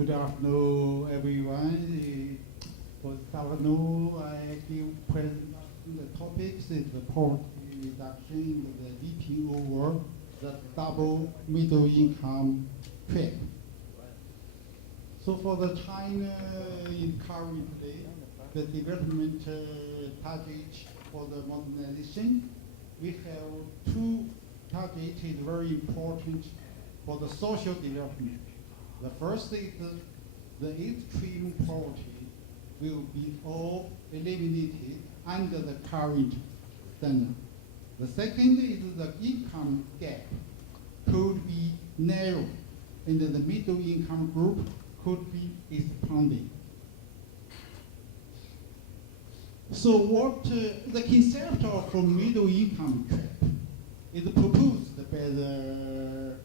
Good afternoon, everyone. For this afternoon, I give presentation. The topics is the poverty reduction in the GDP over the double middle income trap. So for the China currently, the development target for the modernization, we have two targets is very important for the social development. The first is the extreme poverty will be all eliminated under the current standard. The second is the income gap could be narrowed and the middle income group could be expanded. So what the concept of middle income trap is proposed by the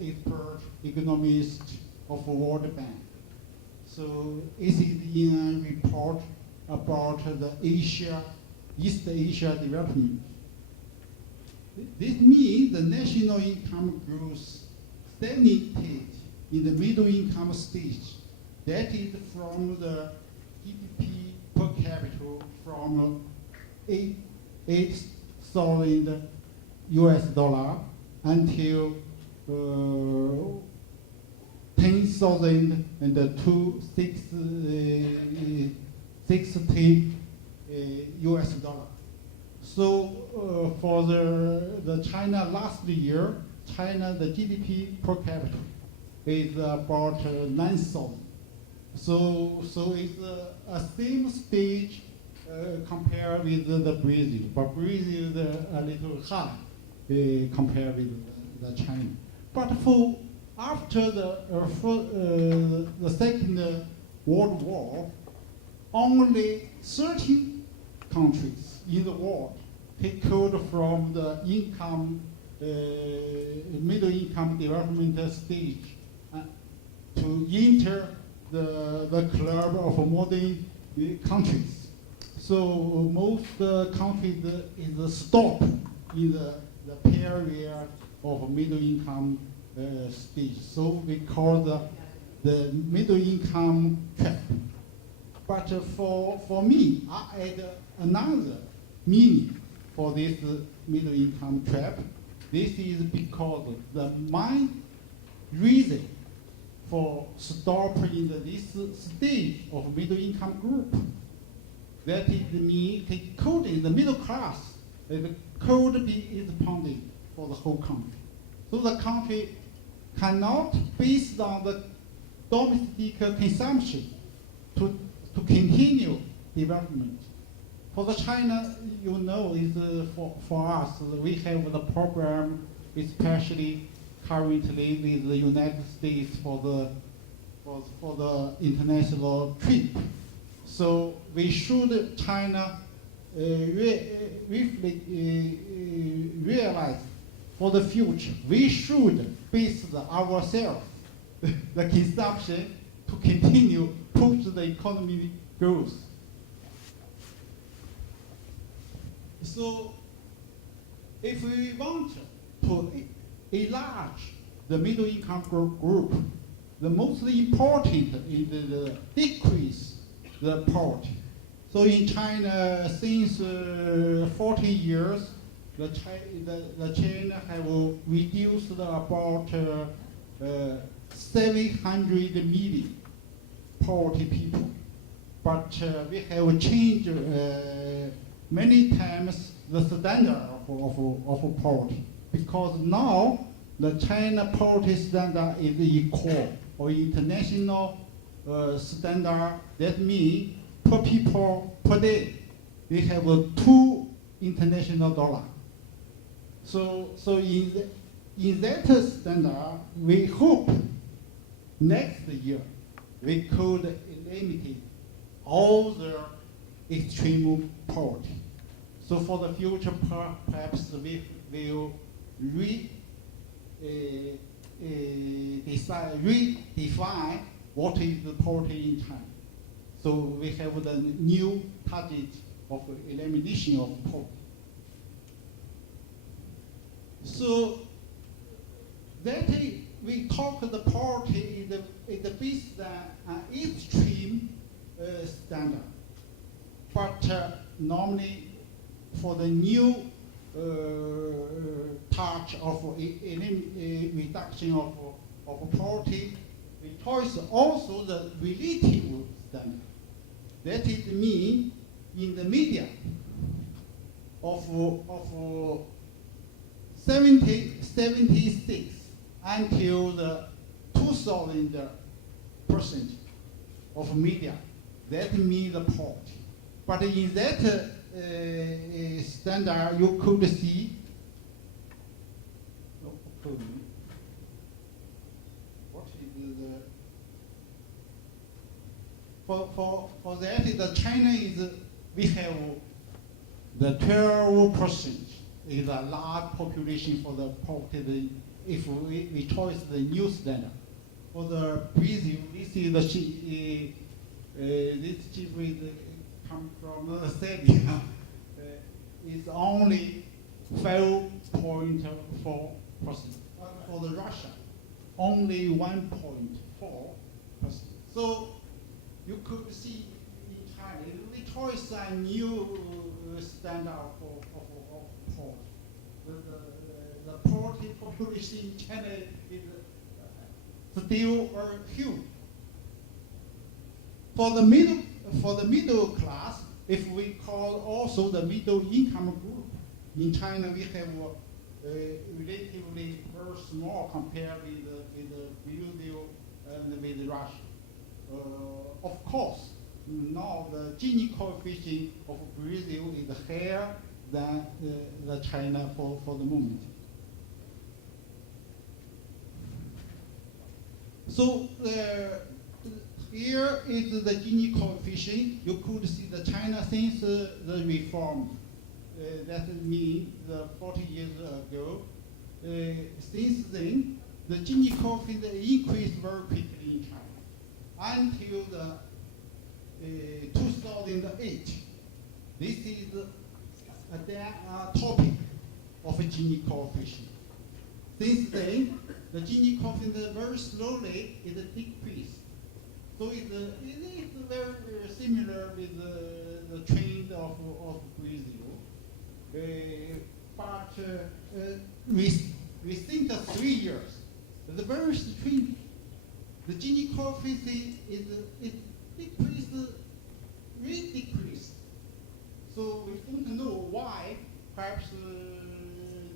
expert economists of World Bank. So it is in a report about the East Asia development. This means the national income growth stagnated in the middle income stage. That is from the GDP per capita from 8,000 US dollar until 10,000 and to 60 US dollar. So for the China last year, China the GDP per capita is about 9,000. So it's a same stage compared with the Brazil, but Brazil is a little high compared with the China. But for after the Second World War, only 13 countries in the world could from the middle income development stage to enter the club of modern countries. So most countries is stopped in the period of middle income stage. So we call the middle income trap. But for me, I add another meaning for this middle income trap. This is because the main reason for stopping this stage of middle income group, that is mean it could in the middle class, it could be expanded for the whole country. So the country cannot, based on the domestic consumption, to continue development. For the China, you know, is for us, we have the program, especially currently with the United States for the international trip. So we should China realize for the future, we should base ourselves, the consumption, to continue push the economy growth. So if we want to enlarge the middle income group, the most important is the decrease the poverty. So in China, since 40 years, the China have reduced about 700 million poverty people. But we have changed many times the standard of poverty, because now the China poverty standard is equal or international standard. That means per people per day, they have 2 international dollars. So in that standard, we hope next year we could eliminate all the extreme poverty. So for the future, perhaps we will redefine what is the poverty in China. So we have the new target of elimination of poverty. So that we talk the poverty is the based on extreme standard. But normally for the new touch of reduction of poverty, we choose also the relative standard. That is mean in the media of 76 until the 2000% of media. That means the poverty. But in that standard, you could see. What is for that? The China is we have the 12% is a large population for the poverty. If we choose the new standard for the Brazil, this is the this chip come from the study. Is only 5.4%. For the Russia, only 1.4%. So you could see in China, we choose a new standard for poverty. The poverty population in China is still huge. For the middle class, if we call also the middle income group, in China we have relatively very small compared with Brazil and with Russia. Of course, now the Gini coefficient of Brazil is higher than the China for the moment. So here is the Gini coefficient. You could see the China since the reform. That means 40 years ago. Since then, the Gini coefficient increased very quickly in China until the 2008. This is a topic of Gini coefficient. Since then, the Gini coefficient very slowly is decreased. So it is very similar with the trend of Brazil. But within the 3 years, the very trend, the Gini coefficient is decreased, really decreased. So we don't know why, perhaps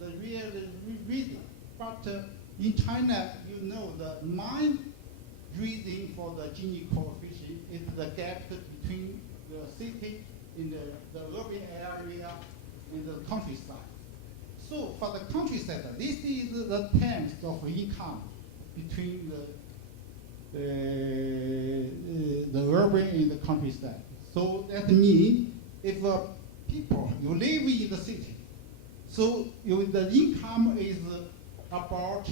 the real reason. But in China, you know, the main reason for the Gini coefficient is the gap between the city in the urban area and the countryside. So for the countryside, this is the terms of income between the urban and the countryside. So that means if people, you live in the city, so the income is about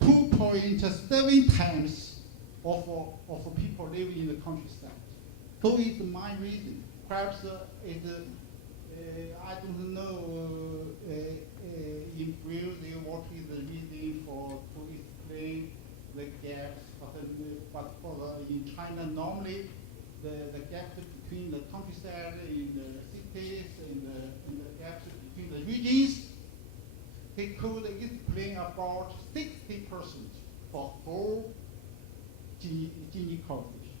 2.7 times of people living in the countryside. So it's my reason. Perhaps I don't know in Brazil what is the reason to explain the gaps, but in China normally the gaps between the countryside and the cities and the gaps between the regions, they could explain about 60% for whole Gini coefficient.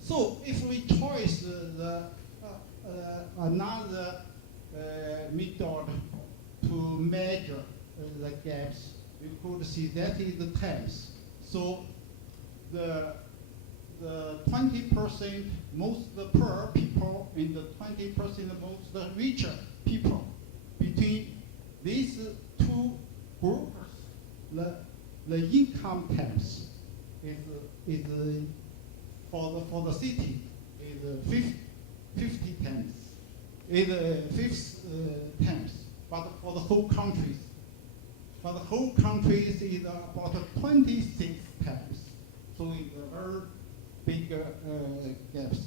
So if we choose another method to measure the gaps, we could see that is the times. So the 20% most poor people and the 20% most richer people, between these two groups, the income tax is for the city is 50 times, is 5 times, but for the whole country is about 26 times. So it's a very big gaps.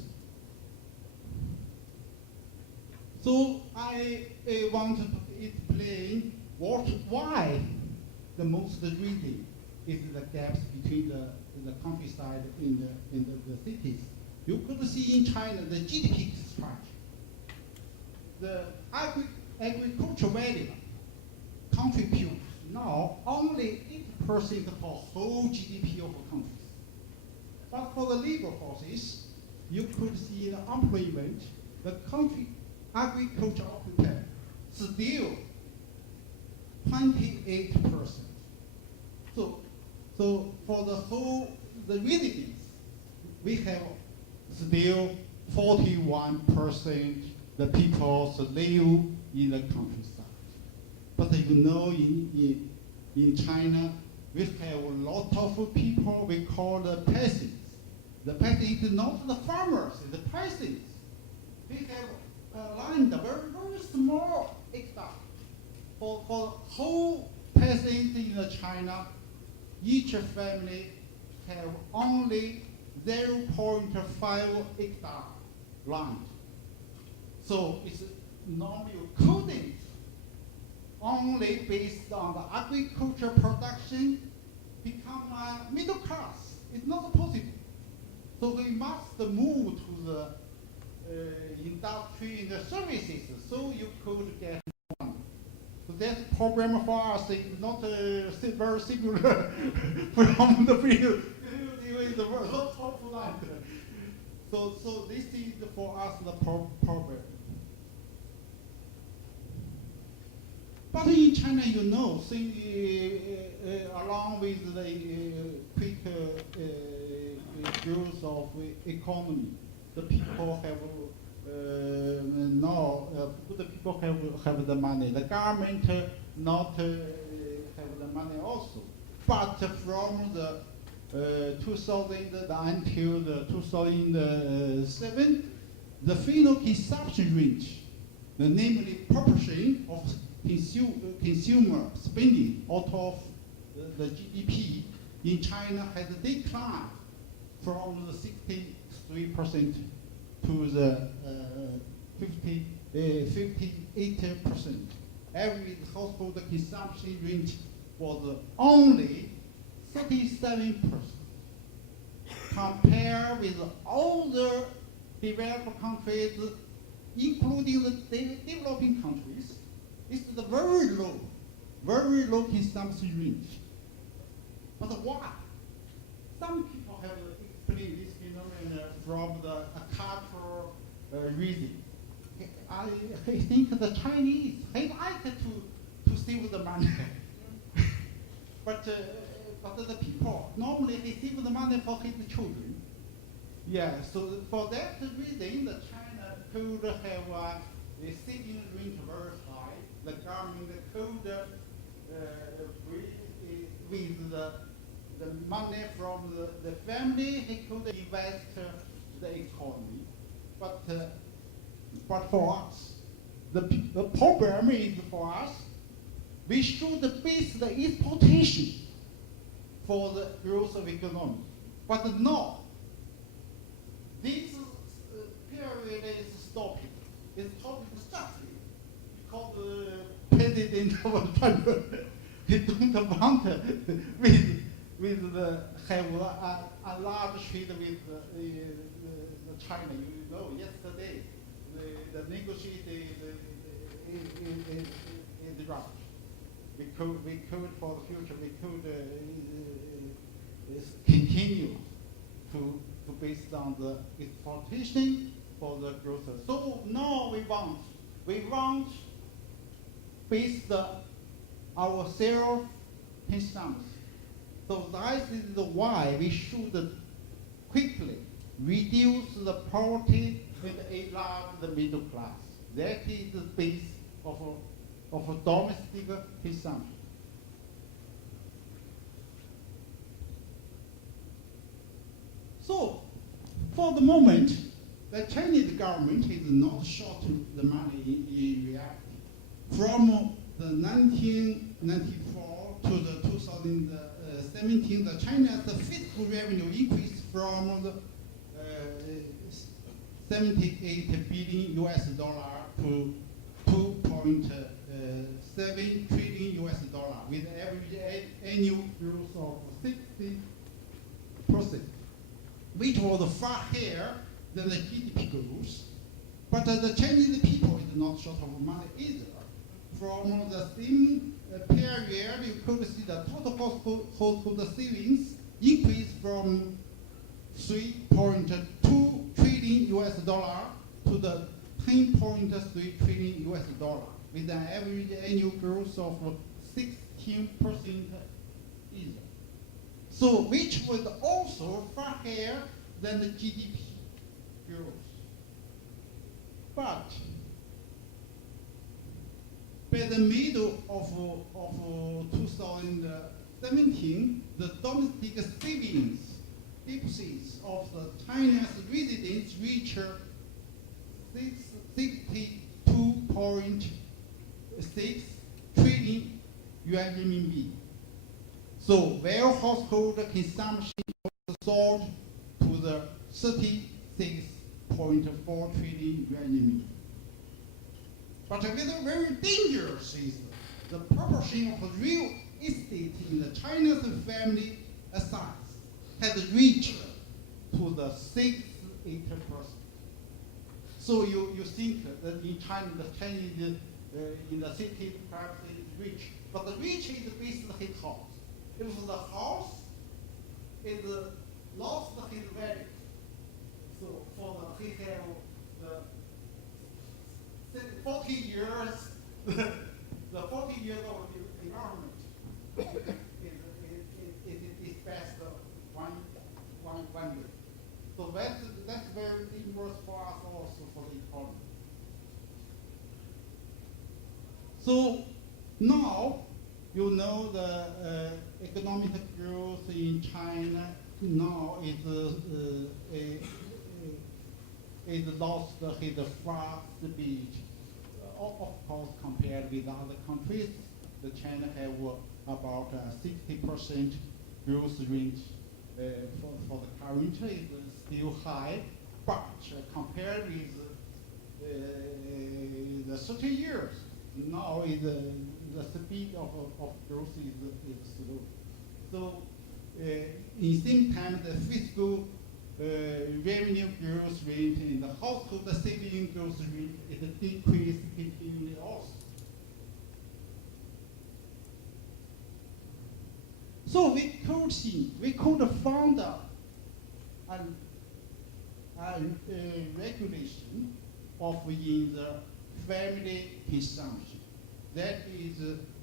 So I want to explain why the most reading is the gaps between the countryside in the cities. You could see in China the GDP structure. The agricultural value contributes now only 8% for whole GDP of countries. But for the labor forces, you could see the employment, the country agriculture occupant still 28%. So for the whole the residents, we have still 41% the people live in the countryside. But you know, in China, we have a lot of people we call the peasants. The peasants is not the farmers, it's the peasants. They have land, very small hectare. For whole peasants in China, each family have only 0.5 hectare land. So it's normally couldn't only based on the agriculture production become a middle class. It's not possible. So we must move to the industry and the services so you could get money. So that program for us is not very similar from the previous in the world, not top line. So this is for us the problem. But in China, you know, along with the quick growth of economy, the people have now the people have the money. The government not have the money also. But from the 2000 until the 2007, the final consumption range, namely proportion of consumer spending out of the GDP in China has declined from the 63% to the 58%. Every household consumption range was only 37%. Compared with other developed countries, including the developing countries, it's the very low consumption range. But why? Some people have explained this phenomenon from the cultural reason. I think the Chinese they like to save the money, but the people normally they save the money for his children. Yeah, so for that reason, the China could have a saving range very high. The government could with the money from the family, he could invest the economy. But for us, the problem is for us, we should base the exportation for the growth of economy. But no, this period is stopping. It's stopping suddenly because the president of Trump he don't want with the have a large trade with the China. You know, yesterday the negotiation is rough. We could for the future we could continue to based on the exportation for the growth. So now we want based our self-consumption. So that is why we should quickly reduce the poverty and enlarge the middle class. That is the base of domestic consumption. So, for the moment, the Chinese government is not short the money in reality. From the 1994 to the 2017, the China's fiscal revenue increased from the $78 billion to $2.7 7 trillion US dollar with average annual growth of 60%, which was far higher than the GDP growth. But the Chinese people is not short of money either. From the same period, you could see the total household savings increased from 3.2 trillion US dollar to the 10.3 trillion US dollar, with an average annual growth of 16% either. So, which was also far higher than the GDP growth. But by the middle of 2017, the domestic savings deficits of the Chinese residents reached 62.6 trillion yuan renminbi. So, while household consumption soared to the 36.4 trillion yuan renminbi. But very dangerous is the proportion of real estate in the Chinese family assets has reached to the 68%. So you think that in China, the Chinese in the city perhaps is rich, but the rich is based on his house. If the house is lost his value, so for he have the 40 years, the 40 years of development is best one year. So that's very dangerous for us also for the economy. So now you know the economic growth in China now is lost his fast speed. Of course, compared with other countries, the China have about 60% growth rate for the current is still high, but compared with the 30 years, now is the speed of growth is slow. So, in same time, the fiscal revenue growth rate and the household saving growth rate is decreased continually also. So we could found a regulation of in the family consumption. That is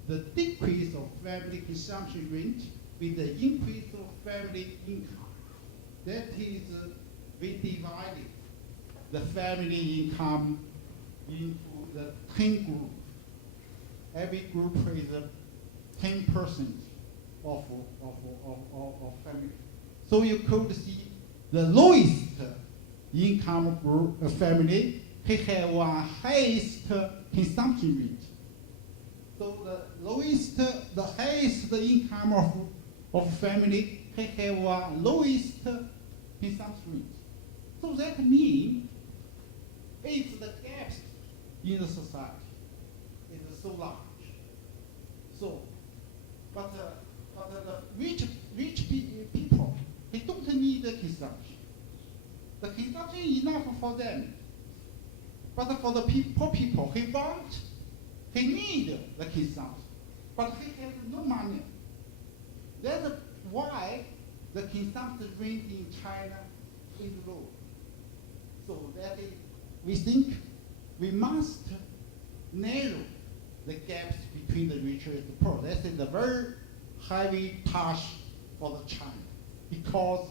the decrease of family consumption rate with the increase of family income. That is, we divided the family income into the 10 groups. Every group is 10% of family. So you could see the lowest income group family, he have one highest consumption rate. So the highest income of family, he have one lowest consumption rate. So that means if the gaps in the society is so large, so but the rich people, they don't need the consumption. The consumption is enough for them. But for the poor people, he need the consumption, but he has no money. That's why the consumption rate in China is low. So that is, we think we must narrow the gaps between the rich and the poor. That is a very heavy task for the China, because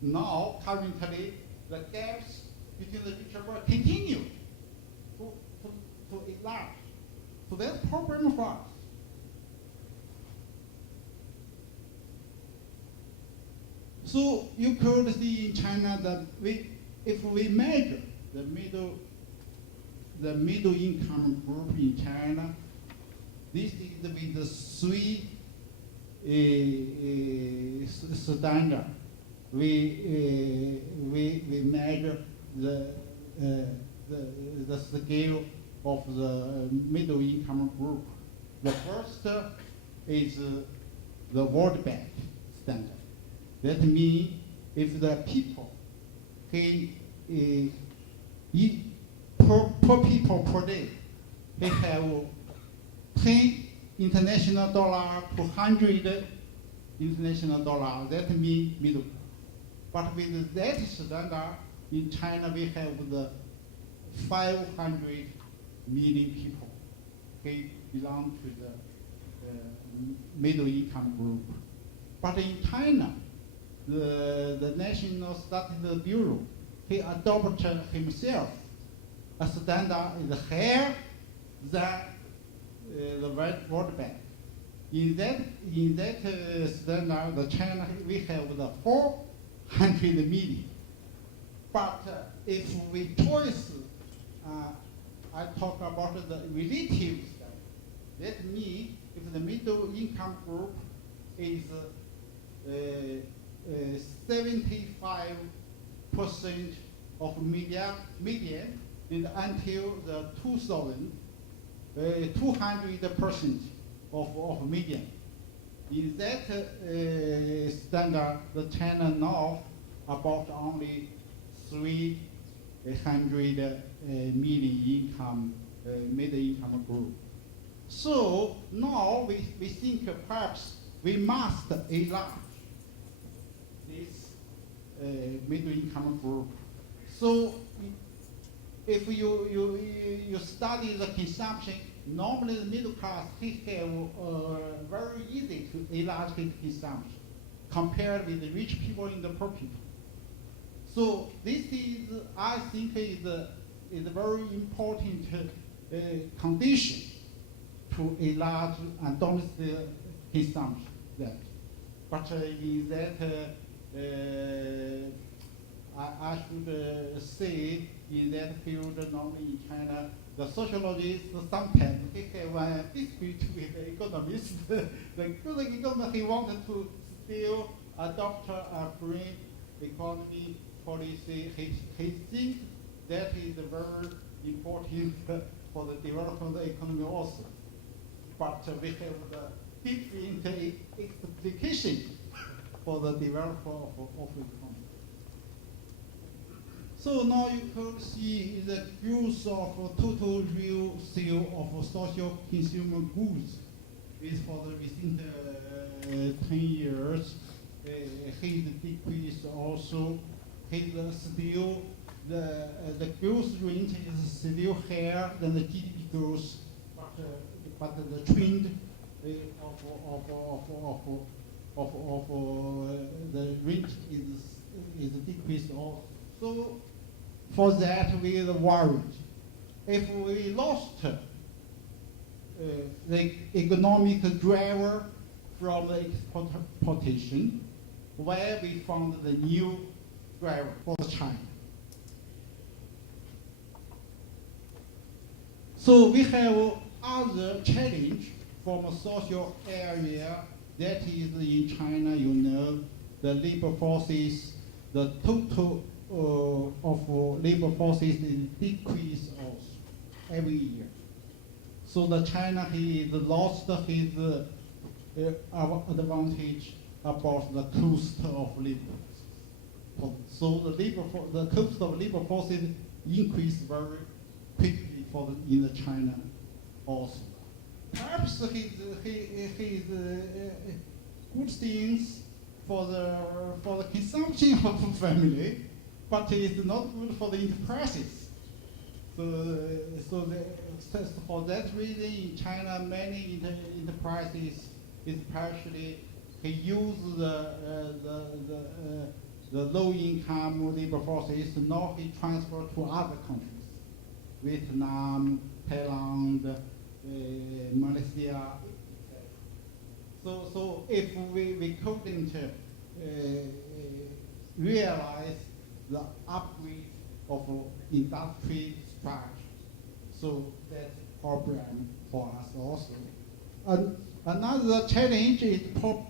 now currently the gaps between the rich and poor continue to enlarge. So that's a problem for us. So you could see in China that if we measure the middle income group in China, this is with the three standard. We measure the scale of the middle income group. The first is the World Bank standard. That means if the people eat per people per day, they have 10 international dollar to 100 international dollar. That means middle. But with that standard, in China we have the 500 million people. They belong to the middle income group. But in China, the National Statistics Bureau, he adopted himself a standard is higher than the World Bank. In that standard, the China we have the 400 million. But if we choose, I talk about the relative standard. That means if the middle income group is 75% of median, and until the 2000, 200% of median. In that standard, the China now about only 300 million income, middle income group. So now we think perhaps we must enlarge this middle income group. So if you study the consumption, normally the middle class he have very easy to enlarge his consumption compared with the rich people and the poor people. So this is, I think, is a very important condition to enlarge and domestic consumption. But in that, I should say, in that field, normally in China, the sociologists sometimes they have a dispute with the economists. The good economist, he wanted to still adopt a green economy policy. He thinks that is very important for the development of the economy also. But we have the different explication for the development of the economy. So now you can see the growth of total real sale of social consumer goods is for the recent 10 years. His decrease also. His still the growth rate is still higher than the GDP growth, but the trend of the rate is decreased also. So for that we are worried. If we lost the economic driver from the exportation, where we found the new driver for China. So we have other challenge from a social area that is in China, you know, the labor forces, the total of labor forces is decreased also every year. So the China has lost his advantage about the cost of labor. So the cost of labor forces increase very quickly in the China also. Perhaps his good things for the consumption of the family, but it's not good for the enterprises. So for that reason, in China, many enterprises, especially, use the low-income labor forces. Now he transfer to other countries, Vietnam, Thailand, Malaysia. So if we couldn't realize the upgrade of industry structure, so that's a problem for us also. Another challenge is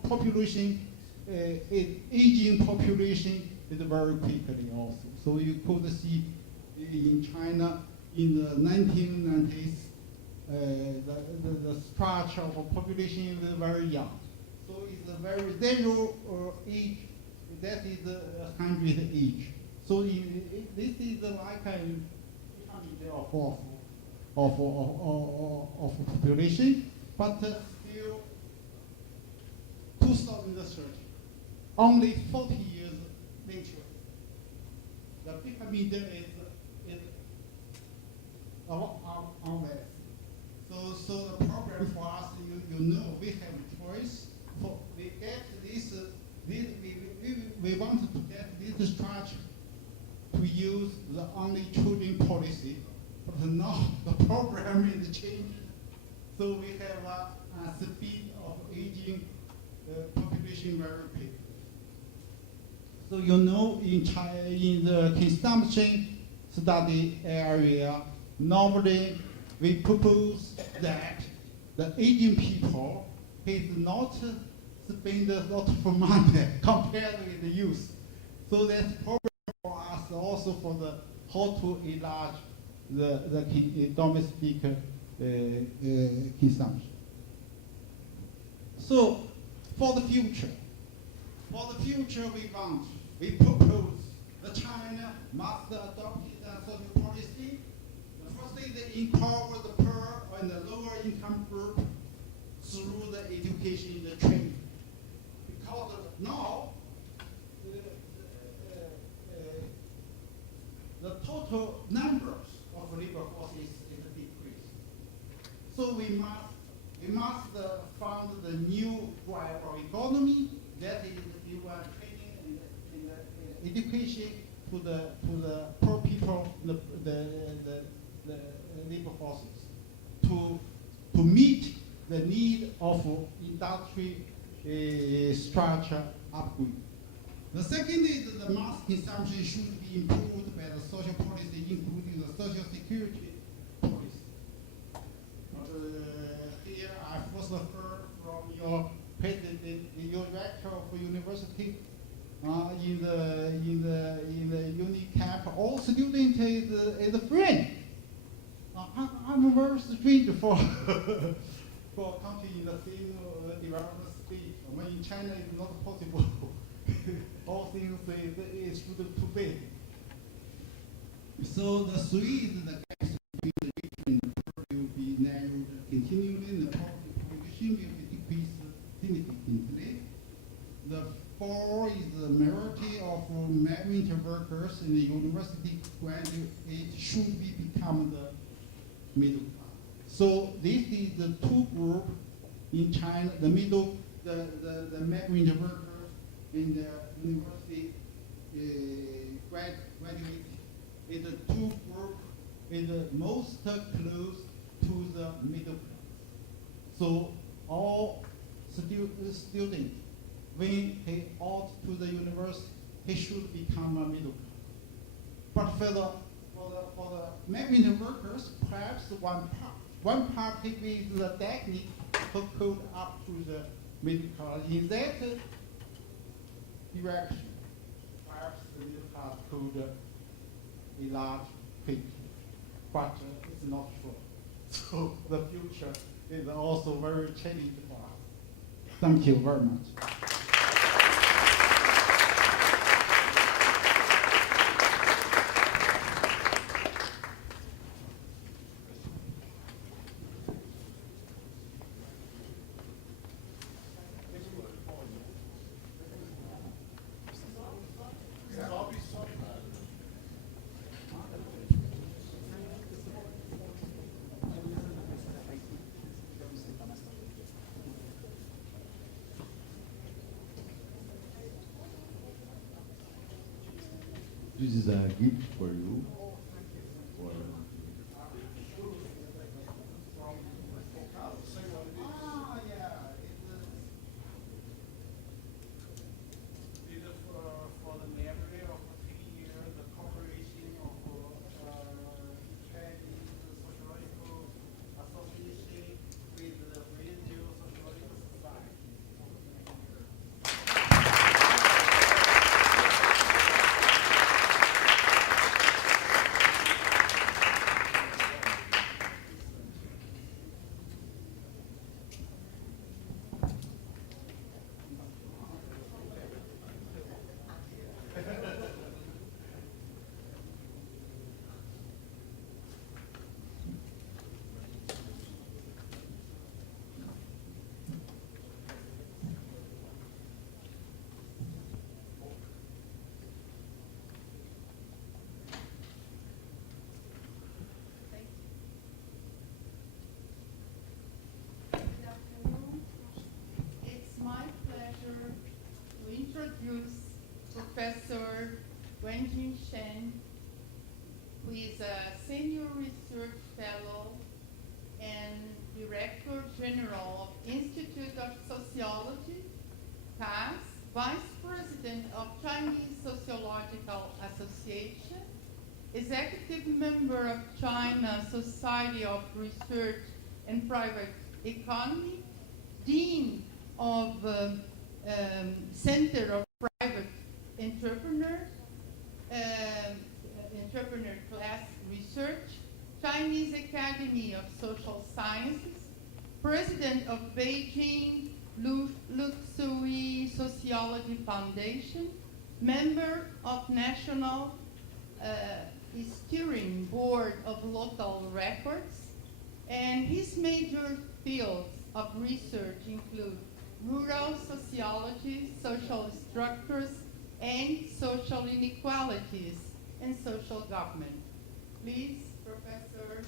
population. Aging population is very quickly also. So you could see in China in the 1990s, the structure of a population is very young. So it's a very zero age, that is 100 age. So this is like a pyramid of population, but still 2030, only 40 years later, the pyramid is on that. So the problem for us, you know, we have a choice. We get this, we wanted to get this structure to use the only children policy, but now the program is changed. So we have a speed of aging population very quick. So you know, in China, in the consumption study area, normally we propose that the aging people is not spend a lot of money compared with the youth. So that's problem for us also for the how to enlarge the domestic consumption. So for the future we propose the China must adopt a social policy. The first is to empower the poor and the lower income group through the education, the training. Because now the total numbers of labor force is decreased. So we must fund the new driver of economy, that is the training and education to the poor people, the labor forces, to meet the need of industry structure upgrade. The second is the mass consumption should be improved by the social policy, including the social security policy. Here I first heard from your president, your rector of university, in the Unicamp, all students is a friend. I'm very strange for for a country in the same development stage. When in China it's not possible. All things is too big. So the three is the gaps between the rich and the poor will be narrowed continually, the population will be decreased significantly. The four is the majority of migrant workers in the university graduate should become the middle class. So this is the two groups in China, the migrant workers in the university graduate is the two groups is the most close to the middle class. So all students, when he out to the university, he should become a middle class. But for the migrant workers, perhaps one part is the technique to code up to the middle class. In that direction, perhaps the middle class could enlarge quickly, but it's not sure. So the future is also very challenging for us. Thank you very much. This is a gift for you. introduce Professor Wenjin Shen, who is a senior research fellow and Director General of Institute of Sociology, Cass, Vice President of Chinese Sociological Association, Executive Member of China Society of Research and Private Economy, Dean of Center of Private Entrepreneurs, Entrepreneur Class Research, Chinese Academy of Social Sciences, President of Beijing Luxury Sociology Foundation, member of National Steering Board of Local Records, and his major fields of research include rural sociology, social structures, and social inequalities and social government. Please, Professor.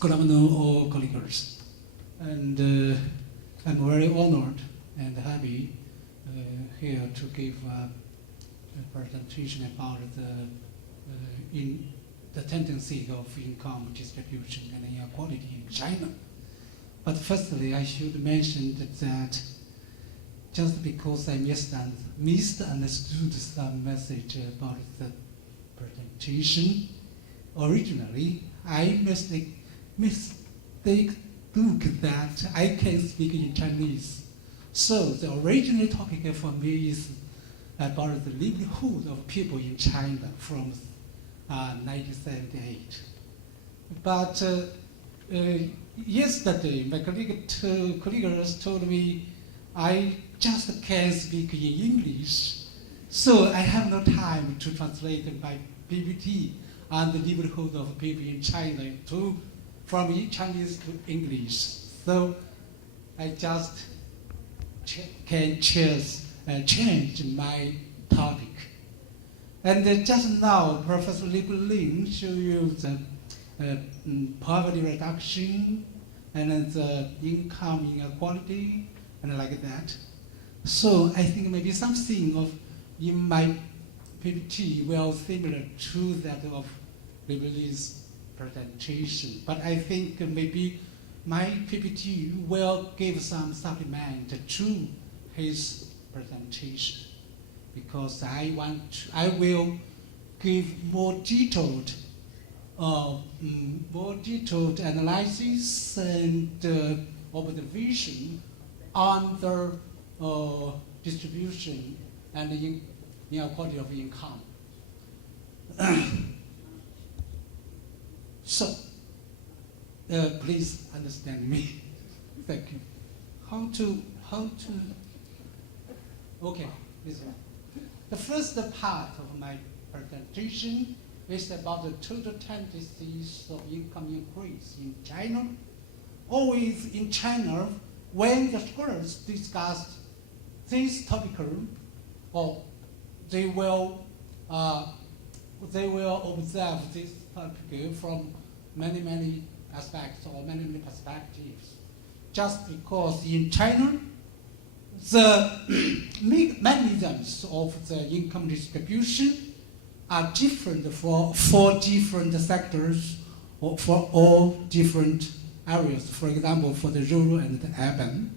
Good afternoon, all colleagues. And I'm very honored and happy here to give a presentation about the tendency of income distribution and inequality in China. But firstly, I should mention that just because I misunderstood some message about the presentation, originally, I mistake that I can speak in Chinese. So the original topic for me is about the livelihood of people in China from 1978. But yesterday, my colleagues told me I just can speak in English. So I have no time to translate my PPT and the livelihood of people in China from Chinese to English. So I just can change my topic. And just now, Professor Li Lin showed you the poverty reduction and the income inequality and like that. So I think maybe something in my PPT will similar to that of Li's presentation. But I think maybe my PPT will give some supplement to his presentation because I will give more detailed analysis and observation on the distribution and inequality of income. So, please understand me. Thank you. Okay, this one. The first part of my presentation is about the total tendencies of income increase in China. Always in China, when the scholars discuss this topic, they will observe this topic from many aspects or many perspectives. Just because in China, the mechanisms of the income distribution are different for different sectors or for all different areas. For example, for the rural and the urban.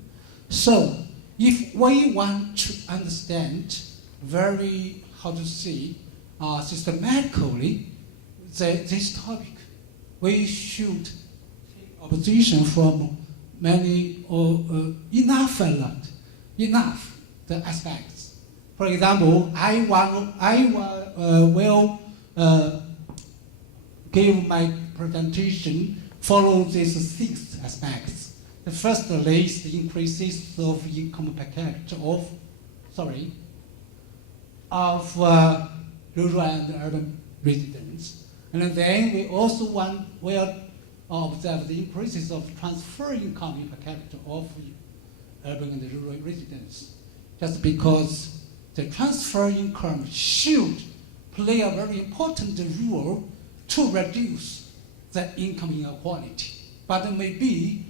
So, if we want to understand very, systematically this topic, we should take opposition from many or enough the aspects. For example, I will give my presentation follow these 6 aspects. The first is the increases of income per capita rural and urban residents. And then we also will observe the increases of transfer income per capita of urban and rural residents, just because the transfer income should play a very important role to reduce the income inequality. But maybe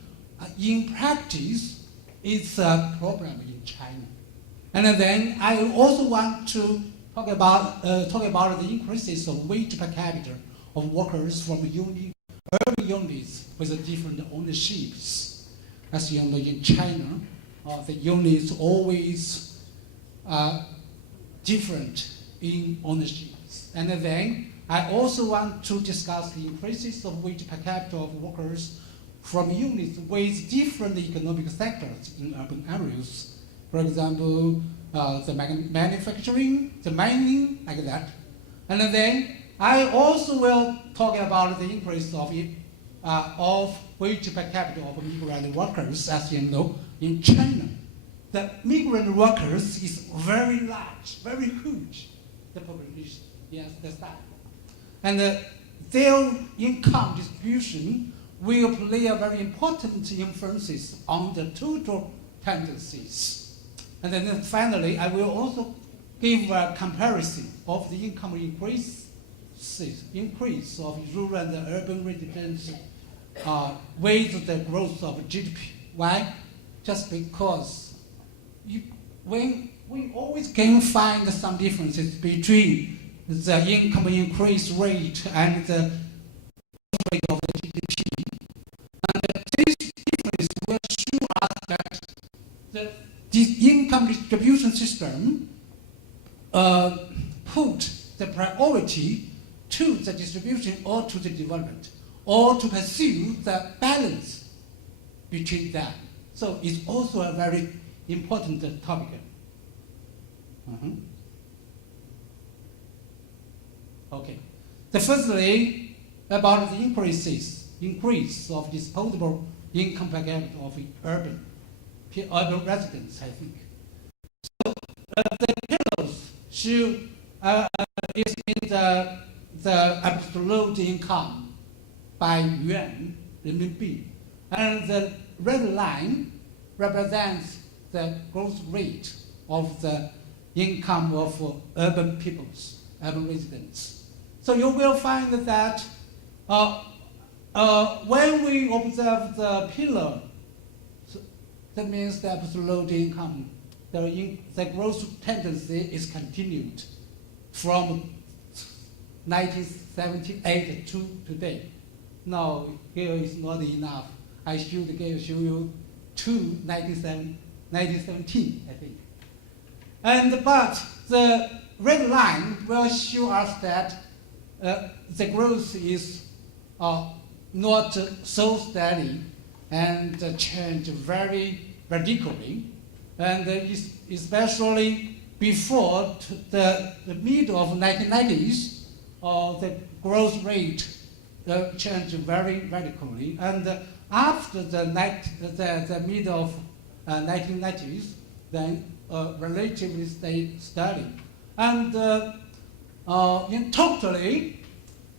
in practice, it's a problem in China. And then I also want to talk about the increases of wage per capita of workers from urban units with different ownerships. As you know, in China, the units always different in ownerships. And then I also want to discuss the increases of wage per capita of workers from units with different economic sectors in urban areas. For example, the manufacturing, the mining, like that. And then I also will talk about the increase of wage per capita of migrant workers. As you know, in China, the migrant workers is very large, very huge, the population, yes, the size. And their income distribution will play a very important influences on the total tendencies. And then finally, I will also give a comparison of the income increase of rural and urban residents with the growth of GDP. Why? Just because we always can find some differences between the income increase rate and the growth rate of the GDP. And this difference will show us that this income distribution system put the priority to the distribution or to the development, or to pursue the balance between them. So it's also a very important topic. Okay. Firstly, about the increase of disposable income per capita of urban residents, I think. So the pillars should is in the absolute income by yuan, renminbi, and the red line represents the growth rate of the income of urban peoples, urban residents. So you will find that when we observe the pillar, so that means the absolute income, the growth tendency is continued from 1978 to today. Now, here is not enough. I should show you to 1917, I think. But the red line will show us that the growth is not so steady and change very radically, and especially before the middle of 1990s, the growth rate changed very radically, and after the middle of 1990s, then relatively stayed steady. And in totally,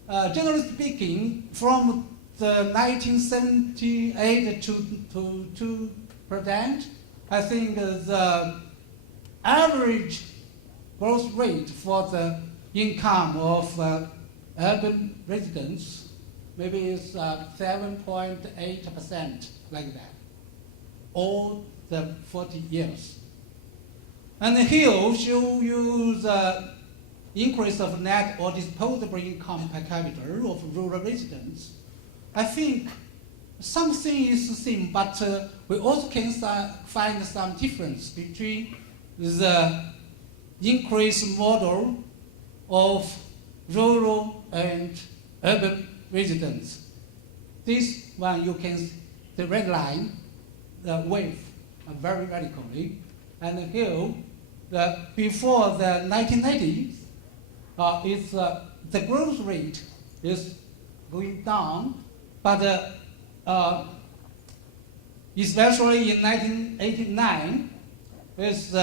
generally speaking, from the 1978 to present, I think the average growth rate for the income of urban residents maybe is 7.8%, like that, all the 40 years. And here show you the increase of net or disposable income per capita of rural residents. I think something is the same, but we also can find some difference between the increase model of rural and urban residents. This one you can see the red line, the wave very radically, and here before the 1980s, the growth rate is going down, but especially in 1989, is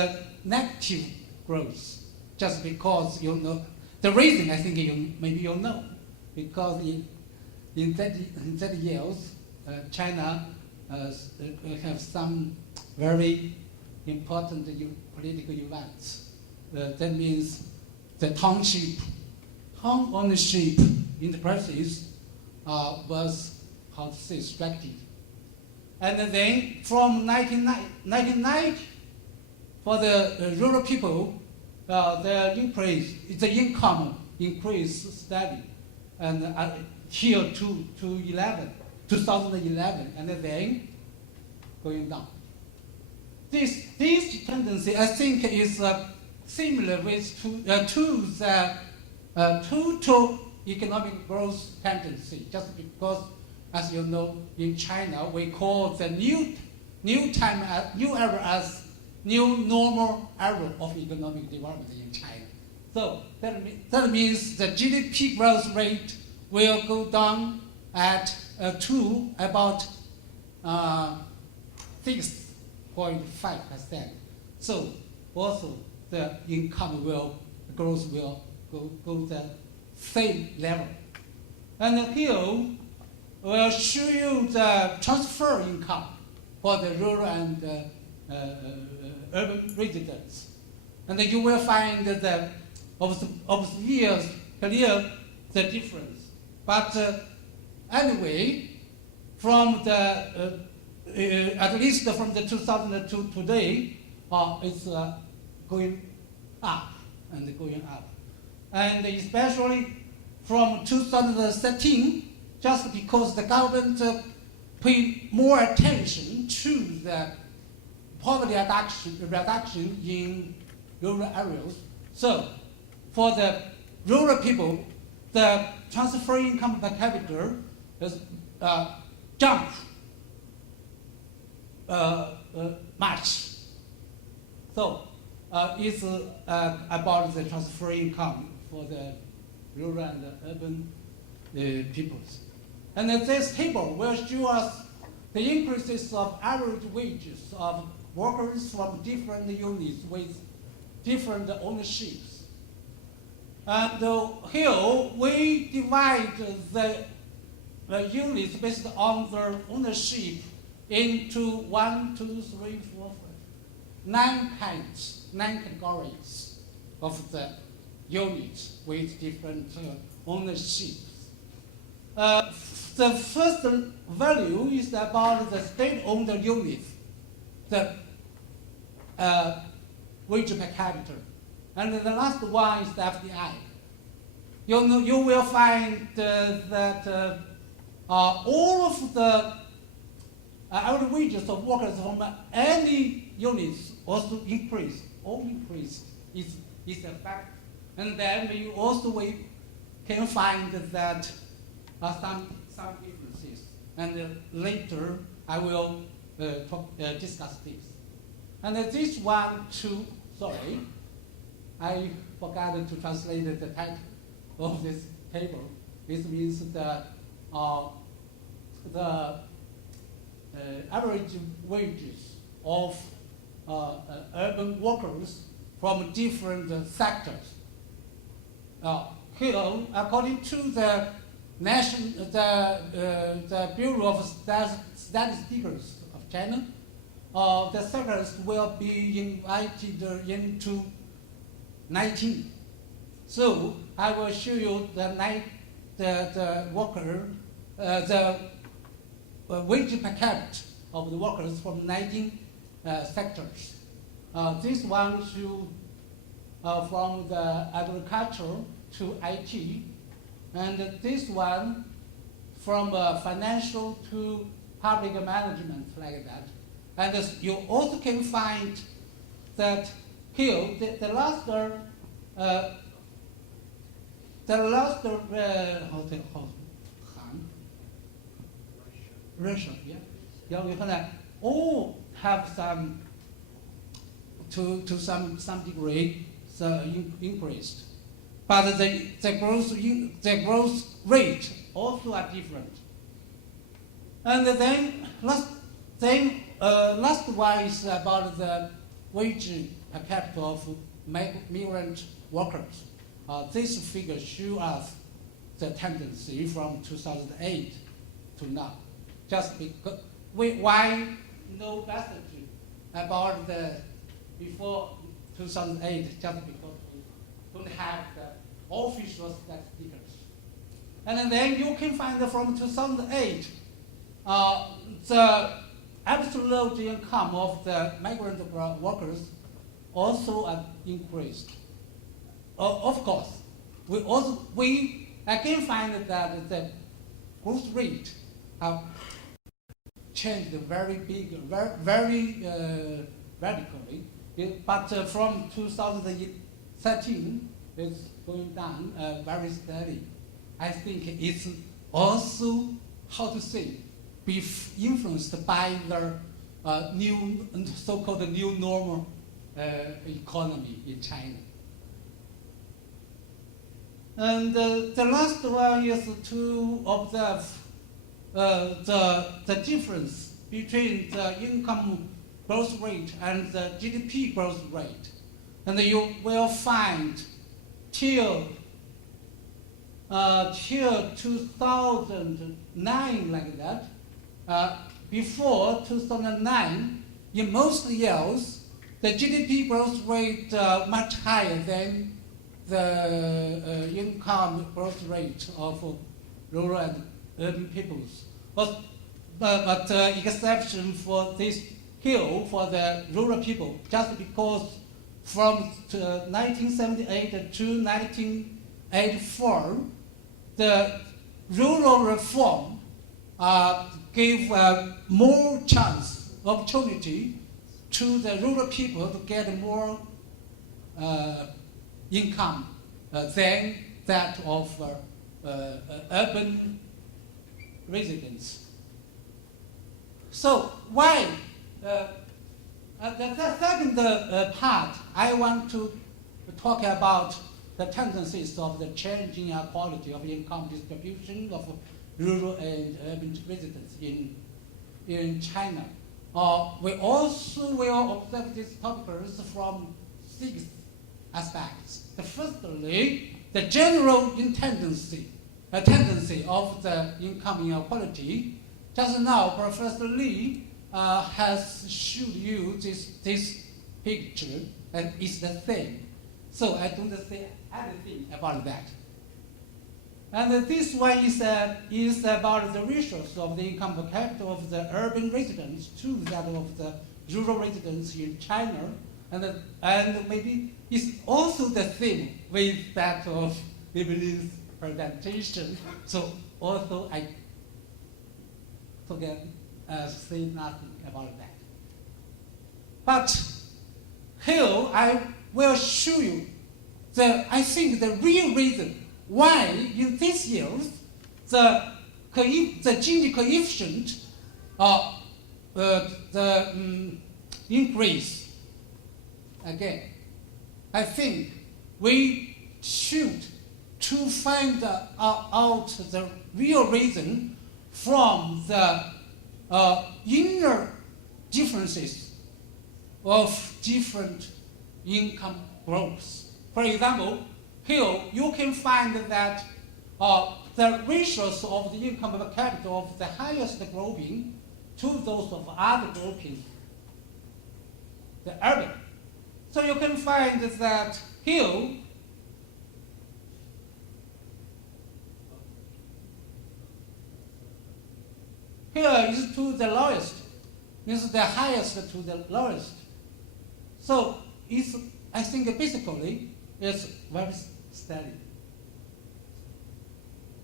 negative growth, just because the reason I think maybe you know, because in that years, China have some very important political events. That means the town ownership enterprises was, how to say, restricted. And then from 1990, for the rural people, the income increased steadily, and till 2011, and then going down. This tendency, I think, is similar with to the total economic growth tendency. Just because, as you know, in China we call the new era as new normal era of economic development in China. So that means the GDP growth rate will go down to about 6.5%. So also the income growth will go the same level. And here we'll show you the transfer income for the rural and urban residents. And you will find that over the years clear the difference. But anyway, from the at least from the 2002 today, it's going up and going up. And especially from 2013, just because the government paid more attention to the poverty reduction in rural areas. So for the rural people, the transfer income per capita has jumped much. So it's about the transfer income for the rural and urban peoples. And this table will show us the increases of average wages of workers from different units with different ownerships. And here we divide the units based on their ownership into 9 categories of the units with different ownerships. The first value is about the state-owned units, the wage per capita. And the last one is the FDI. You will find that all of the average wages of workers from any units also increase. All increase is a fact. And then you also can find that some differences. And later I will discuss this. And this one too, sorry, I forgot to translate the title of this table. This means that the average wages of urban workers from different sectors. Here, according to the Bureau of Statistics of China, the sectors will be invited into 19. So I will show you the wage per capita of the workers from 19 sectors. This one shows from the agriculture to IT, and this one from financial to public management, like that. And you also can find that here the last Russia, yeah. You can all have some to some degree increased, but the growth rate also are different. And then last one is about the wage per capita of migrant workers. this figure shows us the tendency from 2008 to now. Just because why no message about the before 2008, just because we don't have the official statistics. And then you can find that from 2008, the absolute income of the migrant workers also increased. Of course, we again find that the growth rate have changed very big, very radically. But from 2013, it's going down very steady. I think it's also, how to say, be influenced by the new, so-called new normal economy in China. And the last one is to observe the difference between the income growth rate and the GDP growth rate. And you will find till 2009 like that. Before 2009, in most years, the GDP growth rate much higher than the income growth rate of rural and urban peoples. But exception for this here for the rural people, just because from 1978 to 1984, the rural reform gave more chance, opportunity to the rural people to get more income than that of urban residents. So why? The second part, I want to talk about the tendencies of the changing quality of income distribution of rural and urban residents in China. We also will observe these topics from 6 aspects. Firstly, the general tendency of the income inequality. Just now, Professor Lee has showed you this picture, and it's the same. So I don't say anything about that. And this one is about the ratios of the income per capita of the urban residents to that of the rural residents in China, and maybe it's also the same with that of Evelyn's presentation. So also I forget say nothing about that. But here I will show you I think the real reason why in these years the Gini coefficient increase again. I think we should to find out the real reason from the inner differences of different income groups. For example, here you can find that the ratios of the income per capita of the highest grouping to those of other groupings, the urban. So you can find that here is to the lowest, means the highest to the lowest. So it's, I think basically it's very steady.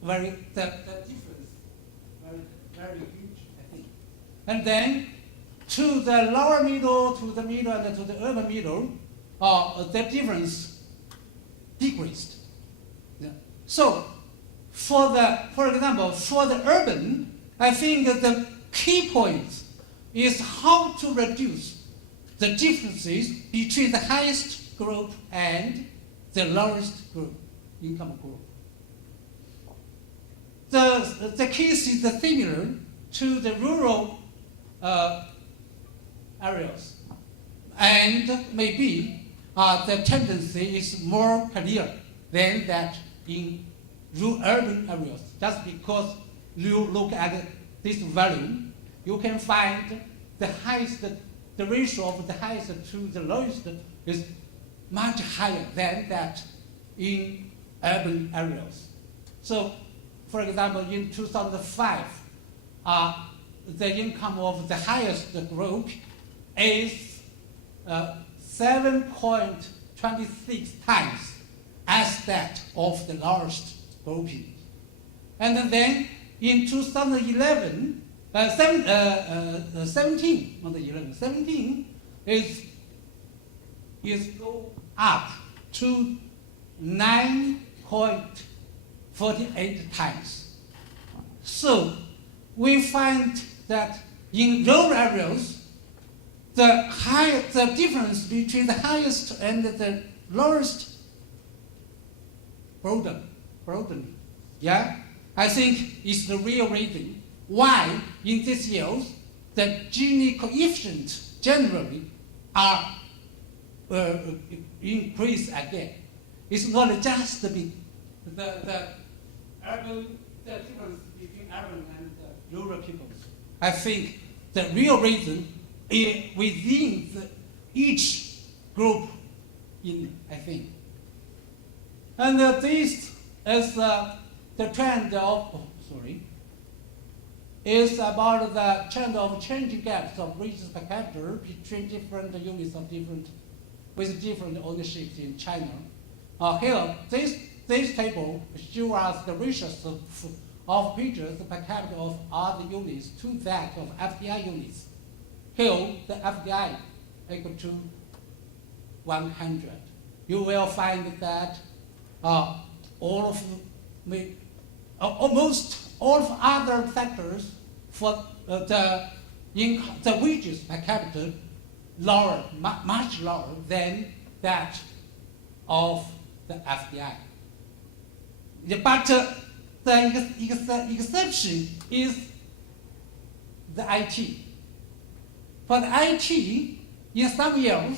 The difference very huge, I think. And then to the lower middle, to the middle, and to the urban middle, the difference decreased. Yeah. So for example, for the urban, I think the key point is how to reduce the differences between the highest group and the lowest group, income group. The case is similar to the rural areas, and maybe the tendency is more clear than that in urban areas. Just because you look at this value, you can find the ratio of the highest to the lowest is much higher than that in urban areas. So, for example, in 2005, the income of the highest group is 7.26 times as that of the lowest grouping. And then in 2011, 17, not 11, 17 is go up to 9.48 times. So we find that in rural areas, the difference between the highest and the lowest broaden. Yeah, I think it's the real reason why in these years the Gini coefficients generally are increased again. It's not just the difference between urban and rural peoples. I think the real reason is within each group I think. And this is the trend of, is about the trend of changing gaps of wages per capita between different units with different ownerships in China. Here, this table shows us the ratios of wages per capita of other units to that of FDI units. Here, the FDI equal to 100. You will find that almost all of other sectors for the wages per capita lower, much lower than that of the FDI. But the exception is the IT. For the IT, in some years,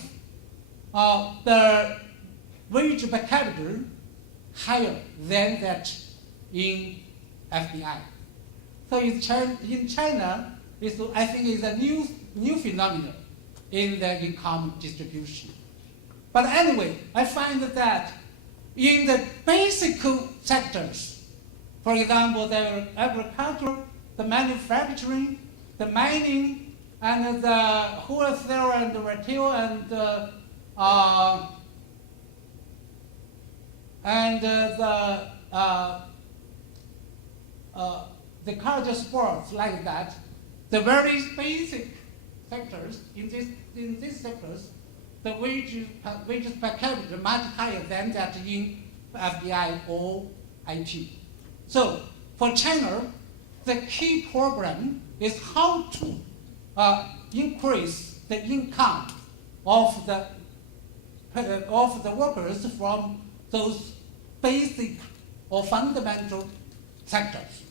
the wage per capita higher than that in FDI. So in China, I think it's a new phenomenon in the income distribution. But anyway, I find that in the basic sectors, for example, the agriculture, the manufacturing, the mining, and the wholesale and the retail the culture sports like that, the very basic sectors in these sectors, the wages per capita much higher than that in FDI or IT. So for China, the key problem is how to increase the income of the workers from those basic or fundamental sectors.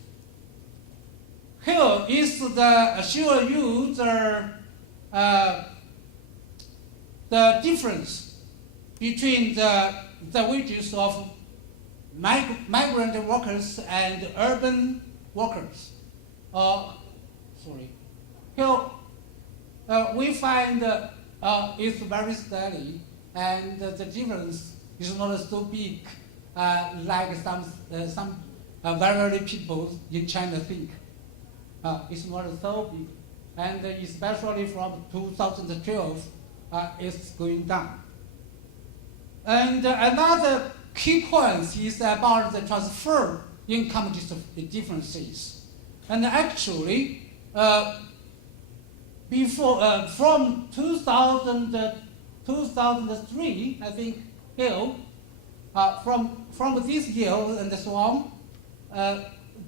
Here is show you the difference between the wages of migrant workers and urban workers. Here we find it's very steady, and the difference is not so big like some very people in China think. It's not so big, and especially from 2012, it's going down. And another key point is about the transfer income differences. And actually, from 2003, I think, here, from this year and so on,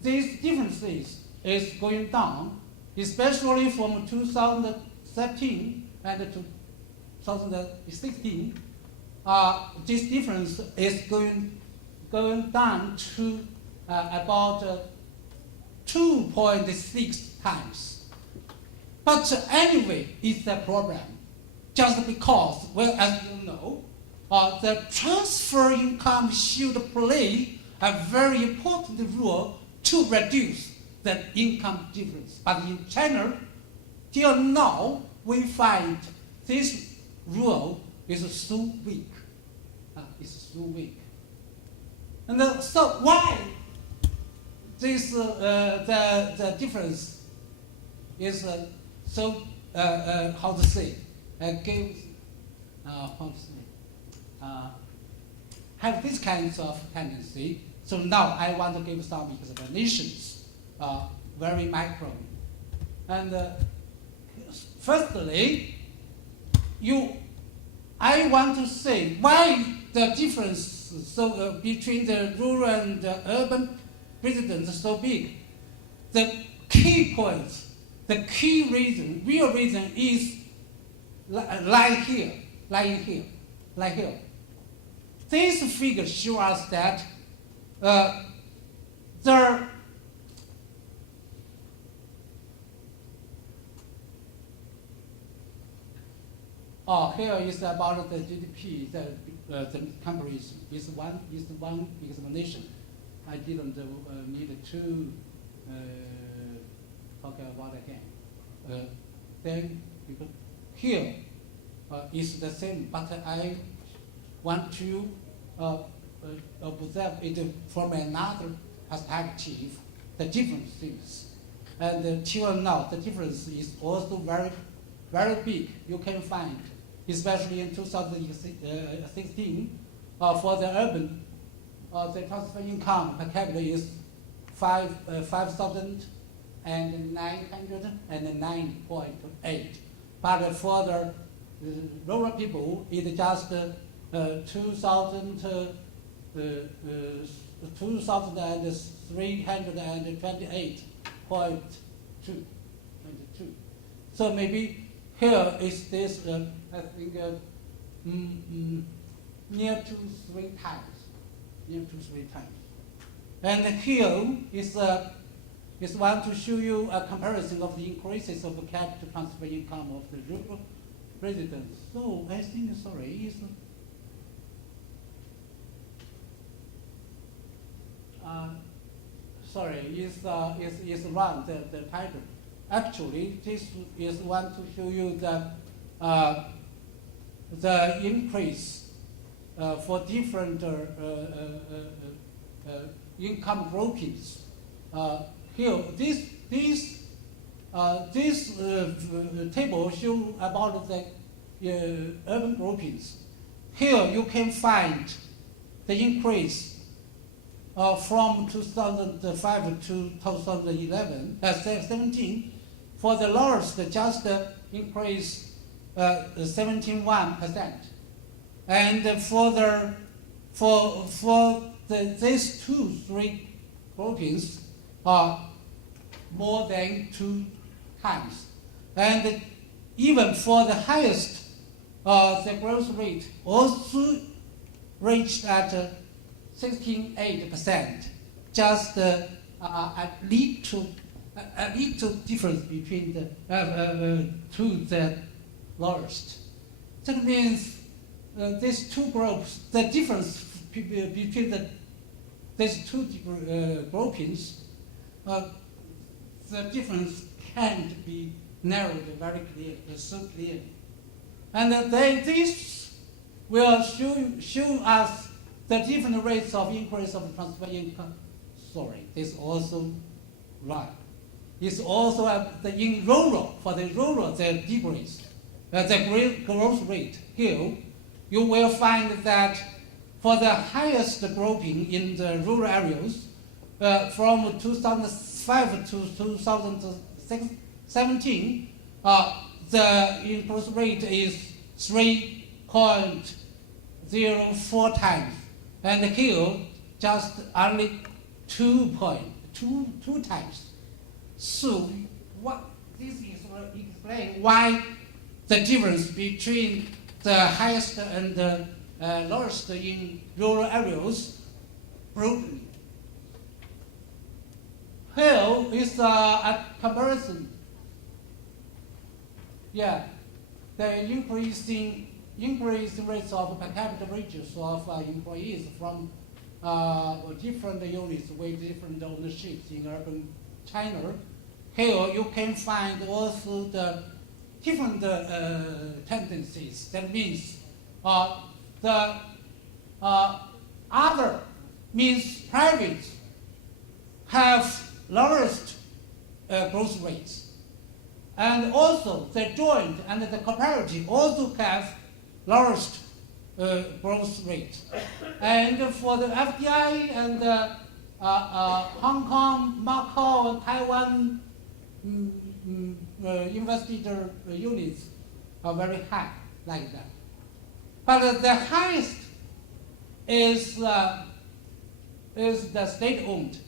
these differences is going down, especially from 2013 and 2016. This difference is going down to about 2.6 times. But anyway, it's a problem, just because, well, as you know, the transfer income should play a very important role to reduce the income difference. But in China, till now, we find this rule is so weak. It's so weak. And so why this the difference is so how to say gives how to say have this kinds of tendency. So now I want to give some explanations, very micro. And firstly, I want to say why the difference between the rural and the urban residents is so big. The key point, the key reason, real reason is lying here. This figure shows us that there here is about the GDP, the comparison is one explanation. I didn't need to talk about again. Then because here is the same, but I want to observe it from another perspective, the different things. And till now, the difference is also very, very big. You can find, especially in 2016, for the urban, the transfer income per capita is 5,909.8. But for the rural people, it's just 2,328.22. So maybe here is this, I think, near to three times. And here is one to show you a comparison of the increases of the capital transfer income of the rural residents. So I think, sorry, is wrong, the title. Actually, this is one to show you the increase for different income groupings. Here, this table shows about the urban groupings. Here you can find the increase from 2005 to 2017. For the lowest, just increase 17.1%, and for these three groupings are more than 2 times, and even for the highest, the growth rate also reached at 16.8%. Just a little difference between the the lowest. That means these two groups, the difference between these two groupings, the difference can't be narrowed very clear, so clear. And this will show us the different rates of increase of transfer income. Sorry, this is also right. It's also in rural, for the rural, the decrease, the growth rate. Here, you will find that for the highest grouping in the rural areas, from 2005 to 2017, the growth rate is 3.04 times, and here just only 2.22 times. So what this is will explain why the difference between the highest and the lowest in rural areas broadly. Here is a comparison. Yeah, the increasing increased rates of per capita wages of employees from different units with different ownerships in urban China. Here you can find also the different tendencies. That means the other means private have lowest growth rates. And also the joint and the cooperative also have lowest growth rate. And for the FDI and Hong Kong, Macau, and Taiwan investigator units are very high like that. But the highest is the state-owned,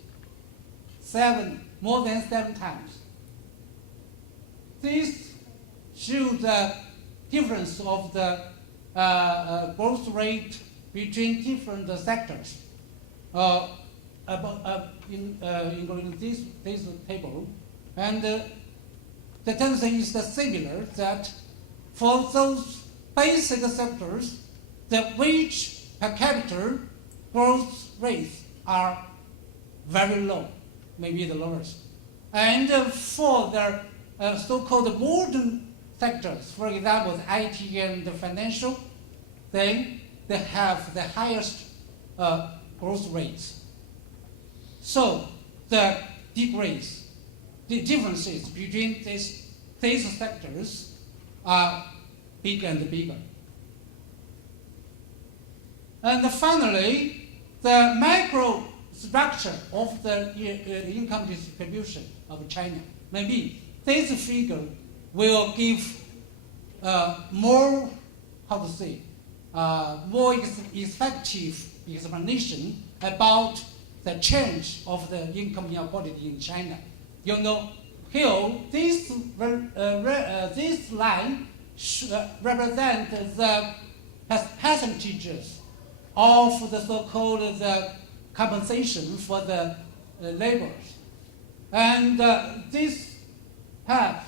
more than 7 times. This shows the difference of the growth rate between different sectors. Including this table, and the tendency is similar that for those basic sectors, the wage per capita growth rates are very low, maybe the lowest. And for the so-called modern sectors, for example, the IT and the financial, then they have the highest growth rates. So the differences between these sectors are bigger and bigger. And finally, the macro structure of the income distribution of China. Maybe this figure will give more, more effective explanation about the change of the income inequality in China. You know, here this line represents the percentages of the so-called the compensation for the laborers, and this tab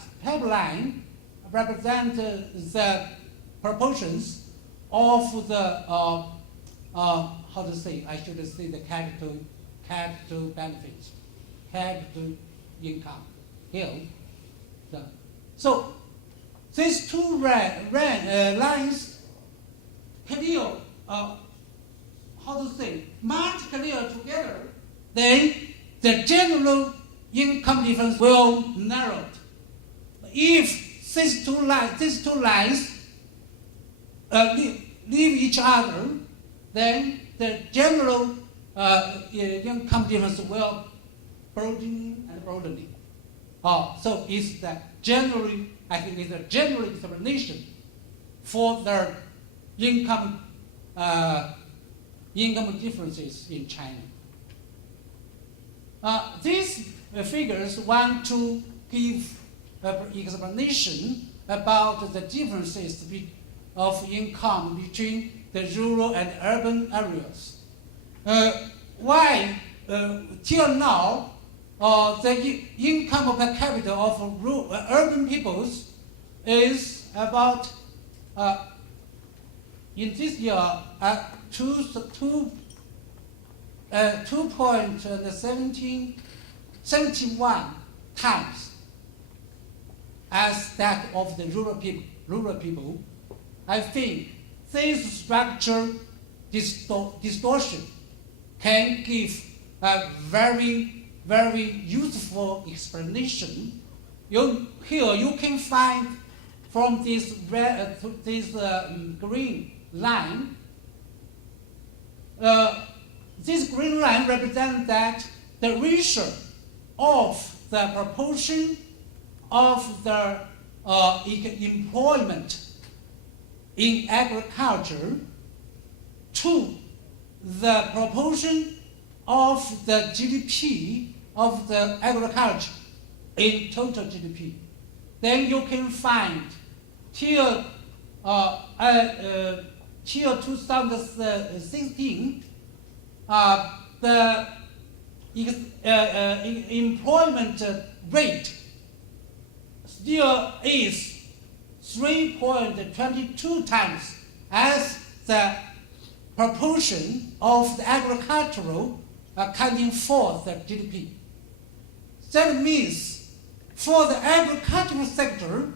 line represents the proportions of the the capital benefits, capital income. Here, so these two lines clear, much clear together, then the general income difference will narrow. If these two lines leave each other, then the general income difference will broadening and broadening. So it's the generally, I think it's a general explanation for the income differences in China. These figures want to give explanation about the differences of income between the rural and urban areas. Why till now the income per capita of urban peoples is about in this year 2.71 times as that of the rural people. I think this structure distortion can give a very, very useful explanation. Here you can find from this green line. This green line represents that the ratio of the proportion of the employment in agriculture to the proportion of the GDP of the agriculture in total GDP. Then you can find till 2016 the employment rate still is 3.22 times as the proportion of the agricultural accounting for the GDP. That means for the agricultural sector,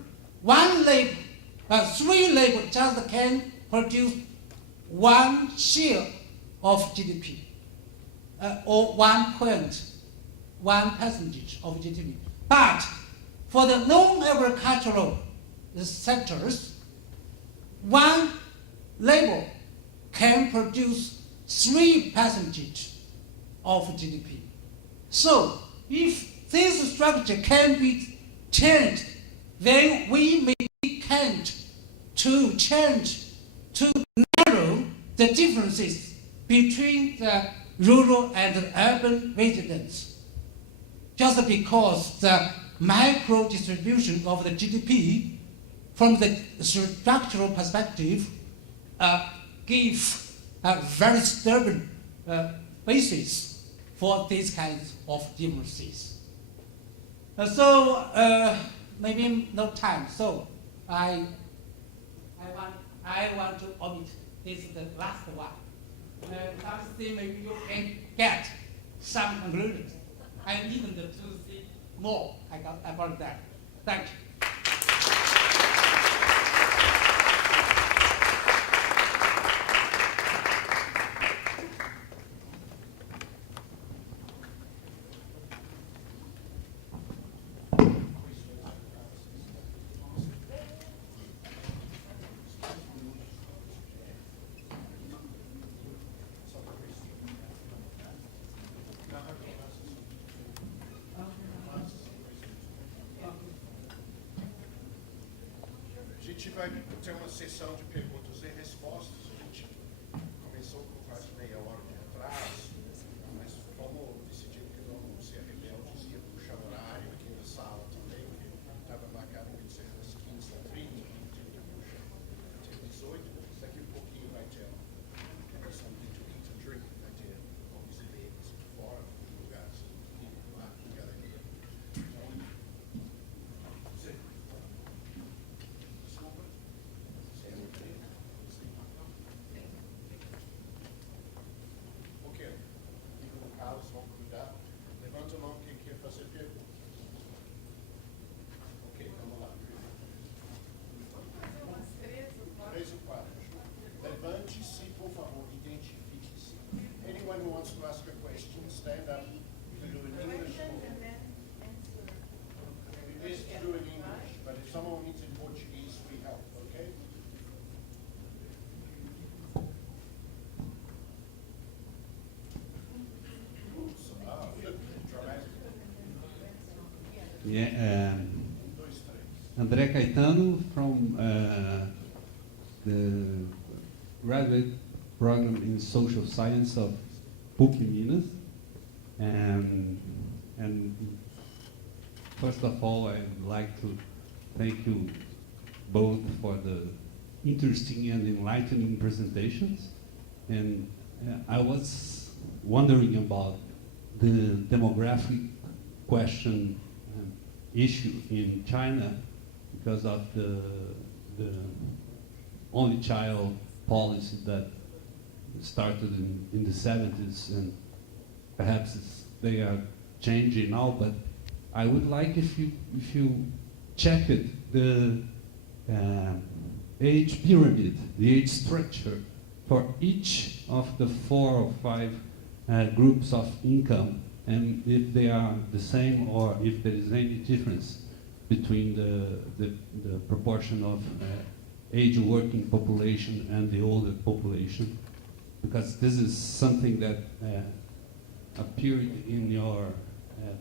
three labor just can produce 1 share of GDP, or 1% of GDP. But for the non-agricultural sectors, one labor can produce 3% of GDP. So if this structure can be changed, then we may can't to change, to narrow the differences between the rural and the urban residents. Just because the micro distribution of the GDP from the structural perspective give a very stubborn basis for these kinds of differences. Maybe no time, so I want to omit this is the last one. Something maybe you can get some conclusions. I need to see more about that. Thank you. A gente vai ter uma sessão de perguntas e respostas. A gente começou com quase meia hora de atraso, mas como decidimos que não vamos ser rebeldes, ia puxar o horário aqui na sala também, que estava marcado para ser às 15h30, a gente puxa até 18h. Daqui a pouquinho vai ter something to eat and drink, vai ter alguns eventos fora do lugar, lá com a galeria. Levanta a mão quem quer fazer pergunta. Ok, vamos lá. 3 ou 4. Levante-se, por favor, identifique-se. Anyone who wants to ask a question, stand up. You can do it in English. It is to do it in English, but if someone needs in Portuguese, we help, okay? Yeah, André Caetano from the graduate program in social science of PUC Minas. And first of all, I'd like to thank you both for the interesting and enlightening presentations. And I was wondering about the demographic question issue in China because of the only child policy that started in the 70s, and perhaps they are changing now, but I would like if you checked the age pyramid, the age structure for each of the 4 or 5 groups of income, and if they are the same or if there is any difference between the proportion of age working population and the older population, because this is something that appeared in your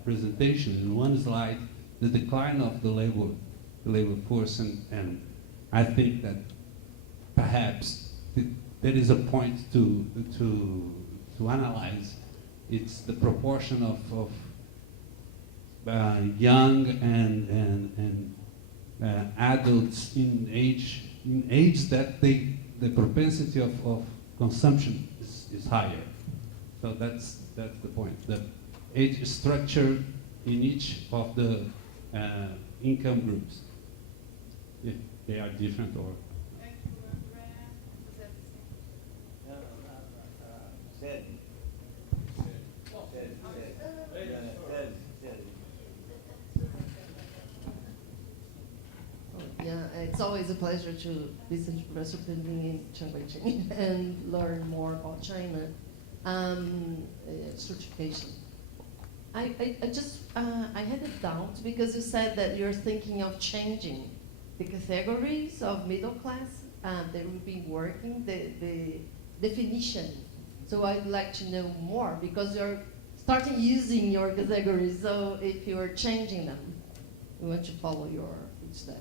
presentation. In one slide, the decline of the labor force, and I think that perhaps there is a point to analyze. It's the proportion of young and adults in age that the propensity of consumption is higher. So that's the point. The age structure in each of the income groups, if they are different or. Yeah, it's always a pleasure to listen to Professor Pending and learn more about China certification. I just I had a doubt because you said that you're thinking of changing the categories of middle class. They will be working the definition. So I'd like to know more because you're starting using your categories. So if you're changing them, we want to follow your steps.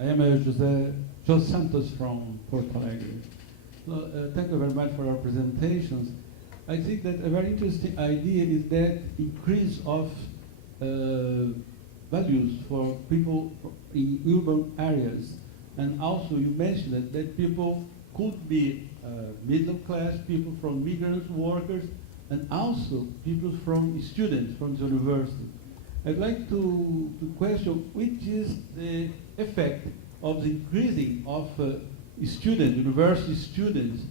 I am José Santos from Porto Alegre. Thank you very much for our presentations. I think that a very interesting idea is that increase of values for people in urban areas. And also you mentioned that people could be middle class, people from migrant workers, and also people from students from the university. I'd like to question which is the effect of the increasing of university students,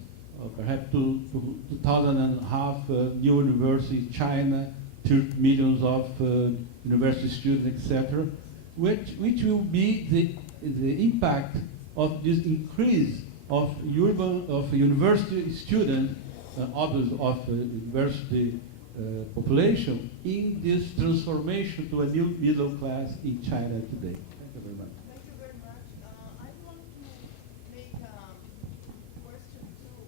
perhaps 2,500 new universities in China, 2 millions of university students, etc. Which will be the impact of this increase of university students, others of university population in this transformation to a new middle class in China today? Thank you very much. Thank you very much. I want to make a question too.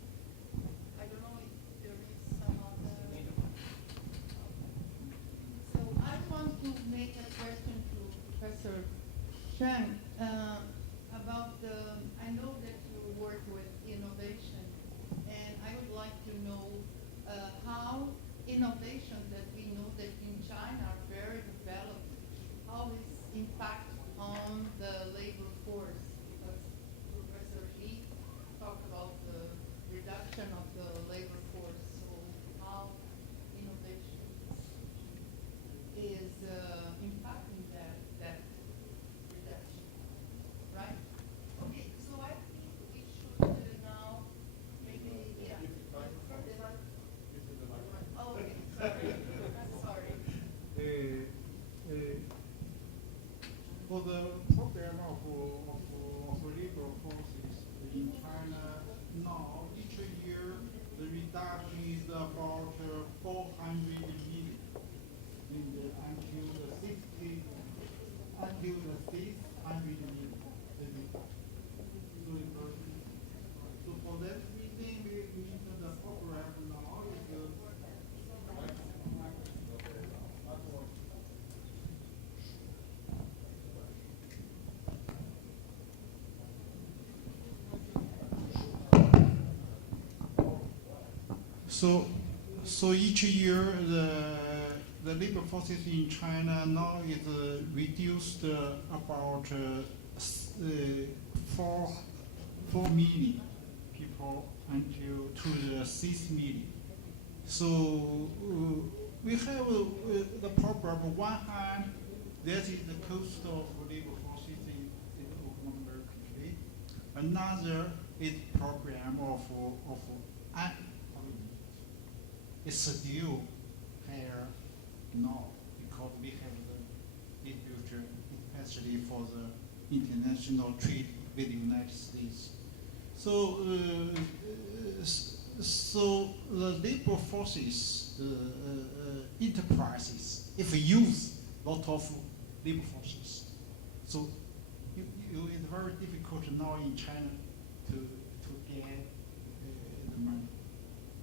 I don't know if there is some other. So I want to make a question to Professor Chang about the. I know that you work with innovation, and I would like to know how innovations that we know that in China are very developed, how is impact on the labor force? Because Professor Lee talked about the reduction of the labor force, so how innovation is impacting that reduction, right? Okay, so I think we should now maybe, yeah. Oh, okay, sorry. Sorry. For the program of labor forces in China now, each year the reduction is about 400 million until the 600 million. So for that reason, we need the program now is So each year the labor forces in China now is reduced about 4 million people until to the 6 million. So we have the problem. On one hand, that is the cost of labor forces in the American country. Another is program of it's still fair now because we have the dispute, especially for the international trade with the United States. So, so the labor forces, enterprises, if we use a lot of labor forces, so it's very difficult now in China to get the money.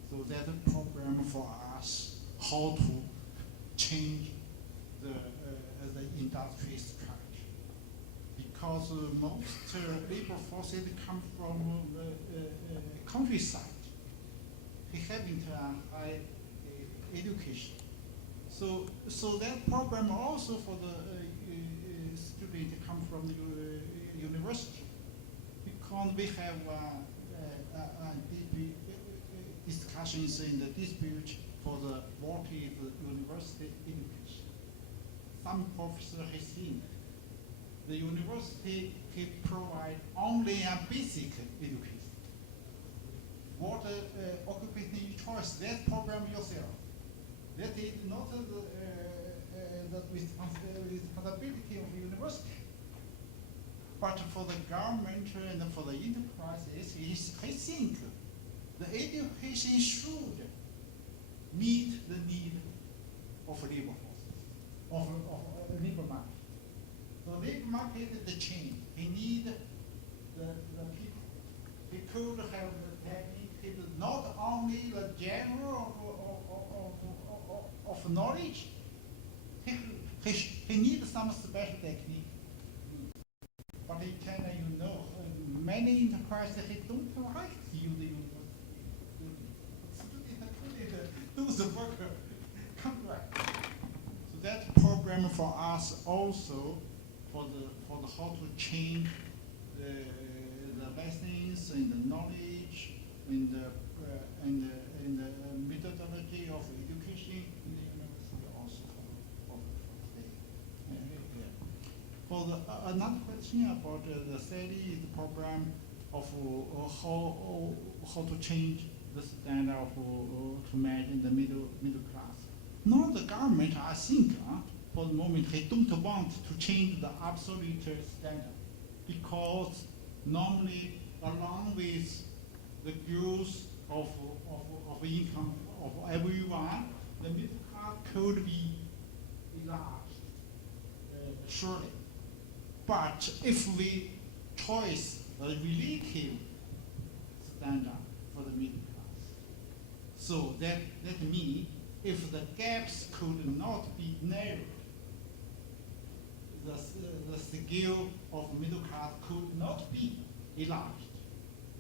So that's a problem for us, how to change the industry structure. Because most labor forces come from the countryside. They haven't high education. So that problem also for the students come from the university. Because we have discussions in the dispute for the what is university education. Some professors have seen the university can provide only a basic education. What occupation choice, that program yourself. That is not the responsibility of the university. But for the government and for the enterprises, I think the education should meet the need of labor forces, of labor market. The labor market is the change. They need the people. They could have the technique, it is not only the general of knowledge. He needs some special technique. But in China, you know, many enterprises they don't like to use the university. Students do the work correct. So that program for us also for the how to change the lessons and the knowledge and the methodology of education in the university also for the another question about the study the program of how to change the standard of to manage the middle class. Now the government, I think, for the moment, they don't want to change the absolute standard because normally, along with the growth of income of everyone, the middle class could be enlarged, surely. But if we choose a relative standard for the middle class, so that means if the gaps could not be narrowed, the scale of middle class could not be enlarged.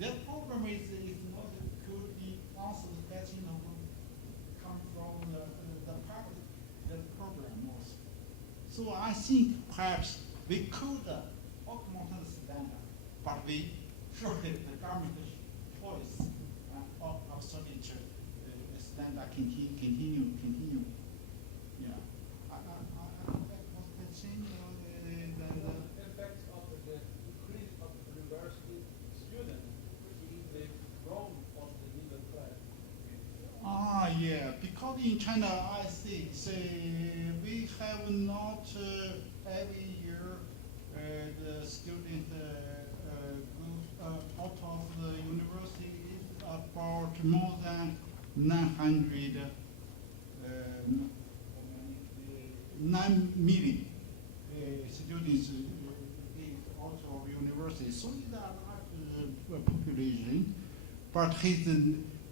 That program is not could be answer the question of come from the public that program also. So I think perhaps we could augment the standard, but we surely the government choice of absolute standard continue. Yeah. I was question The effect of the increase of university students in the growth of the middle class. Yeah, because in China, I see, we have not every year the student group out of the university is about more than 900, 9 million students out of university. So it's a large population, but it's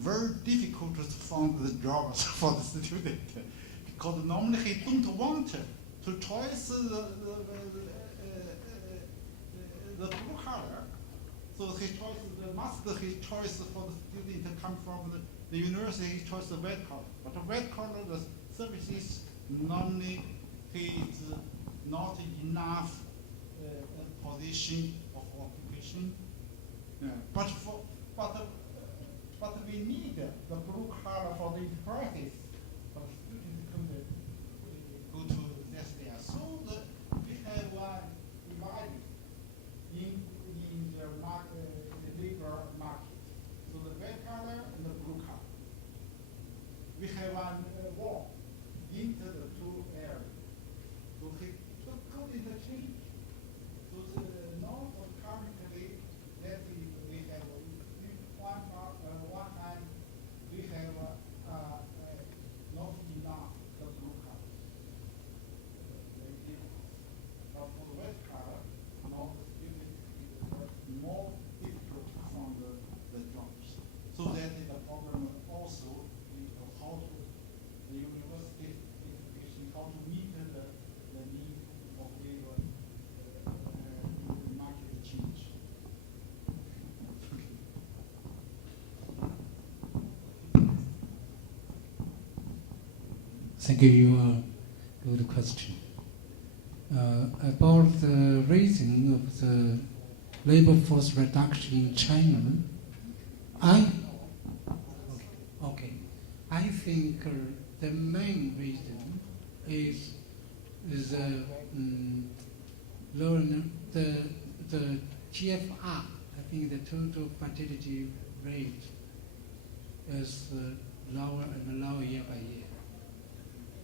very difficult to find the jobs for the student because normally he don't want to choose the blue collar. So his choice for the student to come from the university, he chose the red collar. But the red collar, the services normally is not enough position of occupation. Yeah. But we need the blue collar for the enterprises. But students could go to this there. So we have divided in the market, the labor market. So the red collar and the blue collar. We have a wall into the two areas. So it could interchange. So the north of currently that is we have one hand we have not enough the blue color. But for the red color, now the student is more difficult to find the jobs. So that is the problem also is how to the university education, how to meet the need of labor market change. Thank you. Good question. About the reason of the labor force reduction in China, I think the main reason is lower the GFR, I think the total fertility rate is lower and lower year by year.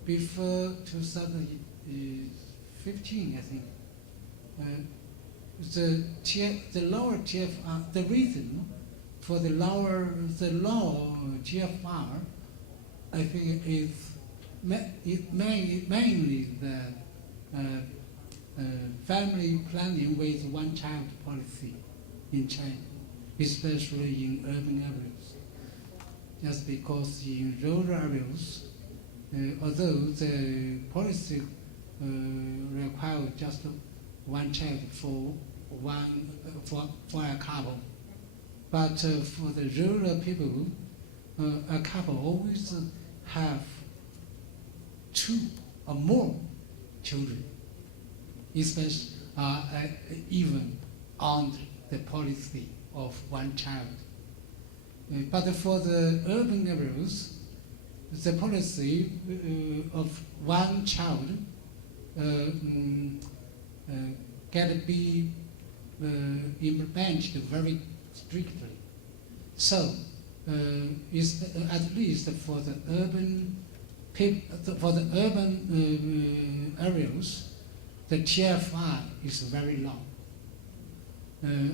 Before 2015, I think, the lower GFR, the reason for the low GFR, I think is mainly the family planning with one-child policy in China, especially in urban areas. Just because in rural areas, although the policy requires just one child for a couple, but for the rural people, a couple always have 2 or more children, especially even on the policy of one child. But for the urban areas, the policy of one child can be implemented very strictly. So, it's, at least for the urban areas, the GFR is very low.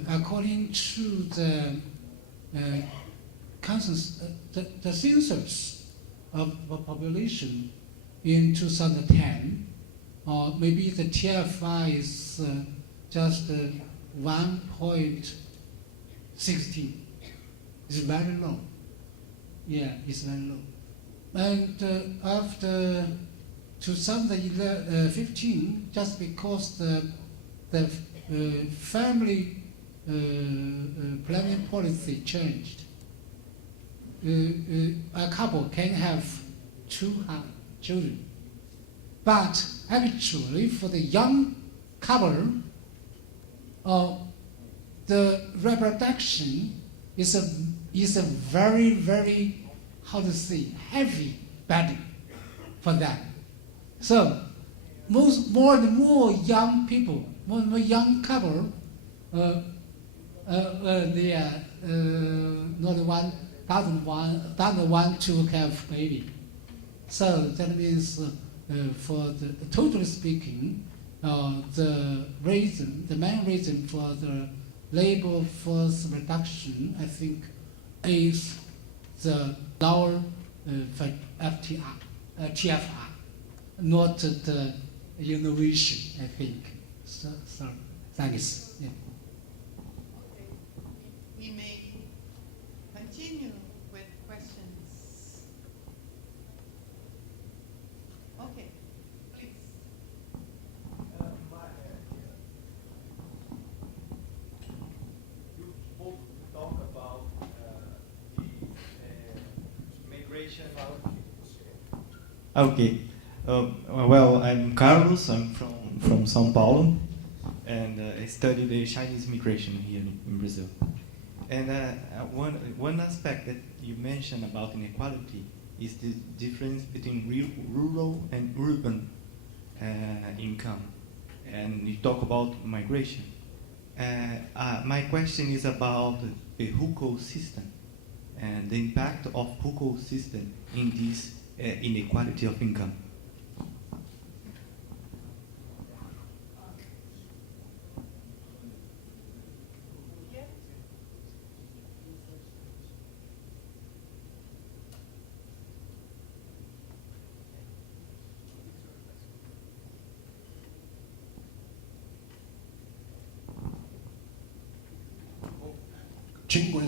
According to the census of the population in 2010, or maybe the TFI is just 1.16. It's very low. Yeah, it's very low. And after 2015, just because the family planning policy changed, a couple can have 2 children. But actually, for the young couple, the reproduction is a very, very, how to say, heavy burden for them. So, more and more young people, more and more young couple, they are doesn't want to have baby. So that means, for the totally speaking, the main reason for the labor force reduction, I think, is the lower TFR, not the innovation, I think. So thanks. Yeah. Okay, we may continue with questions. Okay, please. You both talk about the migration. Okay. Well, I'm Carlos. I'm from São Paulo, and I study the Chinese migration here in Brazil. And one aspect that you mentioned about inequality is the difference between rural and urban income. And you talk about migration. My question is about the hukou system and the impact of hukou system in this inequality of income.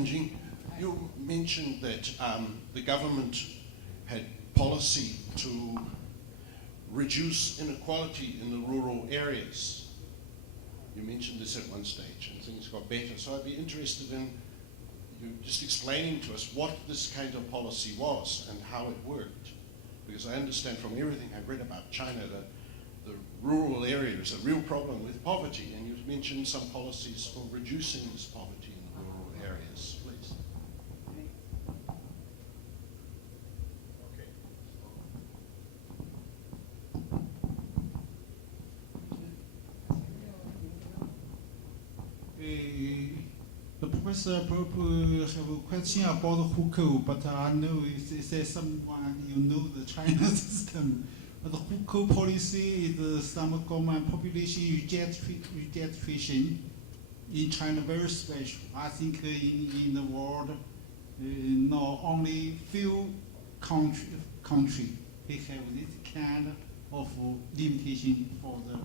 Jing, you mentioned that the government had policy to reduce inequality in the rural areas. You mentioned this at one stage, and things got better. So I'd be interested in you just explaining to us what this kind of policy was and how it worked. Because I understand from everything I've read about China that the rural area is a real problem with poverty, and you've mentioned some policies for reducing this poverty in the rural areas. Please. The professor have a question about hukou, but I know it's someone you know the China system. But the hukou policy is some government population registration in China very special. I think in the world, not only few country they have this kind of limitation for the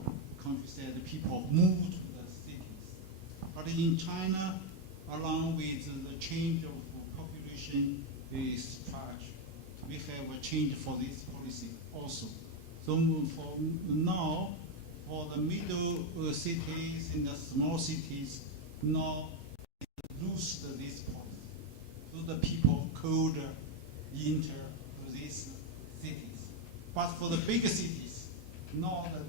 countryside people move to the cities. But in China, along with the change of population structure, we have a change for this policy also. So for now, for the middle cities and the small cities, now lose this policy. So the people could enter to these cities. But for the bigger cities, now the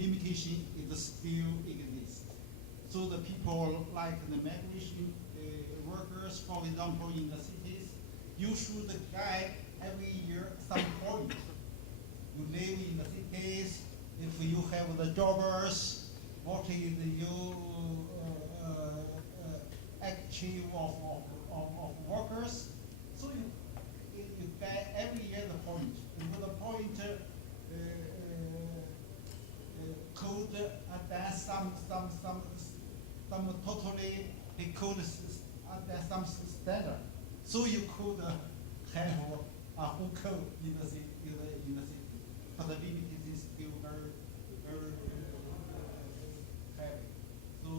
limitation is still exists. So the people like the migration workers, for example, in the cities, you should get every year some point. You live in the cities, if you have the jobbers, what is your achieve of workers? So you get every year the point. With the point could advance some totally they could advance some standard. So you could have a whole code in the city. But the limit is still very heavy. So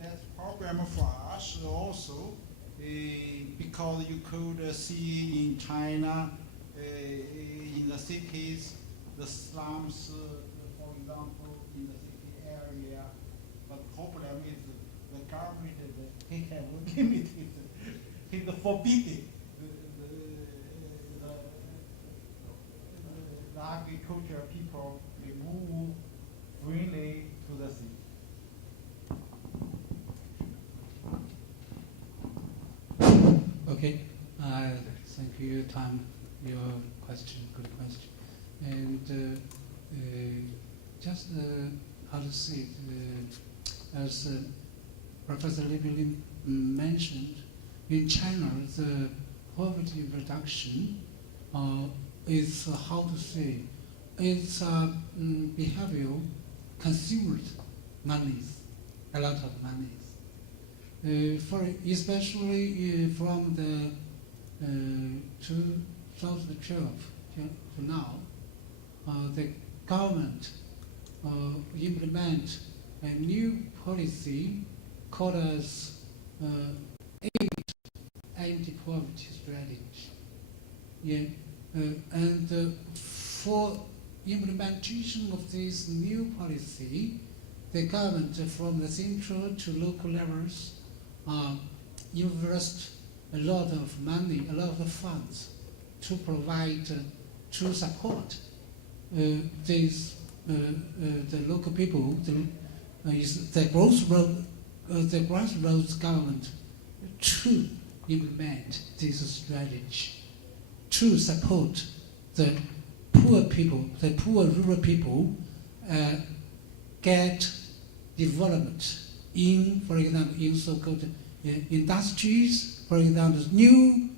that's problem for us also, because you could see in China, in the cities, the slums, for example, in the city area. But problem is the government they have limited, they forbidden the agriculture people may move freely to the city. Okay, thank you your time, your question, good question. And just how to say it, as Professor Li mentioned, in China, the poverty reduction is how to say, it's behavioral consumed monies, a lot of monies. For especially from the 2012 to now, the government implement a new policy called as anti-poverty strategy. Yeah, and for implementation of this new policy, the government from the central to local levels invest a lot of money, a lot of funds to provide, to support these the local people, the grassroots government to implement this strategy, to support the poor people, the poor rural people, get development in, for example, in so-called industries, for example, new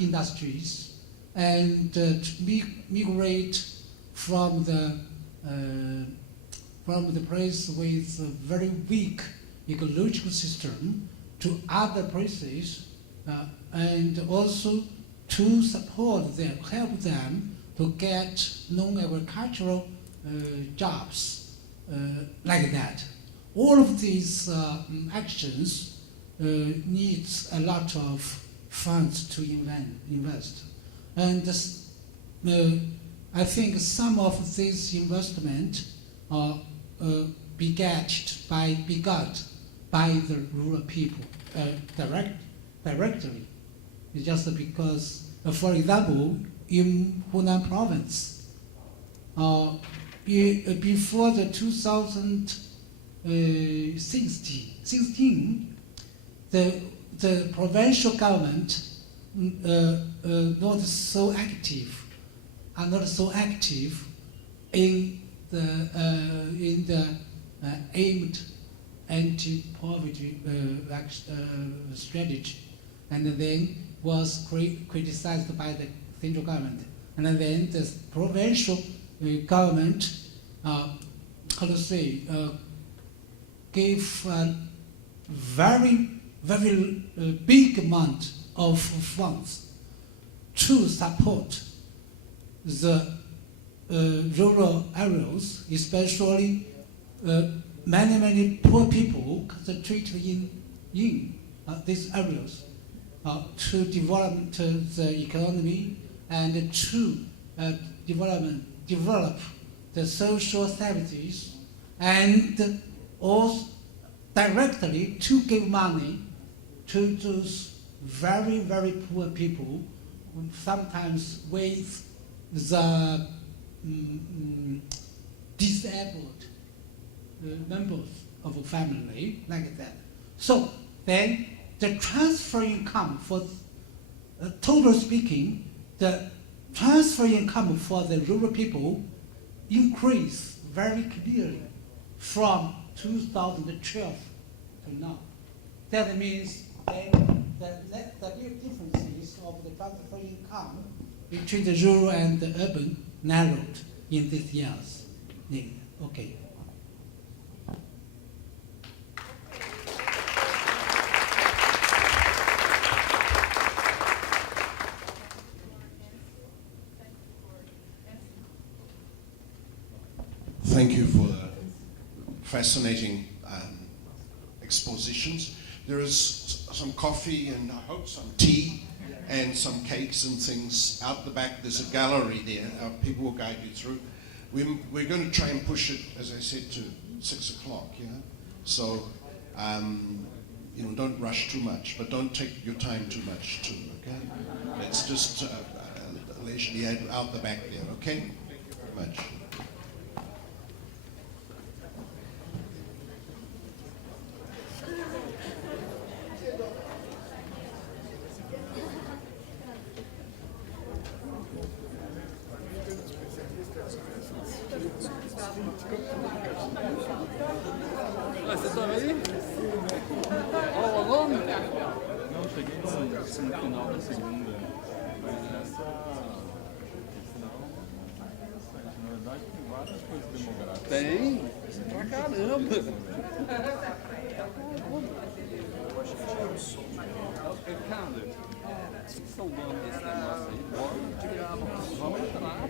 industries, and to migrate from the place with a very weak ecological system to other places, and also to support them, help them to get non-agricultural jobs like that. All of these actions needs a lot of funds to invest. And I think some of this investment begot by the rural people directly. It's just because, for example, in Hunan province, before the 2016, the provincial government not so active in the aimed anti-poverty strategy, and then was criticized by the central government. And then the provincial government, gave a very big amount of funds to support the rural areas, especially many poor people concentrated in these areas, to develop the economy and to develop the social services, and also directly to give money to those very poor people, sometimes with the disabled members of a family, like that. So then the transfer income for, total speaking, the transfer income for the rural people increased very clearly from 2012 to now. That means then the big differences of the transfer income between the rural and the urban narrowed in these years. Okay. Thank you for the fascinating expositions. There is some coffee and I hope some tea and some cakes and things out the back. There's a gallery there. People will guide you through. We're going to try and push it, as I said, to 6 o'clock. Yeah. So, don't rush too much, but don't take your time too much too. Okay. Let's just leisurely out the back there. Okay. Thank you very much. Você estava aí? Ó, logo? Não, cheguei no final da segunda. Mas nessa. Na verdade, tem várias coisas demográficas. Tem? Pra caramba! Cara, são donos desse negócio aí, bora tirar, vamos entrar.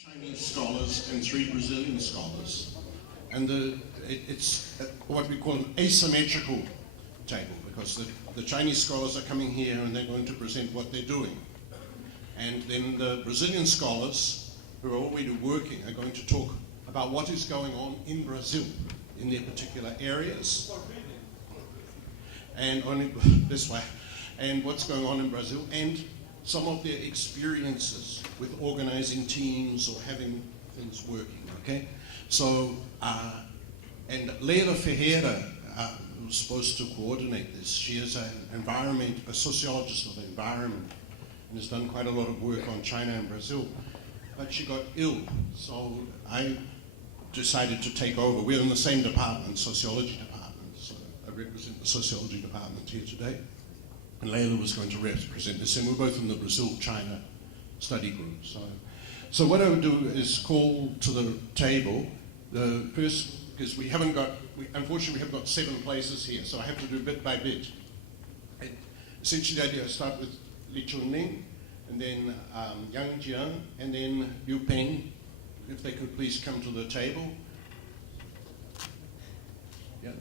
Chinese scholars and 3 Brazilian scholars. And it's what we call an asymmetrical table, because the Chinese scholars are coming here and they're going to present what they're doing. And then the Brazilian scholars, who are already working, are going to talk about what is going on in Brazil, in their particular areas. And only this way. And what's going on in Brazil, and some of their experiences with organizing teams or having things working, okay? So, and Leila Ferreira was supposed to coordinate this. She is a sociologist of the environment, and has done quite a lot of work on China and Brazil. But she got ill, so I decided to take over. We're in the same department, sociology department, so I represent the sociology department here today. And Leila was going to represent this, and we're both in the Brazil-China study group. So what I would do is call to the table the first, because unfortunately we have got 7 places here, so I have to do bit by bit. And essentially the idea, I start with Li Chunling, and then Yang Jian, and then Liu Peng, if they could please come to the table. Yeah.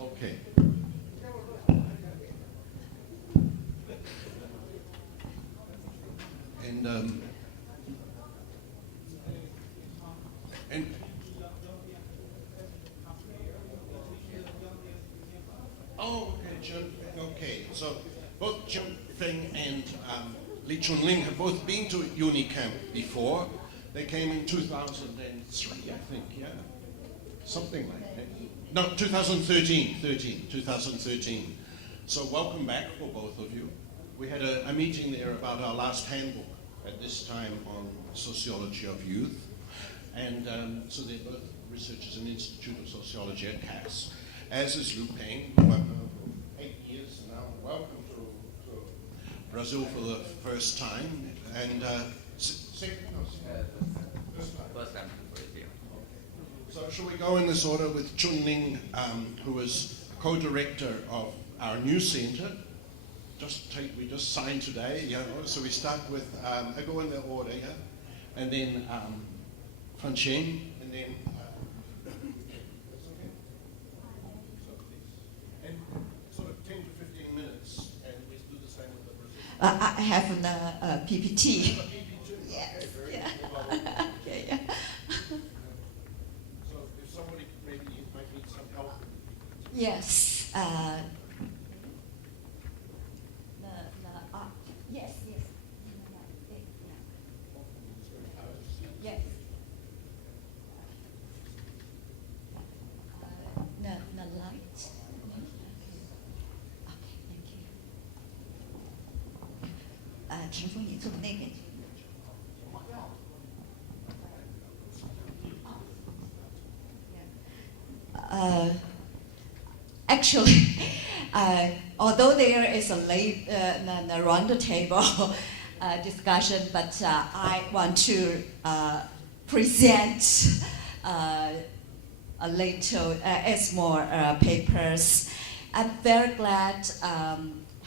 Okay. And oh, okay. So both Chen Feng and Li Chunling have both been to Unicamp before. They came in 2003, I think, yeah? Something like that. No, 2013. So welcome back for both of you. We had a meeting there about our last handbook at this time on sociology of youth. And so they're both researchers in the Institute of Sociology at Cass, as is Liu Peng, who I've known for 8 years now. Welcome to Brazil for the first time. And first time. So shall we go in this order with Chunling, who is co-director of our new center. We just signed today, you know, so we start with, I go in the order, yeah? And then Fan Chen, and then, that's okay? So please. And sort of 10 to 15 minutes, and we do the same with the Brazilian. I have a PPT. Yes. Okay, very Yeah. good. Okay, yeah. So if somebody maybe might need some help with the PPT. Yes. Yes. The light. Okay, thank you. 听说你做的那个。Actually, although there is a late round the table discussion, but I want to present a little more papers. I'm very glad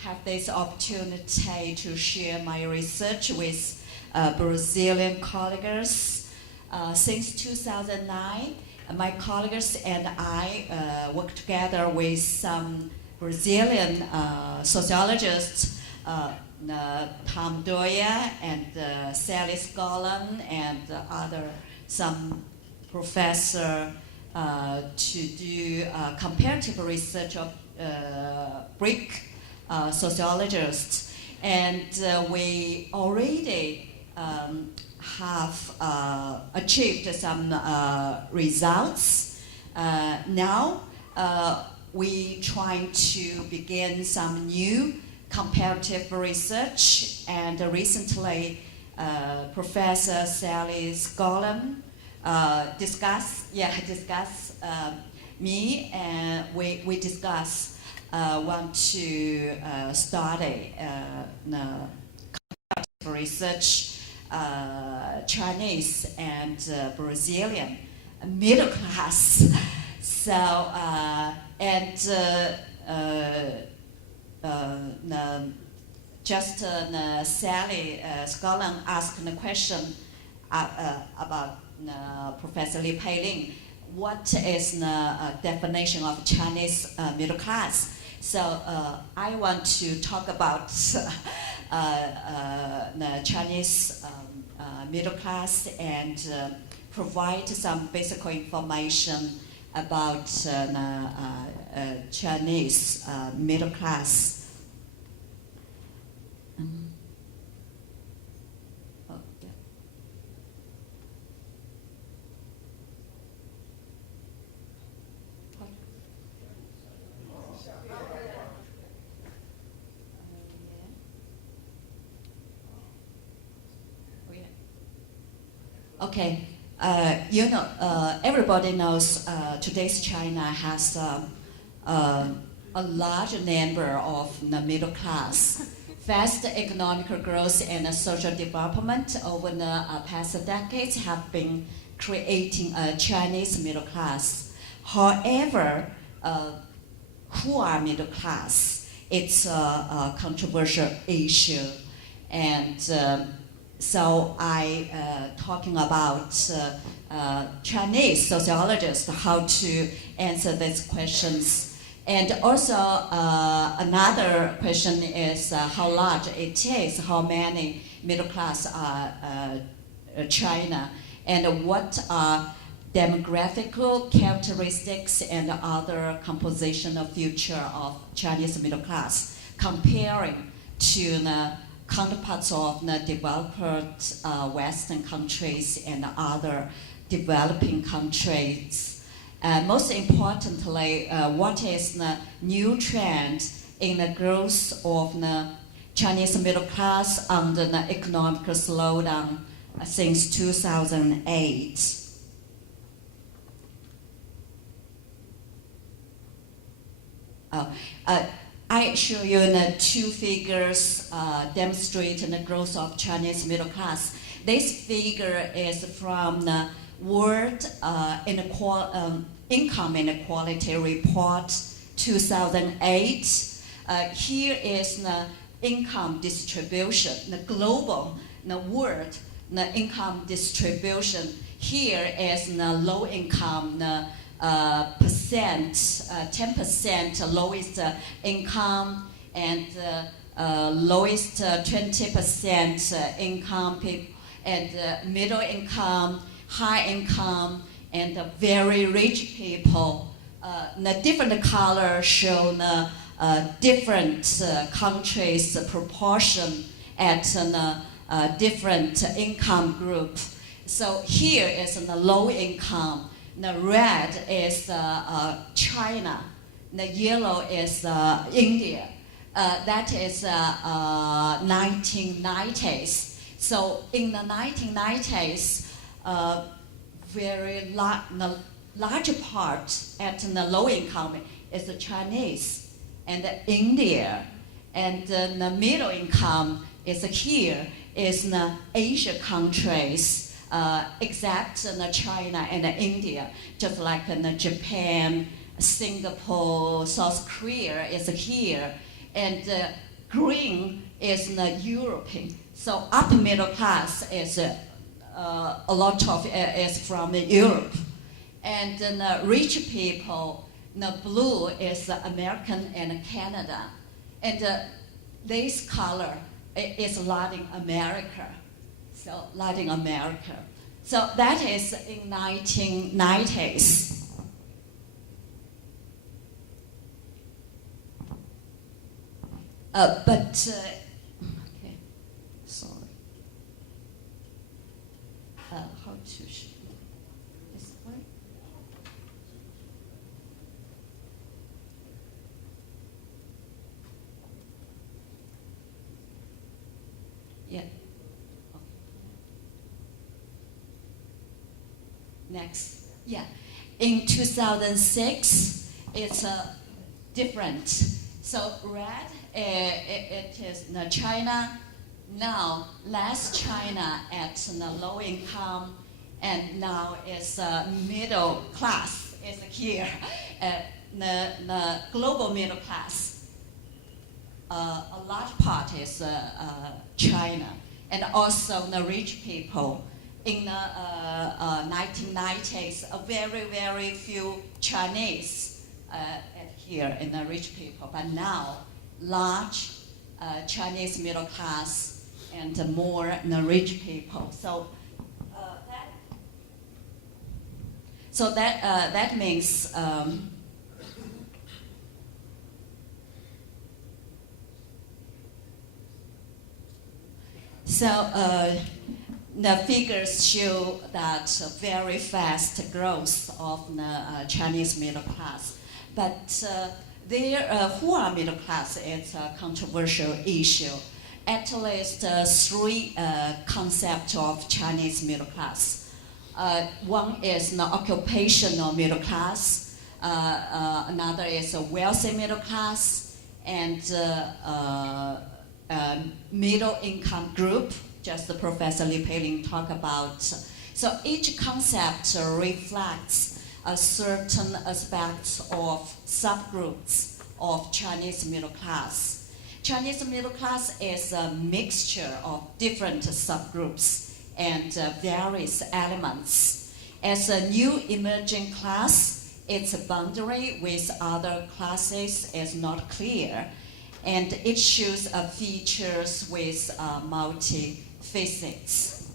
have this opportunity to share my research with Brazilian colleagues. Since 2009, my colleagues and I work together with some Brazilian sociologists, Tom Doya and Sally Scollin and some professor to do comparative research of Greek sociologists. And we already have achieved some results. Now we trying to begin some new comparative research, and recently Professor Sally Scollin discuss me, and we discuss want to study comparative research Chinese and Brazilian middle class. So and Sally Scotland asked the question about Professor Li Peiling. What is the definition of Chinese middle class? So I want to talk about the Chinese middle class and provide some basic information about Chinese middle class. Oh, yeah. Okay, everybody knows today's China has a large number of the middle class. Fast economic growth and social development over the past decades have been creating a Chinese middle class. However, who are middle class? It's a controversial issue, and so I talking about Chinese sociologists how to answer these questions. And also another question is how large it is, how many middle class are China, and what are demographical characteristics and other compositional feature of Chinese middle class comparing to the counterparts of the developed Western countries and other developing countries. Most importantly, what is the new trend in the growth of the Chinese middle class under the economic slowdown since 2008? I show you the two figures demonstrating the growth of Chinese middle class. This figure is from the World Income Inequality Report 2008. Here is the income distribution, the global, the world, the income distribution. Here is the low income, the percent, 10% lowest income, and lowest 20% income people, and middle income, high income, and very rich people. The different colors show the different countries' proportion at the different income group. So here is the low income. The red is China. The yellow is India. That is 1990s. So in the 1990s, very large part at the low income is the Chinese and India, and the middle income is here is the Asia countries. Except China and India, just like Japan, Singapore, South Korea is here, and green is the European. So upper middle class is a lot of is from Europe, and the rich people, the blue is American and Canada, and this color is Latin America. So Latin America. So that is in 1990s. Okay, sorry. How to show this way? Yeah. Next, yeah. In 2006, it's different. So red, it is China. Now, less China at the low income, and now it's middle class is here. the global middle class, a large part is China, and also the rich people. In the 1990s, a very few Chinese here in the rich people, but now large Chinese middle class and more the rich people. So that means the figures show that very fast growth of the Chinese middle class. But who are middle class? It's a controversial issue. At least three concepts of Chinese middle class. One is the occupational middle class. Another is a wealthy middle class, and middle income group. Just Professor Li Peiling talked about. So each concept reflects a certain aspect of subgroups of Chinese middle class. Chinese middle class is a mixture of different subgroups and various elements. As a new emerging class, its boundary with other classes is not clear, and it shows features with multi-facets.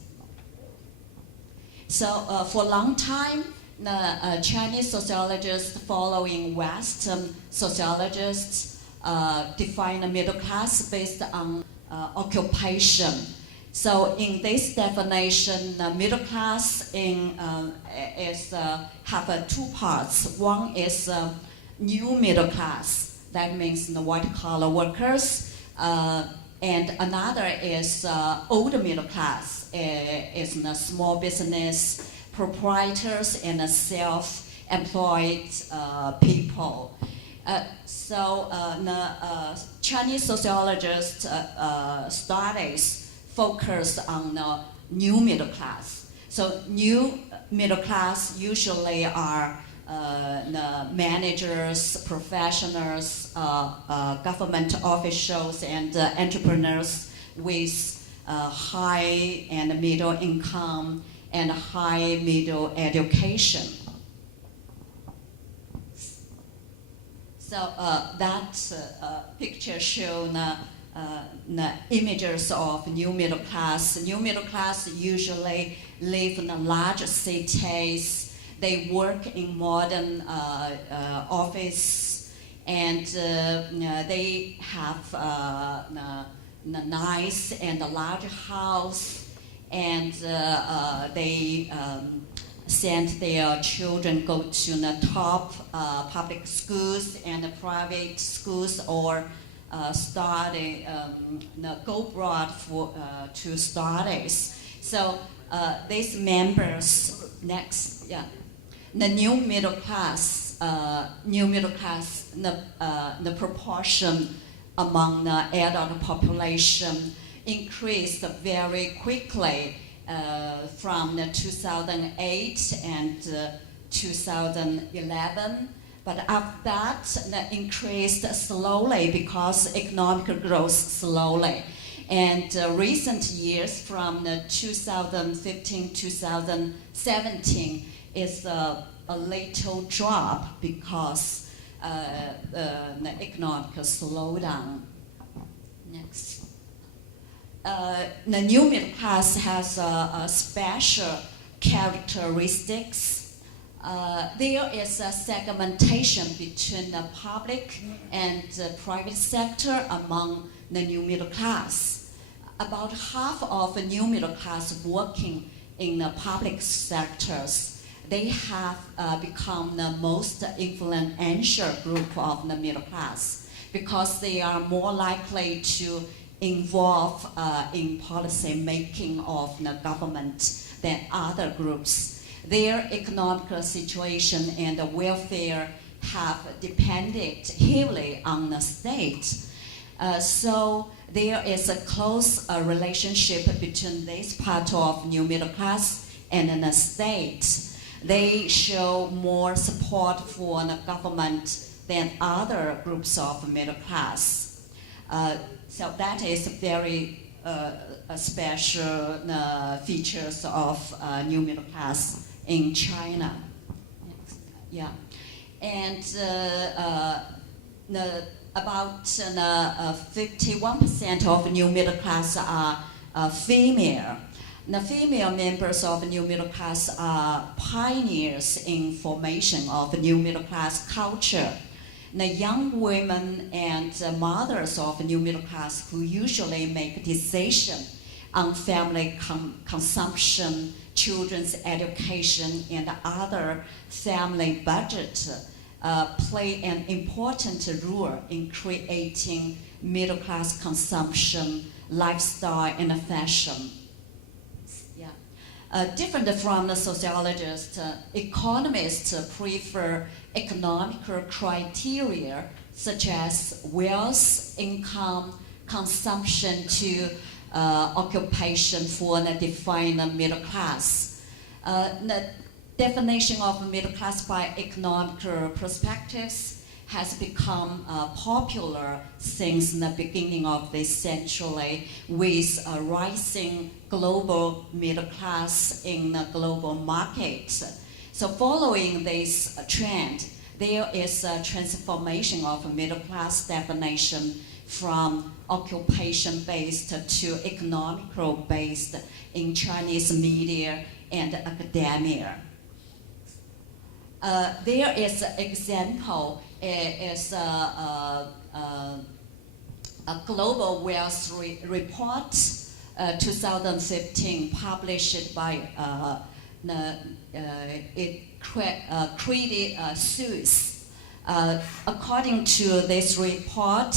So for a long time, the Chinese sociologists following Western sociologists define the middle class based on occupation. So in this definition, the middle class have two parts. One is new middle class, that means the white-collar workers, and another is older middle class, is the small business proprietors and self-employed people. So the Chinese sociologist studies focus on the new middle class. So new middle class usually are the managers, professionals, government officials, and entrepreneurs with high and middle income and high middle education. So that picture shows the images of new middle class. New middle class usually live in large cities. They work in modern office, and they have the nice and large house, and they send their children go to the top public schools and private schools, or study, go abroad for to studies. So these members the new middle class, the proportion among the adult population increased very quickly from 2008 and 2011. But after that, it increased slowly because economic growth slowly. And recent years, from 2015-2017, is a little drop because the economic slowdown. Next. The new middle class has a special characteristics. There is a segmentation between the public and private sector among the new middle class. About half of the new middle class working in the public sectors, they have become the most influential group of the middle class because they are more likely to involve in policy making of the government than other groups. Their economic situation and welfare have depended heavily on the state. So there is a close relationship between this part of new middle class and the state. They show more support for the government than other groups of middle class. So that is very special features of new middle class in China. Next. Yeah, and about 51% of new middle class are female. The female members of new middle class are pioneers in formation of new middle class culture. The young women and mothers of new middle class who usually make decisions on family consumption, children's education, and other family budget play an important role in creating middle class consumption, lifestyle, and fashion. Yeah. Different from the sociologists, economists prefer economic criteria such as wealth, income, consumption to occupation for the defined middle class. The definition of middle class by economic perspectives has become popular since the beginning of this century, with a rising global middle class in the global market. So following this trend, there is a transformation of middle class definition from occupation-based to economical-based in Chinese media and academia. There is an example, is a global wealth report, 2015, published by Credit Suisse. According to this report,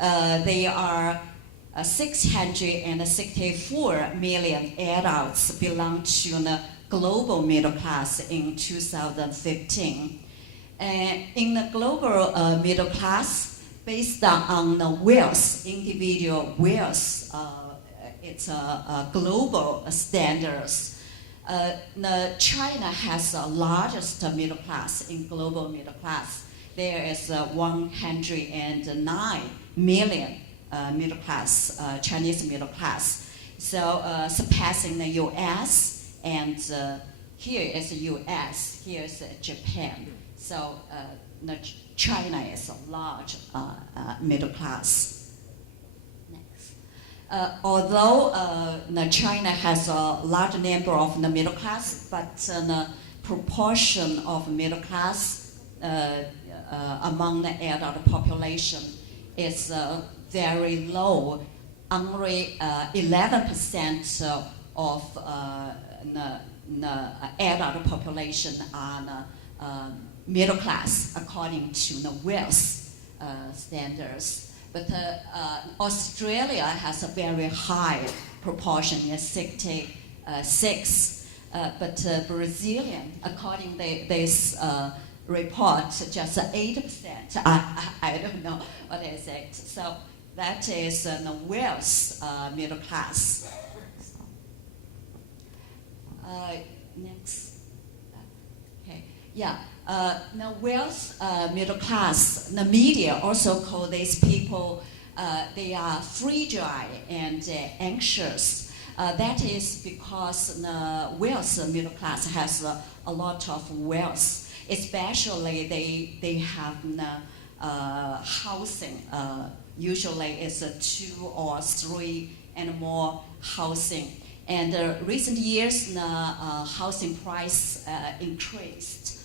there are 664 million adults belong to the global middle class in 2015. In the global middle class, based on the wealth, individual wealth, it's a global standards. China has the largest middle class in global middle class. There is 109 million middle class, Chinese middle class. So surpassing the US, and here is the US, here is Japan. So China is a large middle class. Next. Although China has a large number of the middle class, but the proportion of middle class among the adult population is very low. Only 11% of the adult population are middle class according to the wealth standards. But Australia has a very high proportion, 66. But Brazilian, according to this report, just 8%. I don't know what is it. So that is the wealth middle class. Next. Okay. Yeah. The wealth middle class, the media also call these people, they are fragile and anxious. That is because the wealth middle class has a lot of wealth. Especially they have the housing. Usually it's 2 or 3 and more housing. And recent years, the housing price increased,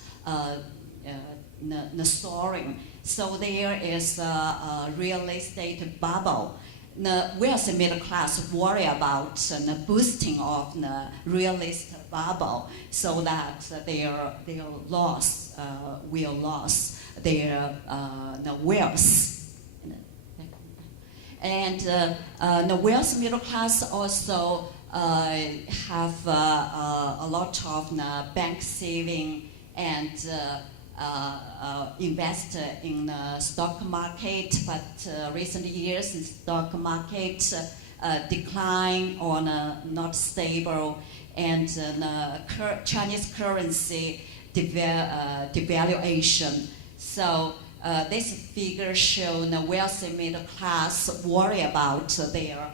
the soaring. So there is a real estate bubble. The wealthy middle class worry about the boosting of the real estate bubble, so that they will lose their the wealth. And the wealthy middle class also have a lot of bank saving and invest in the stock market, but recent years the stock market decline or not stable, and the Chinese currency devaluation. So this figure shows the wealthy middle class worry about their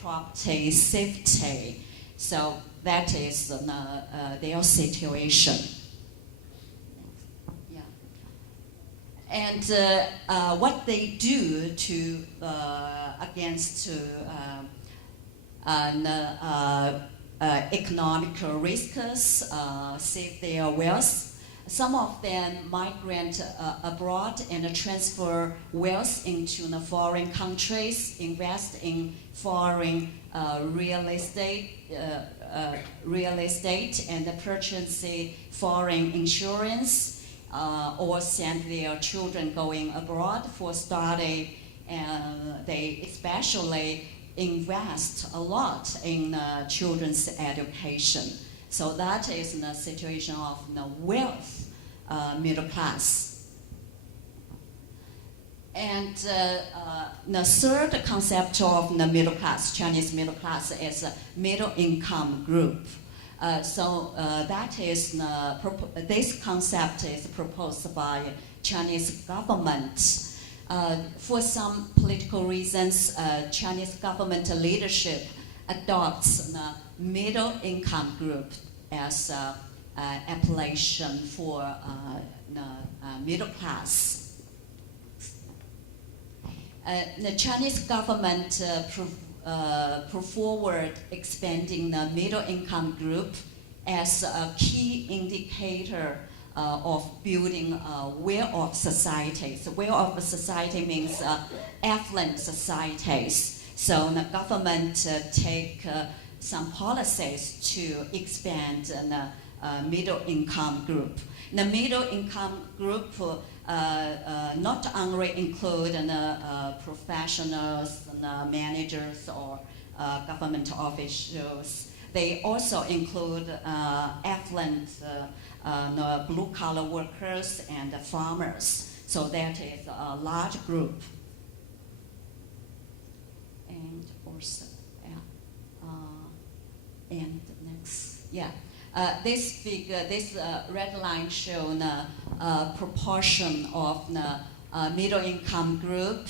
property safety. So that is their situation. Yeah. And what they do to against economic risks, save their wealth. Some of them migrate abroad and transfer wealth into the foreign countries, invest in foreign real estate, and purchase foreign insurance, or send their children going abroad for study. And they especially invest a lot in children's education. So that is the situation of the wealth middle class. And the third concept of the middle class, Chinese middle class, is a middle income group. That is this concept is proposed by Chinese government. For some political reasons, Chinese government leadership adopts the middle income group as appellation for the middle class. The Chinese government put forward expanding the middle income group as a key indicator of building a well-off societies. Well-off society means affluent societies. So the government take some policies to expand the middle income group. The middle income group not only include professionals, managers, or government officials. They also include affluent blue-collar workers and farmers. So that is a large group. And also, and next, this figure, this red line shows the proportion of the middle income group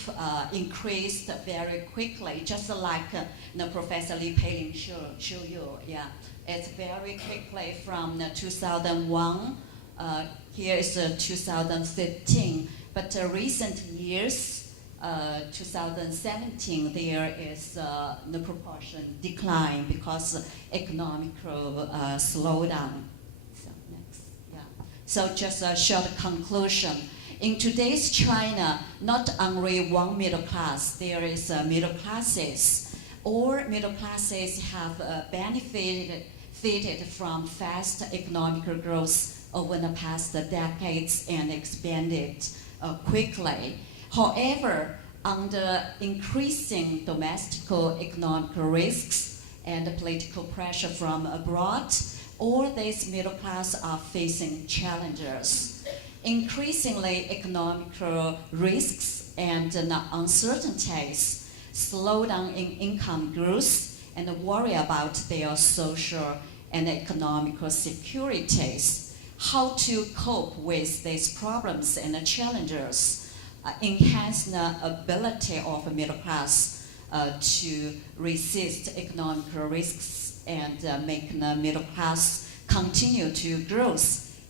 increased very quickly, just like the Professor Li Peiling show you. Yeah, it's very quickly from 2001. Here is 2015, but recent years. 2017, there is the proportion decline because economical slowdown. So next, So just a short conclusion. In today's China, not only one middle class, there is middle classes. All middle classes have benefited from fast economical growth over the past decades and expanded quickly. However, under increasing domestic economic risks and political pressure from abroad, all these middle class are facing challenges. Increasingly, economic risks and uncertainties, slowdown in income growth, and worry about their social and economical securities. How to cope with these problems and challenges? Enhance the ability of a middle class to resist economic risks and make the middle class continue to grow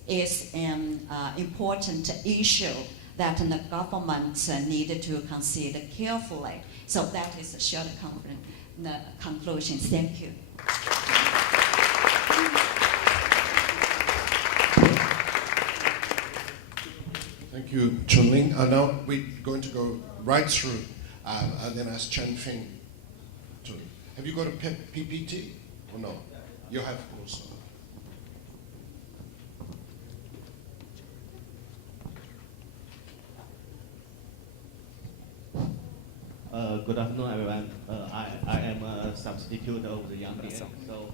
is an important issue that the government needed to consider carefully. So that is a short conclusion. Thank you. Thank you, Chunling. Now we're going to go right through and then ask Chen Fing to. Have you got a PPT or no? You have also. Good afternoon, everyone. I am a substitute of the Yang Dian. So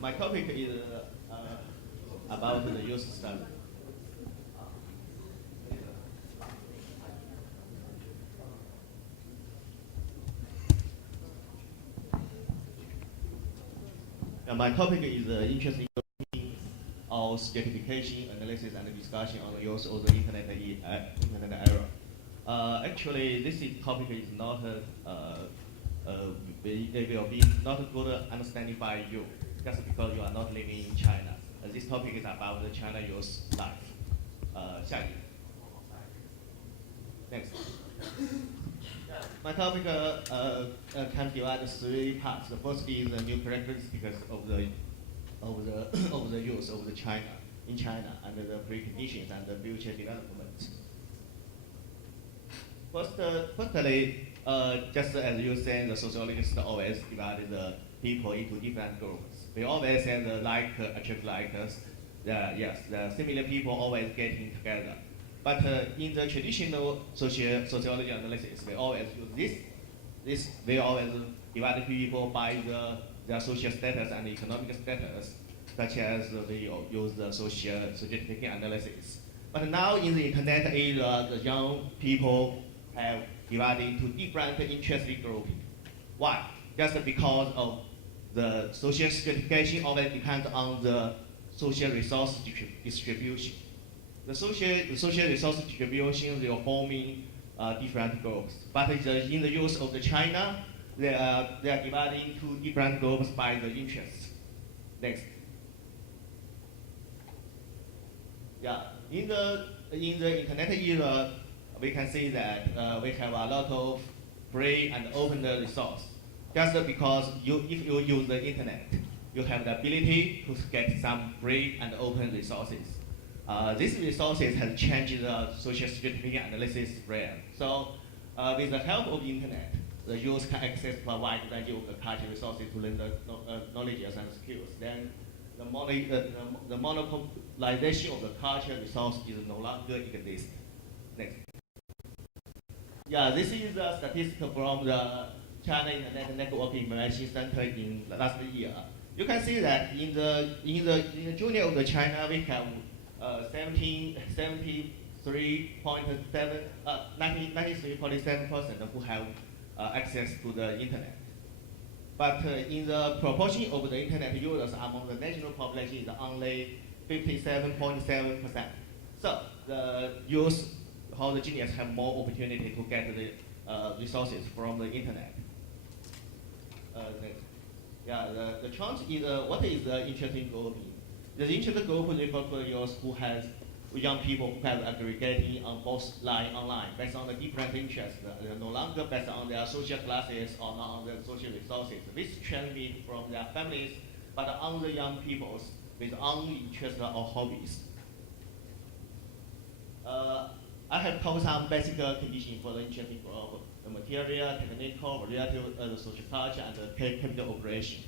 my topic is about the youth study. My topic is interesting of our stratification, analysis, and discussion on the use of the internet era. Actually, this topic is not it will be not good understanding by you, just because you are not living in China. This topic is about the China youth life. 下一个 Next. My topic can divide three parts. The first is the new characteristics of the youth of the China in China and the preconditions and the future development. Firstly, just as you said, the sociologists always divided the people into different groups. We always say the like attract like us. Yes, the similar people always getting together. But in the traditional sociology analysis, we always use this. We always divide people by their social status and economic status, such as we use the social stratification analysis. But now in the internet era, the young people have divided into different interest grouping. Why? Just because of the social stratification always depends on the social resource distribution. The social resource distribution, they are forming different groups. But in the use of the China, they are divided into different groups by the interests. Next. Yeah, in the internet era, we can see that we have a lot of free and open resource. Just because if you use the internet, you have the ability to get some free and open resources. These resources have changed the social stratification analysis realm. So with the help of the internet, the youth can access provide value of the cultural resources to learn the knowledge and skills. Then the monopolization of the cultural resource is no longer exist. Next. Yeah, this is a statistic from the China Internet Network Information Center in last year. You can see that in the junior of the China, we have 93.7% who have access to the internet. But in the proportion of the internet users among the national population is only 57.7%. So the youth, how the genius have more opportunity to get the resources from the internet. Next. Yeah, the chance is what is the interesting grouping? The interesting group refers to youth who has young people who have aggregating on both line online based on the different interests. They're no longer based on their social classes or not on their social resources. This trend means from their families, but on the young peoples with own interests or hobbies. I have told some basic conditions for the interesting group: the material, technical, relative, the social culture, and the capital operation.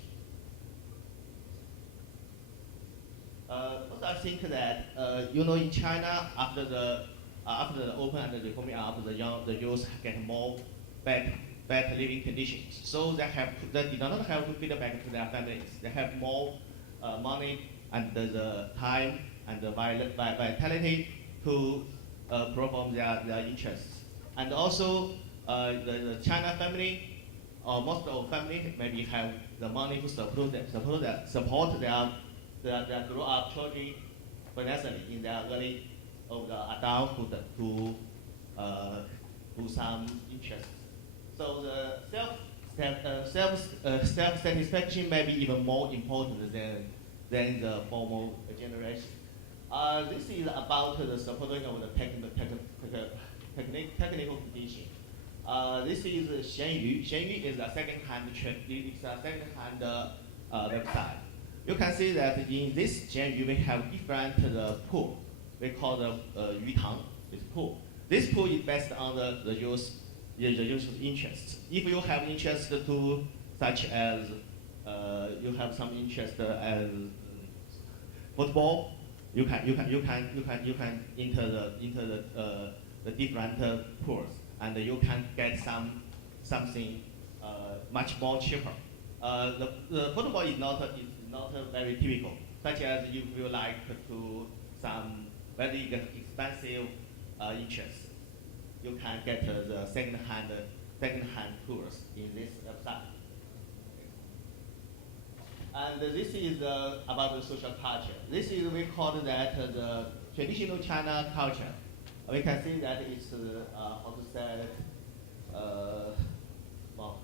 Also, I think that in China, after the open and the reforming up, the youth get more better living conditions. So they do not have to feed back to their families. They have more money and the time and the vitality to perform their interests. And also, the China family, or most of family, maybe have the money to support their grow up children financially in their early of the adulthood to some interests. So the self satisfaction may be even more important than the formal generation. This is about the supporting of the technical condition. This is Xianyu. Xianyu is a second-hand website. You can see that in this Xianyu we have different pool. We call the Yutang. It's pool. This pool is based on the user's interests. If you have interest to such as you have some interest as football, you can enter the different pools, and you can get something much more cheaper. The football is not very typical, such as if you like to some very expensive interests, you can get the second-hand tours in this website. And this is about the social culture. This is, we call that the traditional China culture. We can see that it's, how to say, well,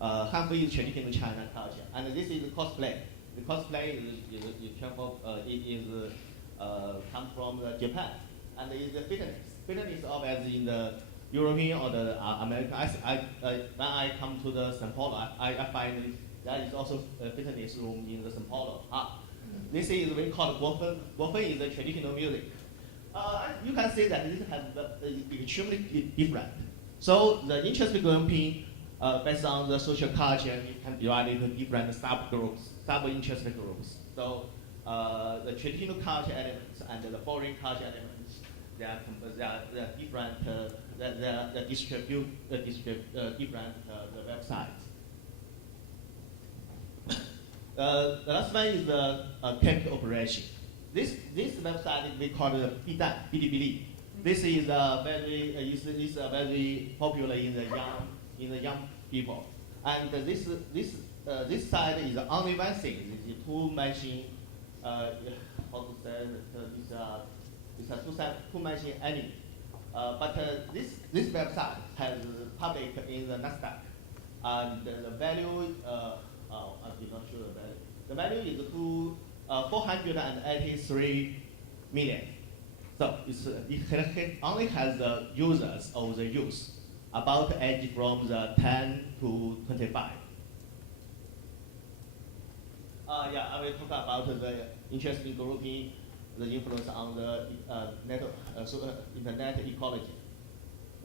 Hanfu is traditional China culture. And this is cosplay. The cosplay come from Japan. And it is the fitness. Fitness always in the European or the American. When I come to the São Paulo, I find there is also a fitness room in the São Paulo. This is we call Guofen. Guofen is the traditional music. You can see that this has extremely different. So the interest grouping based on the social culture, you can divide into different subgroups, sub-interest groups. So the traditional culture elements and the foreign culture elements, they are different. They distribute different the websites. The last one is the capital operation. This website we call it Bidan, Bilibili. This is very popular in the young people. And this site is only one thing. It's two machine. How to say? It's a two machine anime. But this website has public in the Nasdaq, and the value. I did not show the value. The value is 483 million. So it only has the users of the youth, about age from the 10 to 25. Yeah, I will talk about the interesting grouping, the influence on the internet ecology.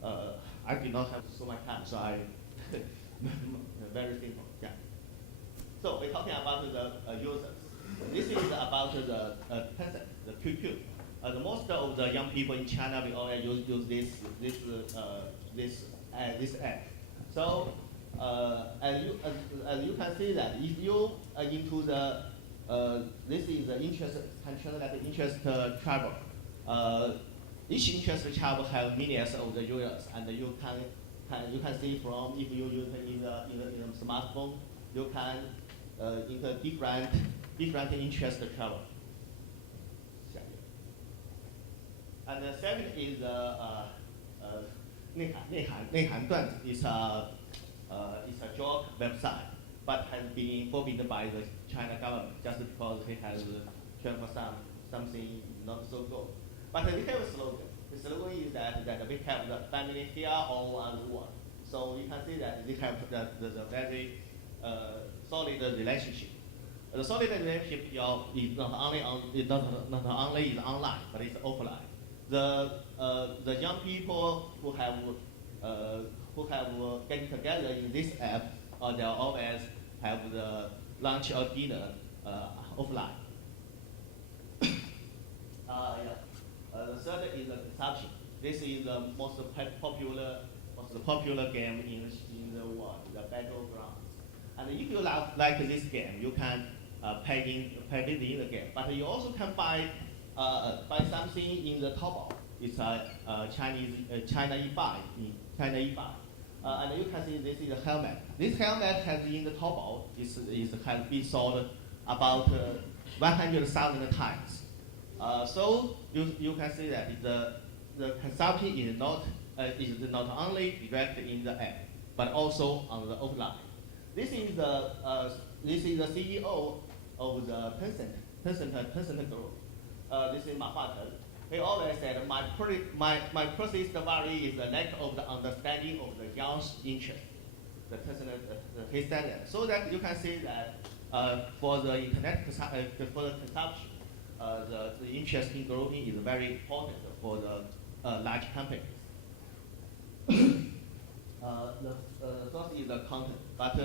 I did not have so much time, so I very simple. Yeah. So we're talking about the users. This is about the Tencent, the QQ. The most of the young people in China will always use this app. So as you can see that if you are into the this is the interest travel. Each interest travel have millions of the users, and you can see from if you use in the smartphone, you can into different interest travel. And the second is 内涵段子 is a joke website, but has been forbidden by the China government just because it has shown something not so good. But they have a slogan. The slogan is that we have the family here all around the world. So you can see that they have the very solid relationship. The solid relationship is not only is online, but it's offline. The young people who have getting together in this app, they always have the lunch or dinner offline. The third is the consumption. This is the most popular game in the world, the battlegrounds. And if you like this game, you can pay it in the game. But you also can buy something in the Taobao. It's China e-buy. And you can see this is a helmet. This helmet has in the Taobao has been sold about 100,000 times. So you can see that the consumption is not only direct in the app, but also on the offline. This is the CEO of the Tencent Group. This is Ma Huateng. He always said my persistent worry is the lack of the understanding of the young's interest. He said that. So that you can see that for the internet for the consumption, the interest in grouping is very important for the large companies. The first is the content, but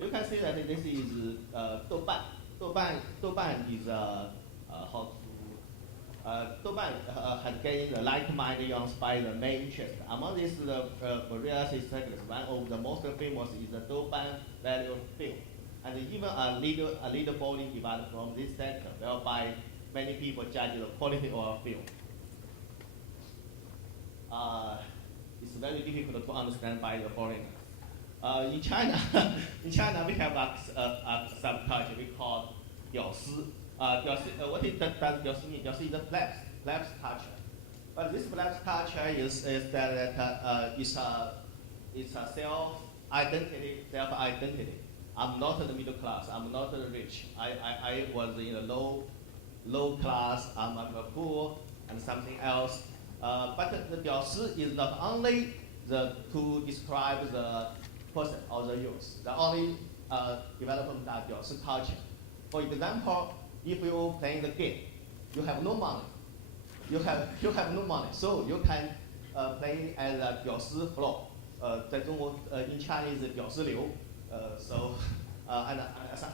you can see that this is Douban. Douban is Douban has gained the like-minded young by the main interest. Among these, the various sectors, one of the most famous is the Douban value film, and even a leaderboarding developed from this sector, whereby many people judge the quality of a film. It's very difficult to understand by the foreigners. In China, in China we have a subculture we call 屌丝. What does 屌丝mean? 屌丝is a plebs culture. But this plebs culture is that it's a self-identity. I'm not the middle class. I'm not the rich. I was in a low class. I'm poor and something else. But the 屌丝 is not only to describe the person or the youth. The only development of 屌丝 culture. For example, if you playing the game, you have no money. You have no money, so you can play as a 屌丝 flow. 在中国 in Chinese 屌丝流. So and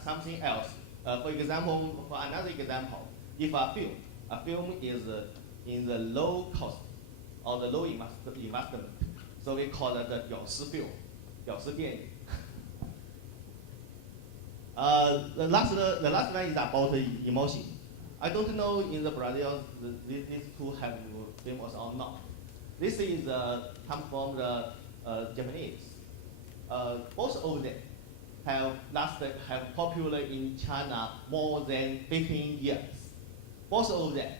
something else. For example, for another example, if a film is in the low cost or the low investment, so we call it the 屌丝 film, 屌丝电影. The last one is about emotion. I don't know in the Brazil these two have famous or not. This is come from the Japanese. Both of them have popular in China more than 15 years. Both of them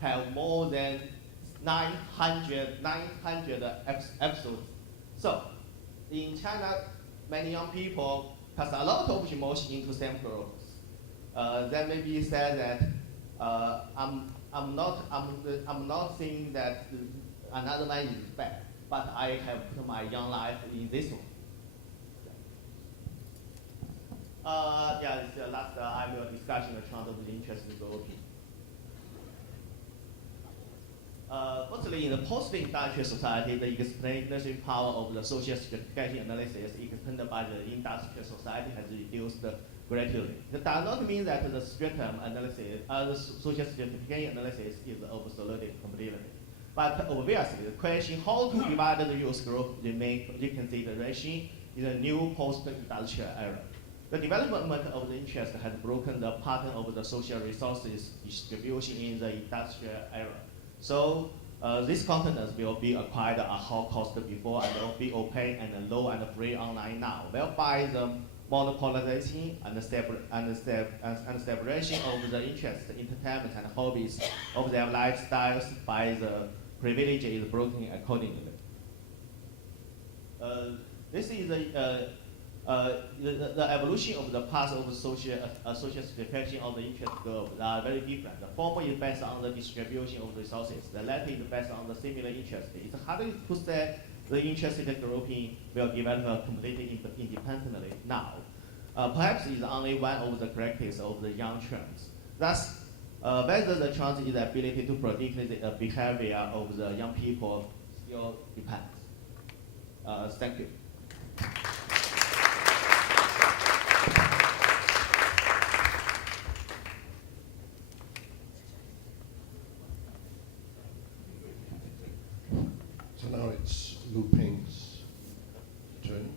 have more than 900 episodes. So in China, many young people pass a lot of emotion into same groups. That may be said that I'm not saying that another man is bad, but I have put my young life in this one. It's the last annual discussion on China of the interest developing. Firstly, in the post-industrial society, the explanatory power of the social stratification analysis extended by the industrial society has reduced greatly. That does not mean that the stratum analysis, the social stratification analysis is obsolete completely. But obviously, the question how to divide the youth group remains under consideration in the new post-industrial era. The development of the interest has broken the pattern of the social resources distribution in the industrial era. So these contents will be acquired at high cost before and will be open and low and free online now, whereby the monopolization and separation of the interests, entertainment, and hobbies of their lifestyles by the privilege is broken accordingly. This is the evolution of the path of social stratification of the interest group are very different. The former is based on the distribution of resources. The latter is based on the similar interest. It's hard to say the interested grouping will develop completely independently now. Perhaps it's only one of the characteristics of the young trends. Thus, whether the trend is the ability to predict the behavior of the young people still depends. Thank you. So now it's Lu Peng's turn.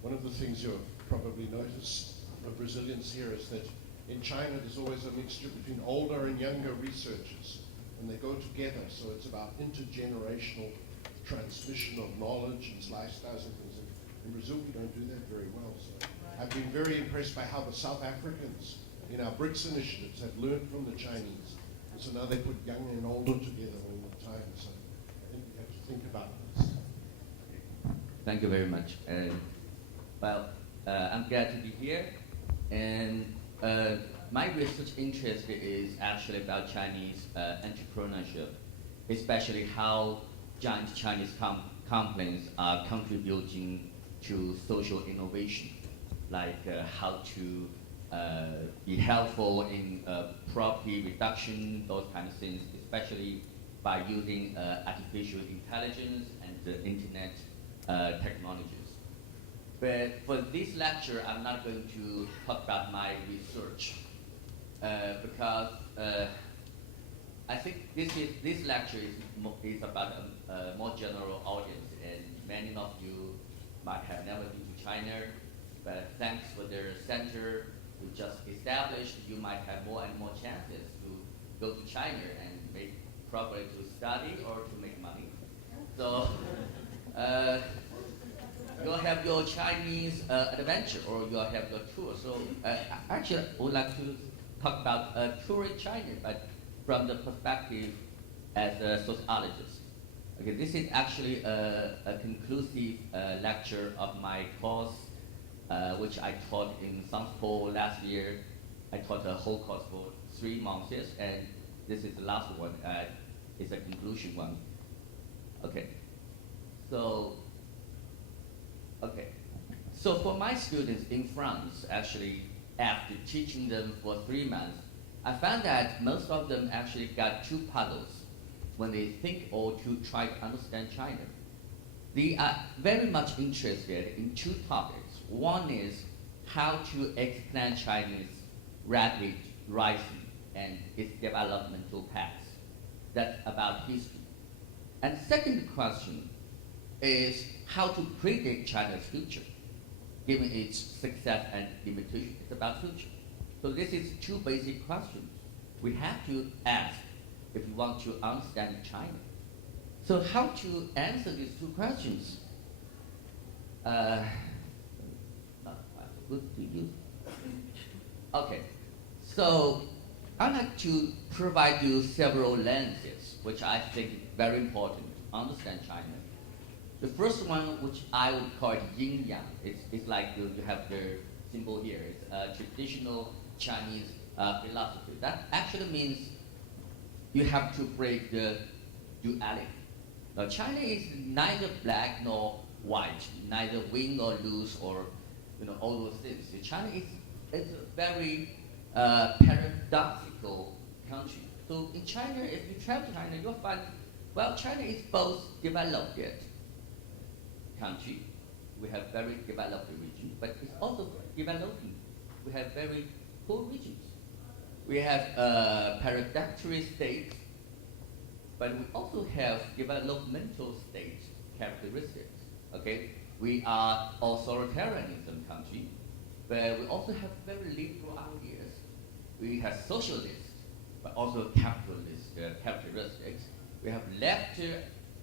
One of the things you've probably noticed of Brazilians here is that in China there's always a mixture between older and younger researchers, and they go together, so it's about intergenerational transmission of knowledge and lifestyles and things. In Brazil we don't do that very well, so I've been very impressed by how the South Africans in our BRICS initiatives have learned from the Chinese. And so now they put young and older together all the time. So I think we have to think about this. Thank you very much. I'm glad to be here. And my research interest is actually about Chinese entrepreneurship, especially how giant Chinese companies are contributing to social innovation, like how to be helpful in poverty reduction, those kind of things, especially by using artificial intelligence and the internet technologies. But for this lecture, I'm not going to talk about my research because I think this lecture is about a more general audience, and many of you might have never been to China, but thanks for their center we just established, you might have more and more chances to go to China and make probably to study or to make money. So you'll have your Chinese adventure or you'll have your tour. So actually, I would like to talk about tour in China, but from the perspective as a sociologist. Okay, this is actually a conclusive lecture of my course, which I taught in Singapore last year. I taught a whole course for 3 months, and this is the last one. It's a conclusion one. Okay. So for my students in France, actually, after teaching them for 3 months, I found that most of them actually got 2 puzzles when they think or to try to understand China. They are very much interested in 2 topics. One is how to explain China's rapid rising and its developmental path. That's about history. And second question is how to predict China's future, given its success and limitation. It's about future. So this is 2 basic questions we have to ask if we want to understand China. So how to answer these 2 questions? Good to you. Okay, so I'd like to provide you several lenses which I think very important to understand China. The first one, which I would call it yin-yang, it's like you have the symbol here. It's a traditional Chinese philosophy. That actually means you have to break the duality. Now, China is neither black nor white, neither win or lose, or all those things. China is a very paradoxical country. So in China, if you travel to China, you'll find, well, China is both developed yet country. We have very developed region, but it's also developing. We have very poor regions. We have paradoxical states, but we also have developmental state characteristics. Okay, we are authoritarianism country, but we also have very liberal ideas. We have socialist, but also capitalist characteristics. We have left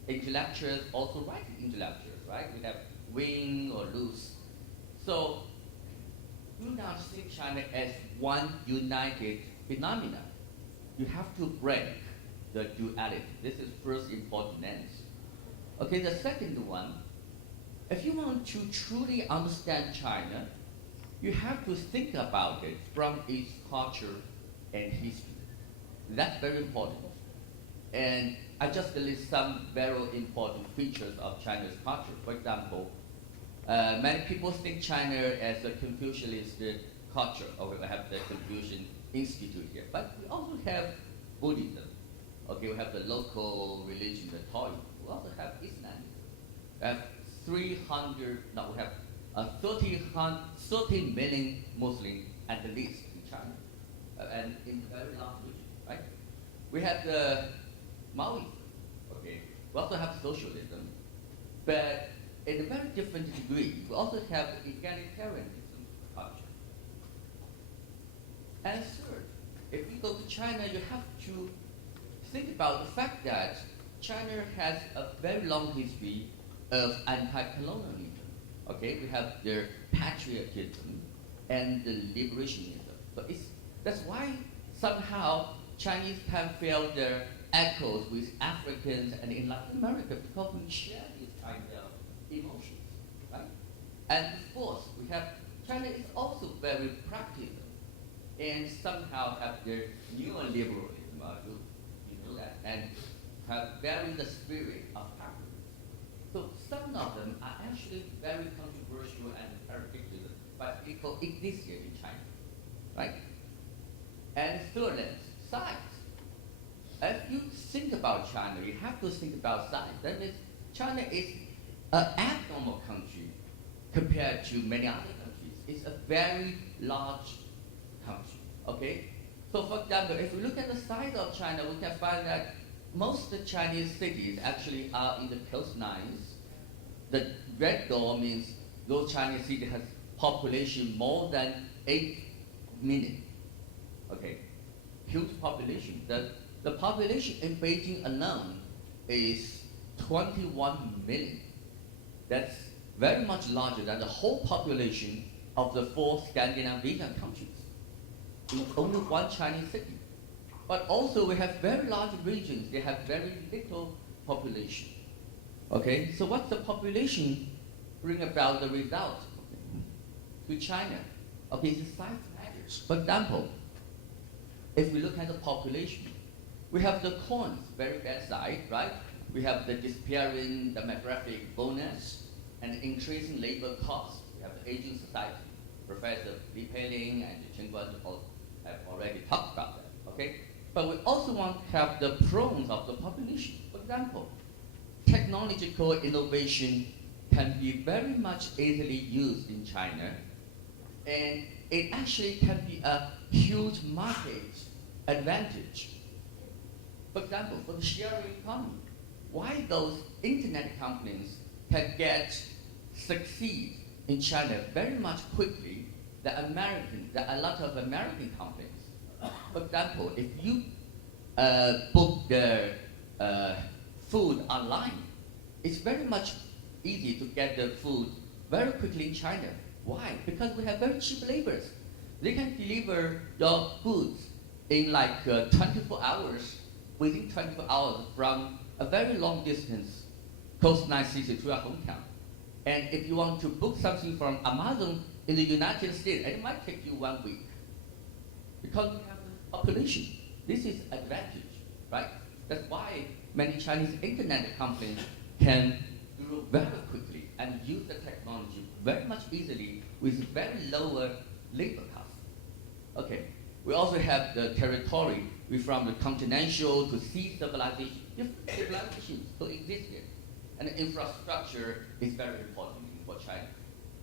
intellectuals, also right intellectuals, right? We have win or lose. So do not see China as one united phenomena. You have to break the duality. This is first important lens. Okay, the second one, if you want to truly understand China, you have to think about it from its culture and history. That's very important. And I just list some very important features of China's culture. For example, many people think China as a Confucianist culture, or we have the Confucian Institute here. But we also have Buddhism. Okay, we have the local religion, the Taoism. We also have Islam. We have 30 million Muslims at the least in China, and in a very large region, right? We have the Maoism. Okay, we also have socialism, but in a very different degree. We also have egalitarianism culture. And third, if you go to China, you have to think about the fact that China has a very long history of anti-colonialism. Okay, we have their patriotism and the liberationism. So that's why somehow Chinese can feel their echoes with Africans and in Latin America, because we share these kind of emotions, right? And fourth, we have China is also very practical and somehow have their neoliberalism, you know that, and have very the spirit of capitalism. So some of them are actually very controversial and particular, but it exists here in China, right? And third lens, science. If you think about China, you have to think about science. That means China is an abnormal country compared to many other countries. It's a very large country, okay? So for example, if we look at the size of China, we can find that most of the Chinese cities actually are in the coastlines. The red dot means those Chinese cities have population more than 8 million. Okay, huge population. The the population in Beijing alone is 21 million. That's very much larger than the whole population of the 4 Scandinavian countries in only one Chinese city. But also we have very large regions, they have very little population. Okay, so what's the population bring about the result to China? Okay, it's 5 factors. For example, if we look at the population, we have the cons, very bad side, right? We have the disappearing demographic bonus and increasing labor costs. We have the aging society. Professor Li Peiling and Chen Guan have already talked about that, okay? But we also want to have the pros of the population. For example, technological innovation can be very much easily used in China, and it actually can be a huge market advantage. For example, for the sharing economy, why those internet companies can succeed in China very much quickly than a lot of American companies. For example, if you book the food online, it's very much easy to get the food very quickly in China. Why? Because we have very cheap labors. They can deliver your goods in like 24 hours, within 24 hours from a very long distance, coastline city to your hometown. And if you want to book something from Amazon in the United States, it might take you 1 week. Because we have the population. This is advantage, right? That's why many Chinese internet companies can grow very quickly and use the technology very much easily with very lower labor costs. Okay, we also have the territory. We from the continental to sea civilization. Different civilizations coexist here. And the infrastructure is very important for China.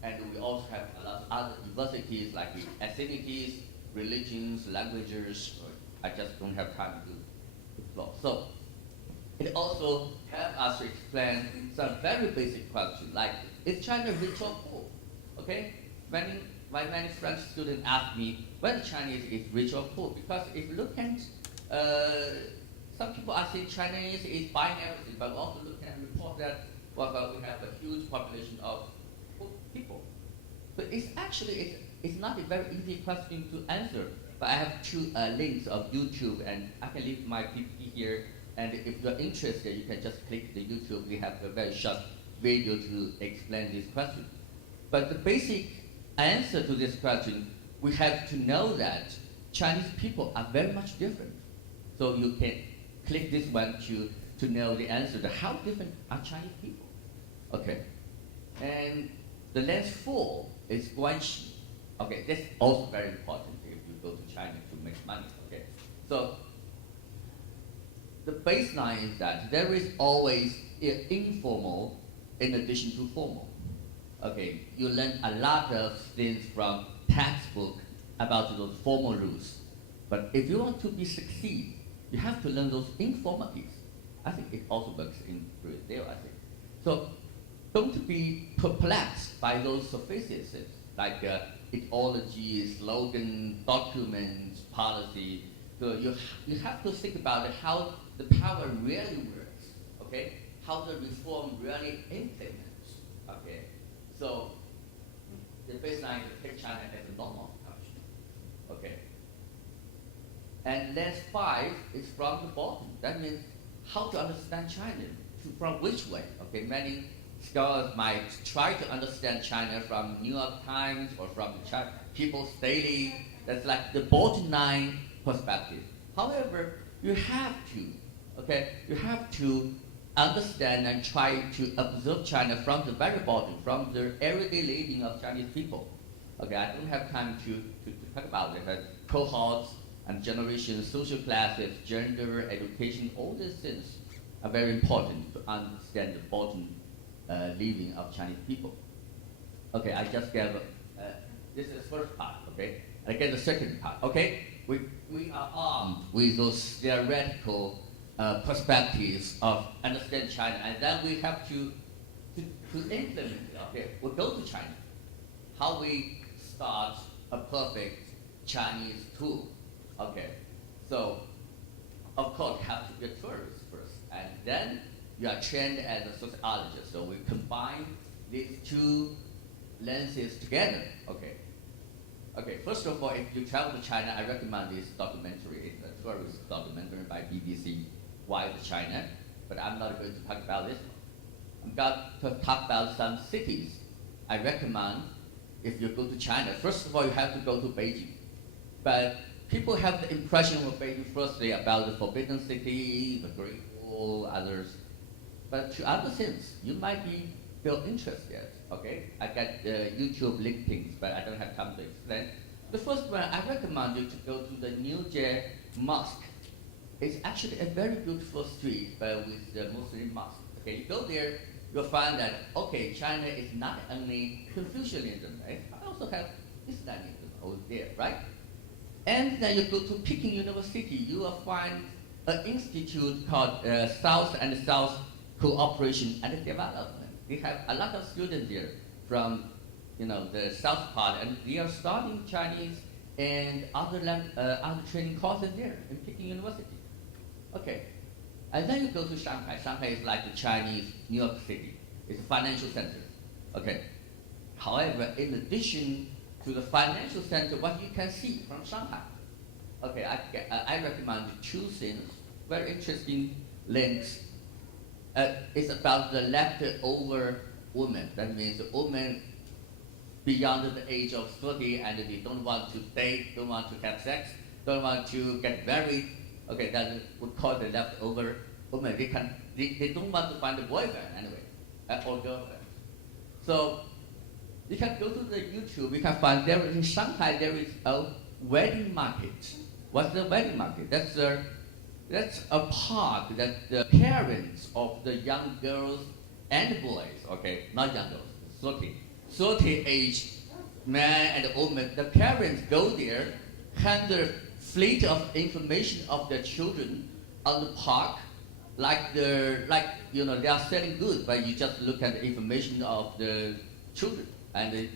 And we also have a lot of other diversities like ethnicities, religions, languages. I just don't have time to explore. So it also helps us to explain some very basic questions like, is China rich or poor? Okay? When many French students ask me whether Chinese is rich or poor, because if you look at, some people are saying Chinese is buying everything, but we also look at report that we have a huge population of poor people. But it's actually, it's not a very easy question to answer. But I have 2 links of YouTube, and I can leave my PPT here. And if you're interested, you can just click the YouTube. We have a very short video to explain this question. But the basic answer to this question, we have to know that Chinese people are very much different. So you can click this one to know the answer to how different are Chinese people. Okay. And the last 4 is Guanxi. Okay, that's also very important if you go to China to make money. Okay. So the baseline is that there is always informal in addition to formal. Okay, you learn a lot of things from textbook about those formal rules. But if you want to succeed, you have to learn those informalities. I think it also works in Brazil, I think. So don't be perplexed by those sophistications like ideology, slogan, documents, policy. So you have to think about how the power really works, okay? How the reform really implements, okay? So the baseline is to take China as a normal country, okay? And last 5 is from the bottom. That means how to understand China, from which way, okay? Many scholars might try to understand China from New York Times or from the People's Daily. That's like the bottom line perspective. However, you have to understand and try to observe China from the very bottom, from the everyday living of Chinese people. Okay, I don't have time to talk about it, but cohorts and generations, social classes, gender, education, all these things are very important to understand the bottom living of Chinese people. Okay, I just gave, this is the first part, okay? I get the second part, okay? We are armed with those theoretical perspectives of understand China, and then we have to implement it, okay? We go to China. How we start a perfect Chinese tool, okay? So, of course, then you are trained as a sociologist. So we combine these two lenses together. Okay. Okay, first of all, if you travel to China, I recommend this documentary. It's a tourist documentary by BBC, Wild China. But I'm not going to talk about this one. I'm going to talk about some cities I recommend if you go to China. First of all, you have to go to Beijing. But people have the impression of Beijing firstly about the Forbidden City, the Great Wall, others. But to other things, you might feel interested. Okay, I got YouTube link but I don't have time to explain. The first one, I recommend you to go to the New Jie Mosque. It's actually a very beautiful street, but with the Muslim mosque. Okay, you go there, you'll find that, okay, China is not only Confucianism, right? I also have Islamism over there, right? And then you go to Peking University, you will find an institute called South and South Cooperation and Development. They have a lot of students there from, the south part, and they are studying Chinese and other training courses there in Peking University. Okay, and then you go to Shanghai. Shanghai is like the Chinese New York City. It's a financial center. Okay, however, in addition to the financial center, what you can see from Shanghai. Okay, I recommend two things, very interesting links. It's about the leftover women. That means the women beyond the age of 30 and they don't want to date, don't want to have sex, don't want to get married. Okay, that's what we call the leftover women. They don't want to find a boyfriend anyway, or girlfriend. So you can go to the YouTube, you can find there in Shanghai there is a wedding market. What's the wedding market? That's a park that the parents of the young girls and boys, okay, not young girls, 30 age man and woman, the parents go there, hand the fleet of information of their children on the park, they are selling goods, but you just look at the information of the children. And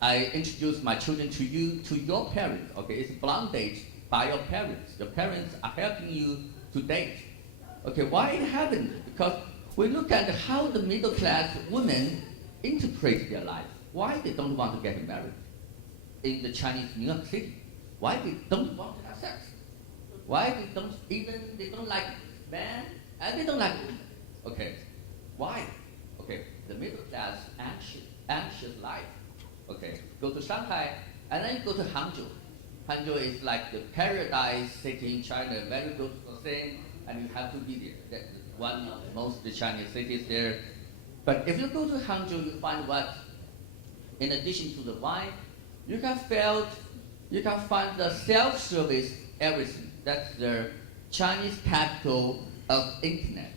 I introduce my children to your parents, okay, it's a blind date by your parents. Your parents are helping you to date. Okay, why it happened? Because we look at how the middle class women interpret their life. Why they don't want to get married in the Chinese New York City? Why they don't want to have sex? Why they don't like men and they don't like women? Okay, why? Okay, the middle class anxious life. Okay, go to Shanghai and then you go to Hangzhou. Hangzhou is like the paradise city in China, very good for thing, and you have to be there. That's one of most of the Chinese cities there. But if you go to Hangzhou, you find what? In addition to the wine, you can find the self-service everything. That's the Chinese capital of internet.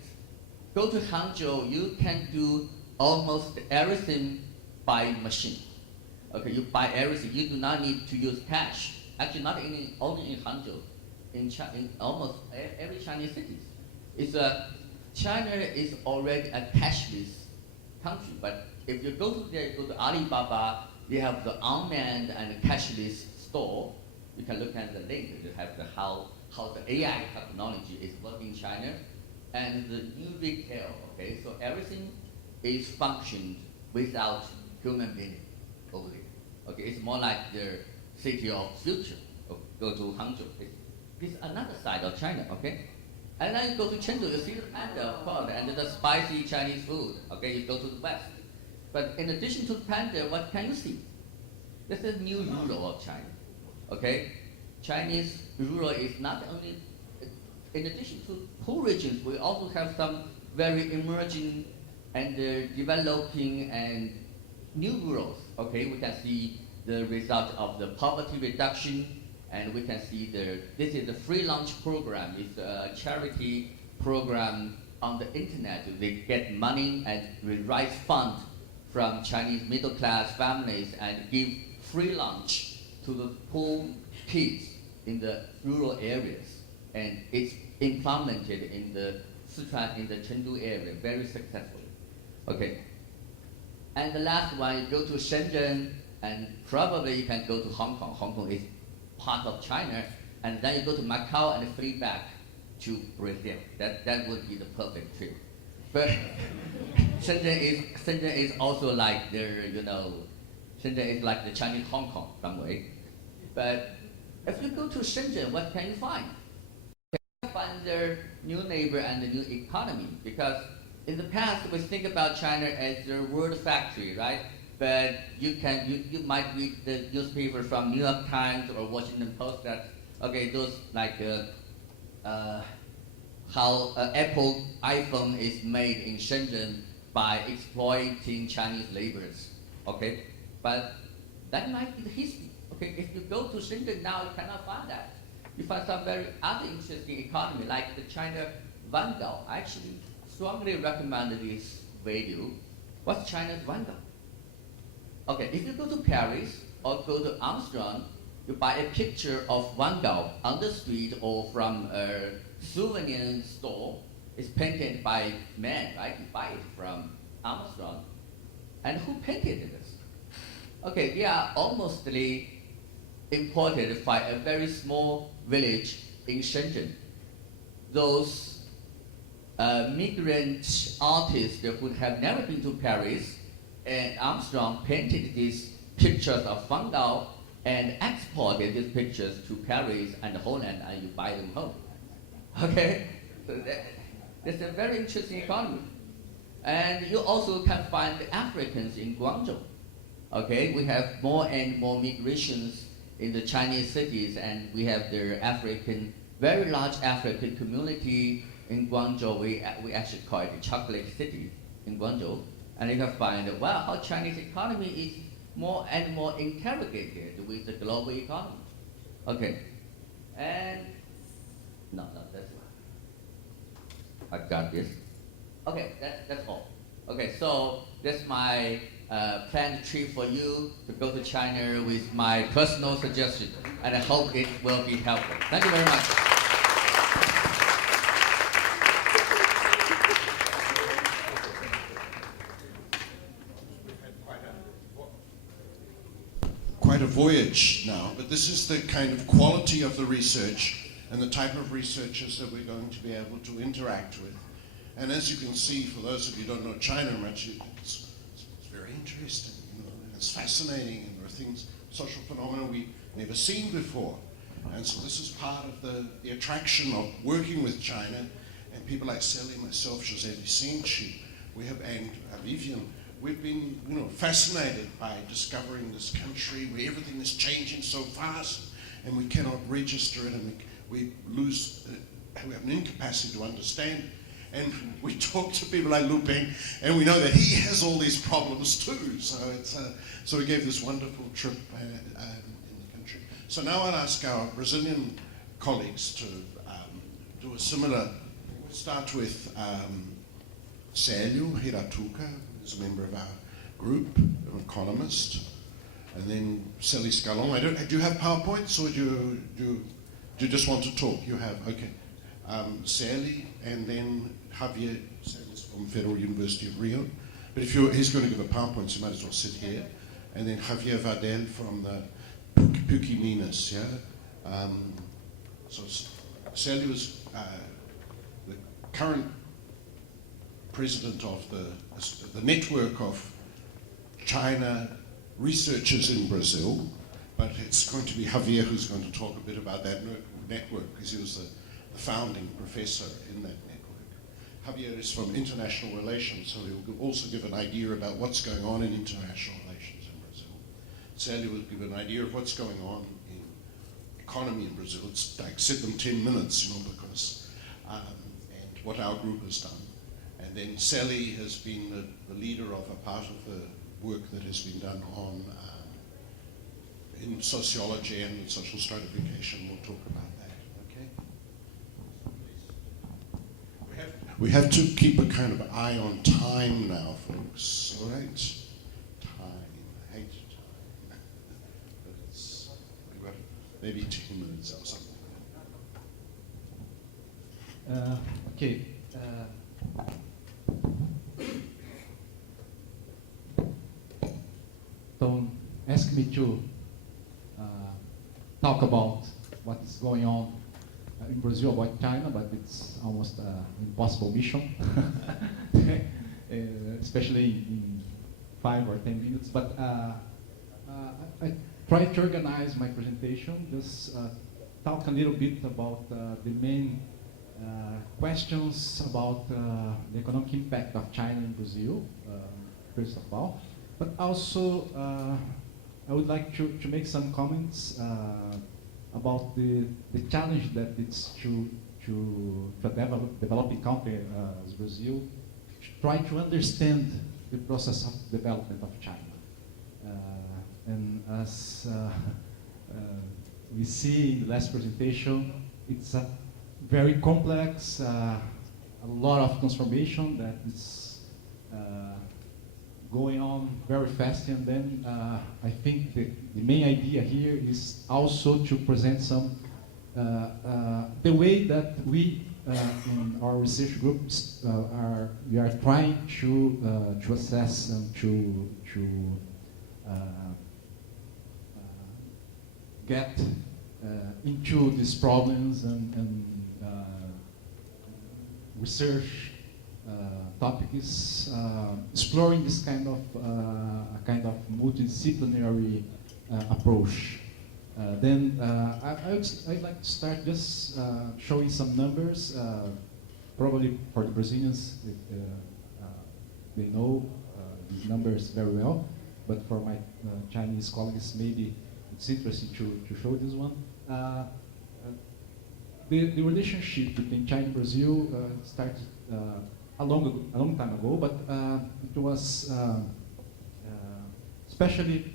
Go to Hangzhou, you can do almost everything by machine. Okay, you buy everything. You do not need to use cash. Actually, not only in Hangzhou, in almost every Chinese city. China is already a cashless country, but if you go to there, you go to Alibaba, they have the unmanned and cashless store. You can look at the link. You have how the AI technology is working in China, and the new retail. Okay, so everything is functioned without human being over there. Okay, it's more like the city of future. Go to Hangzhou. It's another side of China. Okay, and then you go to Chengdu, you see the panda, of course, and the spicy Chinese food. Okay, you go to the west. But in addition to the panda, what can you see? This is new rural of China. Okay, Chinese rural is not only. In addition to poor regions, we also have some very emerging and developing and new rurals. Okay, we can see the result of the poverty reduction, and we can see this is the free lunch program. It's a charity program on the internet. They get money and we raise funds from Chinese middle class families and give free lunch to the poor kids in the rural areas. And it's implemented in the Sichuan, in the Chengdu area, very successfully. Okay. And the last one, you go to Shenzhen, and probably you can go to Hong Kong. Hong Kong is part of China, and then you go to Macau and flee back. to Brazil. That would be the perfect trip. But Shenzhen is also like Shenzhen is like the Chinese Hong Kong some way. But if you go to Shenzhen, what can you find? You can find their new neighbor and the new economy, because in the past we think about China as the world factory, right? But you might read the newspaper from New York Times or Washington Post that those like how Apple iPhone is made in Shenzhen by exploiting Chinese laborers. Okay, but that might be the history. Okay, if you go to Shenzhen now, you cannot find that. You find some very other interesting economy, like the China Wangao. I actually strongly recommend this video. What's China's Wangao? Okay, if you go to Paris or go to Armstrong, you buy a picture of Wangao on the street or from a souvenir store. It's painted by men, right? You buy it from Armstrong. And who painted this? Okay, they are almostly imported by a very small village in Shenzhen. Those migrant artists who have never been to Paris, and Armstrong painted these pictures of Wangao and exported these pictures to Paris and Holland, and you buy them home. Okay, so that's a very interesting economy. And you also can find the Africans in Guangzhou. Okay, we have more and more migrations in the Chinese cities, and we have the very large African community in Guangzhou. We actually call it the chocolate city in Guangzhou. And you can find, how Chinese economy is more and more interrogated with the global economy. Okay, and no, that's I got this. Okay, that's all. Okay, so that's my planned trip for you to go to China with my personal suggestion, and I hope it will be helpful. Thank you very much. Quite a voyage now, but this is the kind of quality of the research and the type of researchers that we're going to be able to interact with. And as you can see, for those of you who don't know China much, it's very interesting, and it's fascinating, and there are things, social phenomena we've never seen before. And so this is part of the attraction of working with China, and people like Sally, myself, José Vicente, and Vivian. We've been, fascinated by discovering this country where everything is changing so fast, and we cannot register it, and we have an incapacity to understand it. And we talk to people like Lu Peng, and we know that he has all these problems too. So we gave this wonderful trip in the country. So now I'll ask our Brazilian colleagues to do a similar. We'll start with Célio Hiratuca, who's a member of our group, an economist, and then Sally Scalon. Do you have PowerPoints, or do you just want to talk? You have, okay. Sally, and then Javier. Sally's from Federal University of Rio. But if he's going to give a PowerPoint, so you might as well sit here. And then Javier Vadel from the PUC Minas, yeah? So Sally was the current president of the network of China researchers in Brazil, but it's going to be Javier who's going to talk a bit about that network, because he was the founding professor in that network. Javier is from international relations, so he'll also give an idea about what's going on in international relations in Brazil. Sally will give an idea of what's going on in economy in Brazil. It's like, sit them 10 minutes, because, and what our group has done. And then Sally has been the leader of a part of the work that has been done on in sociology and social stratification. We'll talk about that, okay? We have to keep a kind of eye on time now, folks, all right? Time, I hate time. But we've got maybe 10 minutes or something. Okay. Don't ask me to talk about what is going on in Brazil about China, but it's almost an impossible mission, especially in 5 or 10 minutes. But I tried to organize my presentation, just talk a little bit about the main questions about the economic impact of China in Brazil, first of all. But also, I would like to make some comments about the challenge that it's to developing country as Brazil, to try to understand the process of development of China. And as we see in the last presentation, it's a very complex, a lot of transformation that is going on very fast. And then I think the main idea here is also to present some the way that we in our research groups we are trying to assess and to get into these problems and research topics, exploring this kind of multidisciplinary approach. Then I'd like to start just showing some numbers, probably for the Brazilians, they know these numbers very well, but for my Chinese colleagues, maybe it's interesting to show this one. The relationship between China and Brazil started a long time ago, but it was especially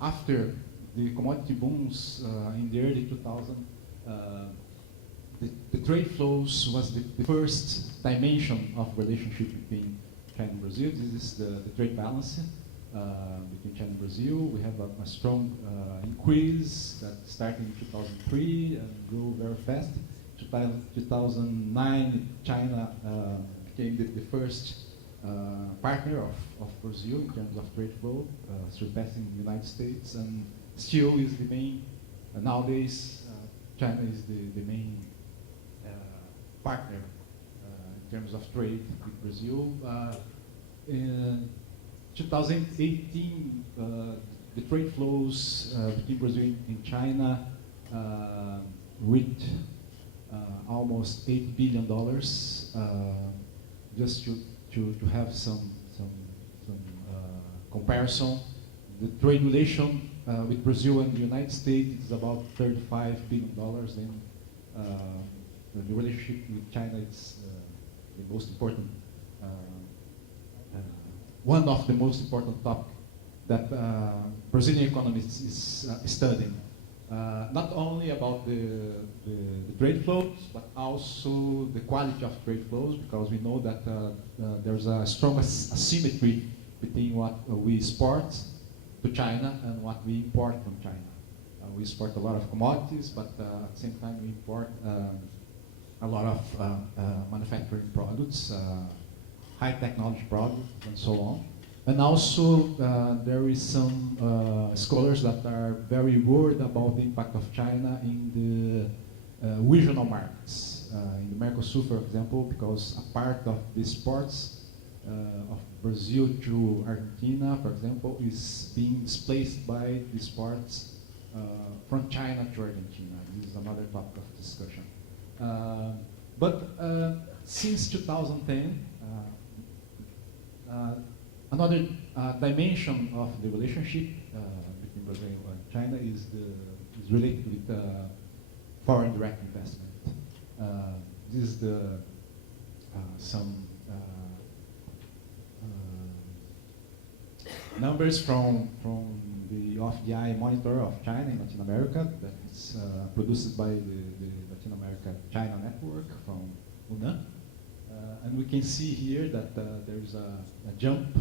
after the commodity booms in the early 2000s. The trade flows was the first dimension of relationship between China and Brazil. This is the trade balance between China and Brazil. We have a strong increase that started in 2003 and grew very fast. 2009, China became the first partner of Brazil in terms of trade flow, surpassing the United States, and still is the main, nowadays, China is the main partner in terms of trade with Brazil. In 2018, the trade flows between Brazil and China reached almost $8 billion. Just to have some comparison, the trade relation with Brazil and the United States is about $35 billion. Then the relationship with China is the most important, one of the most important topics that Brazilian economists is studying. Not only about the trade flows, but also the quality of trade flows, because we know that there's a strong asymmetry between what we export to China and what we import from China. We export a lot of commodities, but at the same time we import a lot of manufacturing products, high technology products, and so on. And also, there is some scholars that are very worried about the impact of China in the regional markets. In the Mercosur, for example, because a part of the exports of Brazil to Argentina, for example, is being displaced by the exports from China to Argentina. This is another topic of discussion. But since 2010, another dimension of the relationship between Brazil and China is related with foreign direct investment. This is some numbers from the FDI monitor of China in Latin America that is produced by the Latin America China network from UNAM. And we can see here that there is a jump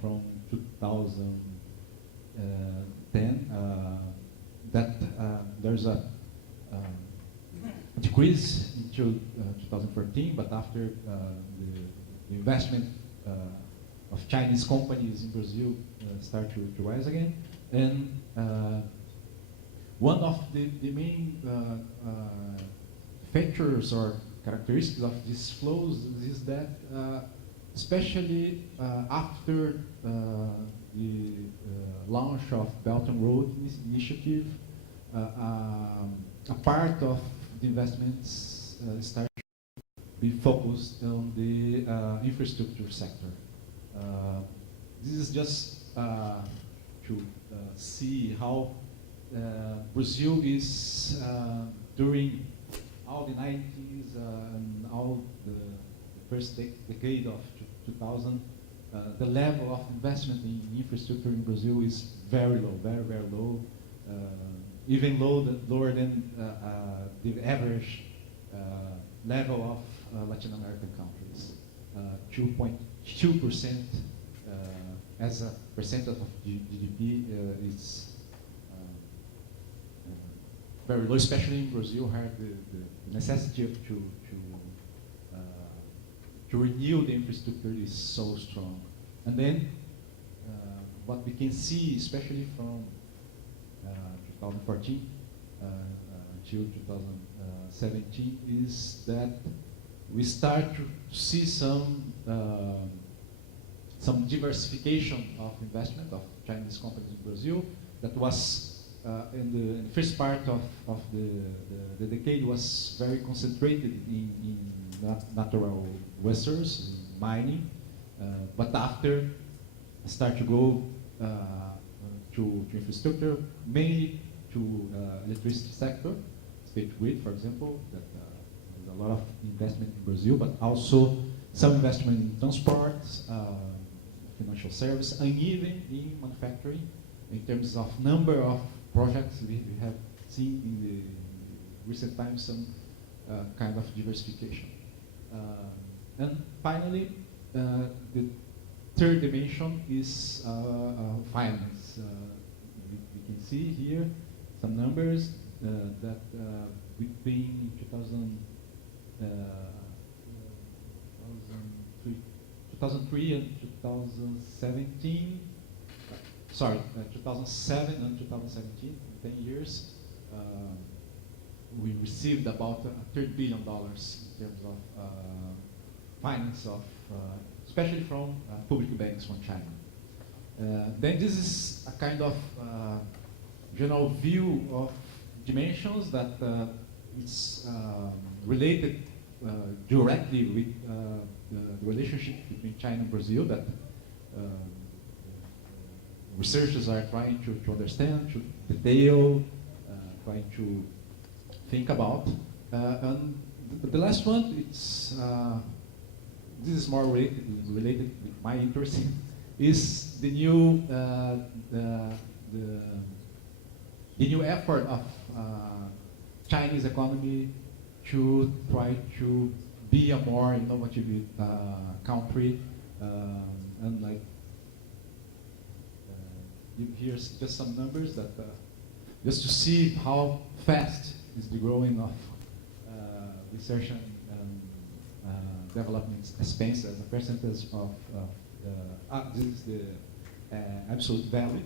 from 2010 that there's a decrease into 2014, but after the investment of Chinese companies in Brazil start to rise again. And one of the main features or characteristics of these flows is that, especially after the launch of Belt and Road Initiative, a part of the investments start to be focused on the infrastructure sector. This is just to see how Brazil is during all the 90s and all the first decade of 2000, the level of investment in infrastructure in Brazil is very low, very, very low, even lower than the average level of Latin American countries. 2.2% as a percentage of GDP is very low, especially in Brazil, where the necessity to renew the infrastructure is so strong. And then what we can see, especially from 2014 until 2017, is that we start to see some diversification of investment of Chinese companies in Brazil that was in the first part of the decade was very concentrated in natural resources, mining, but after start to go to infrastructure, mainly to electricity sector, state grid, for example, that there's a lot of investment in Brazil, but also some investment in transport, financial service, and even in manufacturing. In terms of number of projects, we have seen in the recent times some kind of diversification. And finally, the third dimension is finance. We can see here some numbers that between 2003 and 2017, 2007 and 2017, 10 years, we received about $30 billion in terms of finance of, especially from public banks from China. Then this is a kind of general view of dimensions that it's related directly with the relationship between China and Brazil that researchers are trying to understand, to detail, trying to think about. And the last one, it's this is more related with my interest, is the new the new effort of Chinese economy to try to be a more innovative country, and like here's just some numbers that just to see how fast is the growing of research and development expense as a percentage of this is the absolute value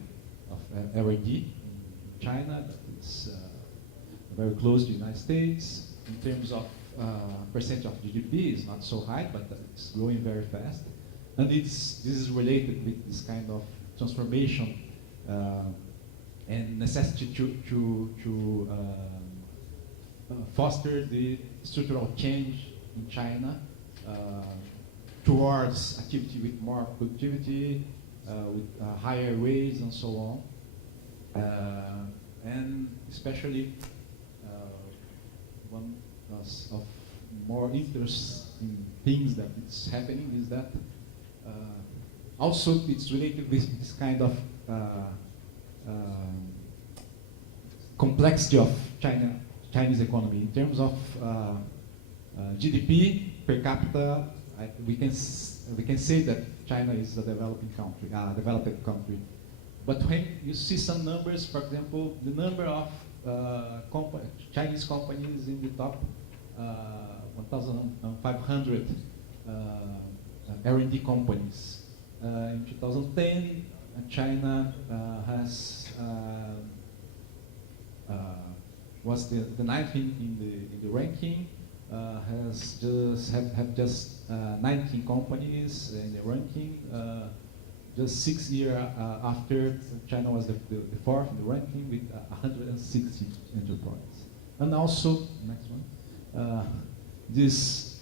of R&D in China. That is very close to the United States. In terms of percentage of GDP, is not so high, but it's growing very fast. And this is related with this kind of transformation and necessity to foster the structural change in China towards activity with more productivity, with higher wage and so on. And especially one of more interesting things that is happening is that also it's related with this kind of complexity of Chinese economy. In terms of GDP per capita, we can say that China is a developed country. But when you see some numbers, for example, the number of Chinese companies in the top 1,500 R&D companies. In 2010, China has was the ninth in the ranking. Has just have just 19 companies in the ranking. Just 6 years after, China was the fourth in the ranking with 160 enterprises. And also, next one, this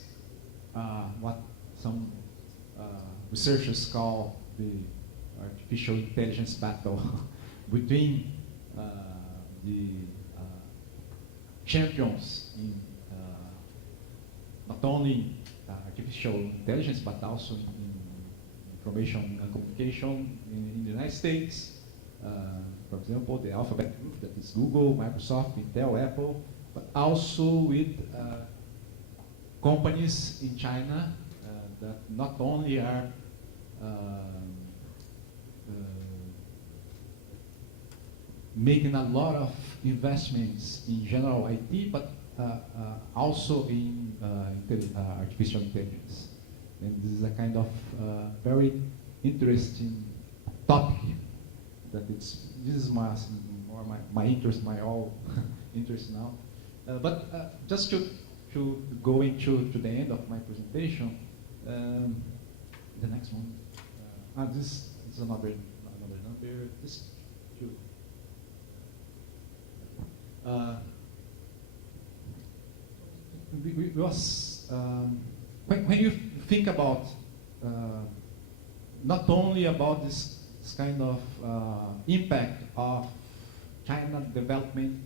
what some researchers call the artificial intelligence battle between the champions in not only artificial intelligence but also in information and communication in the United States. For example, the Alphabet Group, that is Google, Microsoft, Intel, Apple, but also with companies in China that not only are making a lot of investments in general IT, but also in artificial intelligence. And this is a kind of very interesting topic that this is my interest, my all interest now. But just to go into the end of my presentation, the next one. This is another number. This two. When you think about not only about this kind of impact of China development,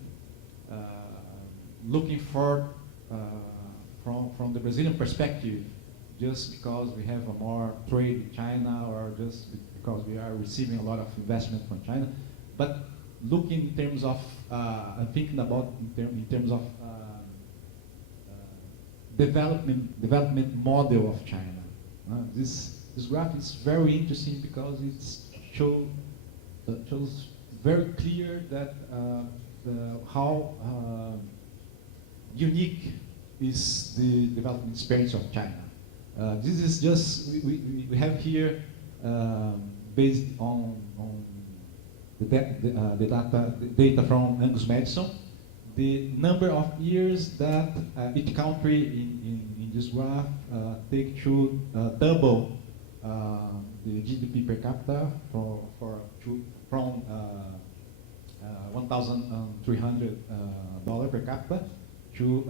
looking for from the Brazilian perspective, just because we have a more trade with China or just because we are receiving a lot of investment from China, but looking in terms of thinking about in terms of development model of China. This graph is very interesting because it shows very clear that how unique is the development experience of China. This is just we have here based on the data from Angus Madison, the number of years that each country in this graph take to double the GDP per capita from $1,300 per capita to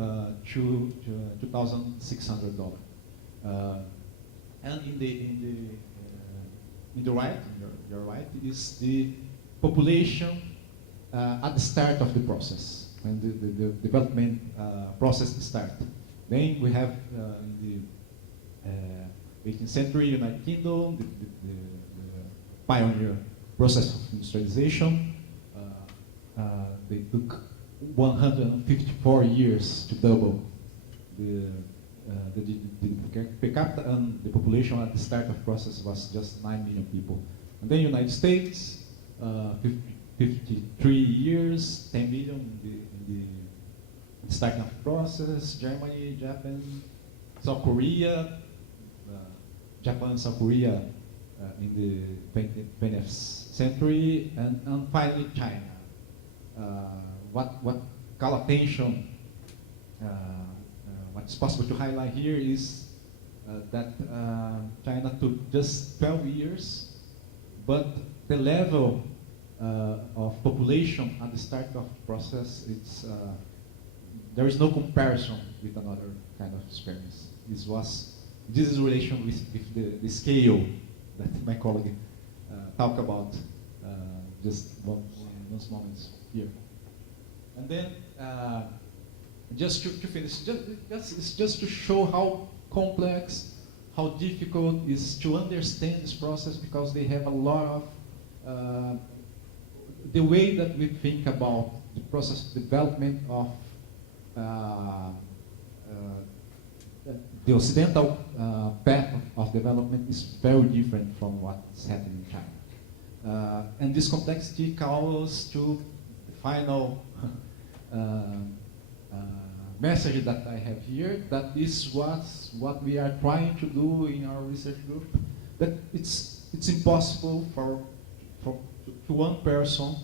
$2,600. And in the right, your right, is the population at the start of the process, when the development process starts. Then we have in the 18th century United Kingdom, the pioneer process of industrialization. They took 154 years to double the per capita, and the population at the start of the process was just 9 million people. And then United States, 53 years, 10 million in the starting of the process. Germany, Japan, South Korea, Japan, South Korea in the 20th century, and finally China. What call attention, what's possible to highlight here is that China took just 12 years, but the level of population at the start of the process, there is no comparison with another kind of experience. This is relation with the scale that my colleague talked about just those moments here. And then just to finish, just to show how complex, how difficult it is to understand this process, because they have a lot of the way that we think about the process of development of the Occidental path of development is very different from what's happening in China. And this complexity calls to the final message that I have here, that this was what we are trying to do in our research group, that it's impossible to one person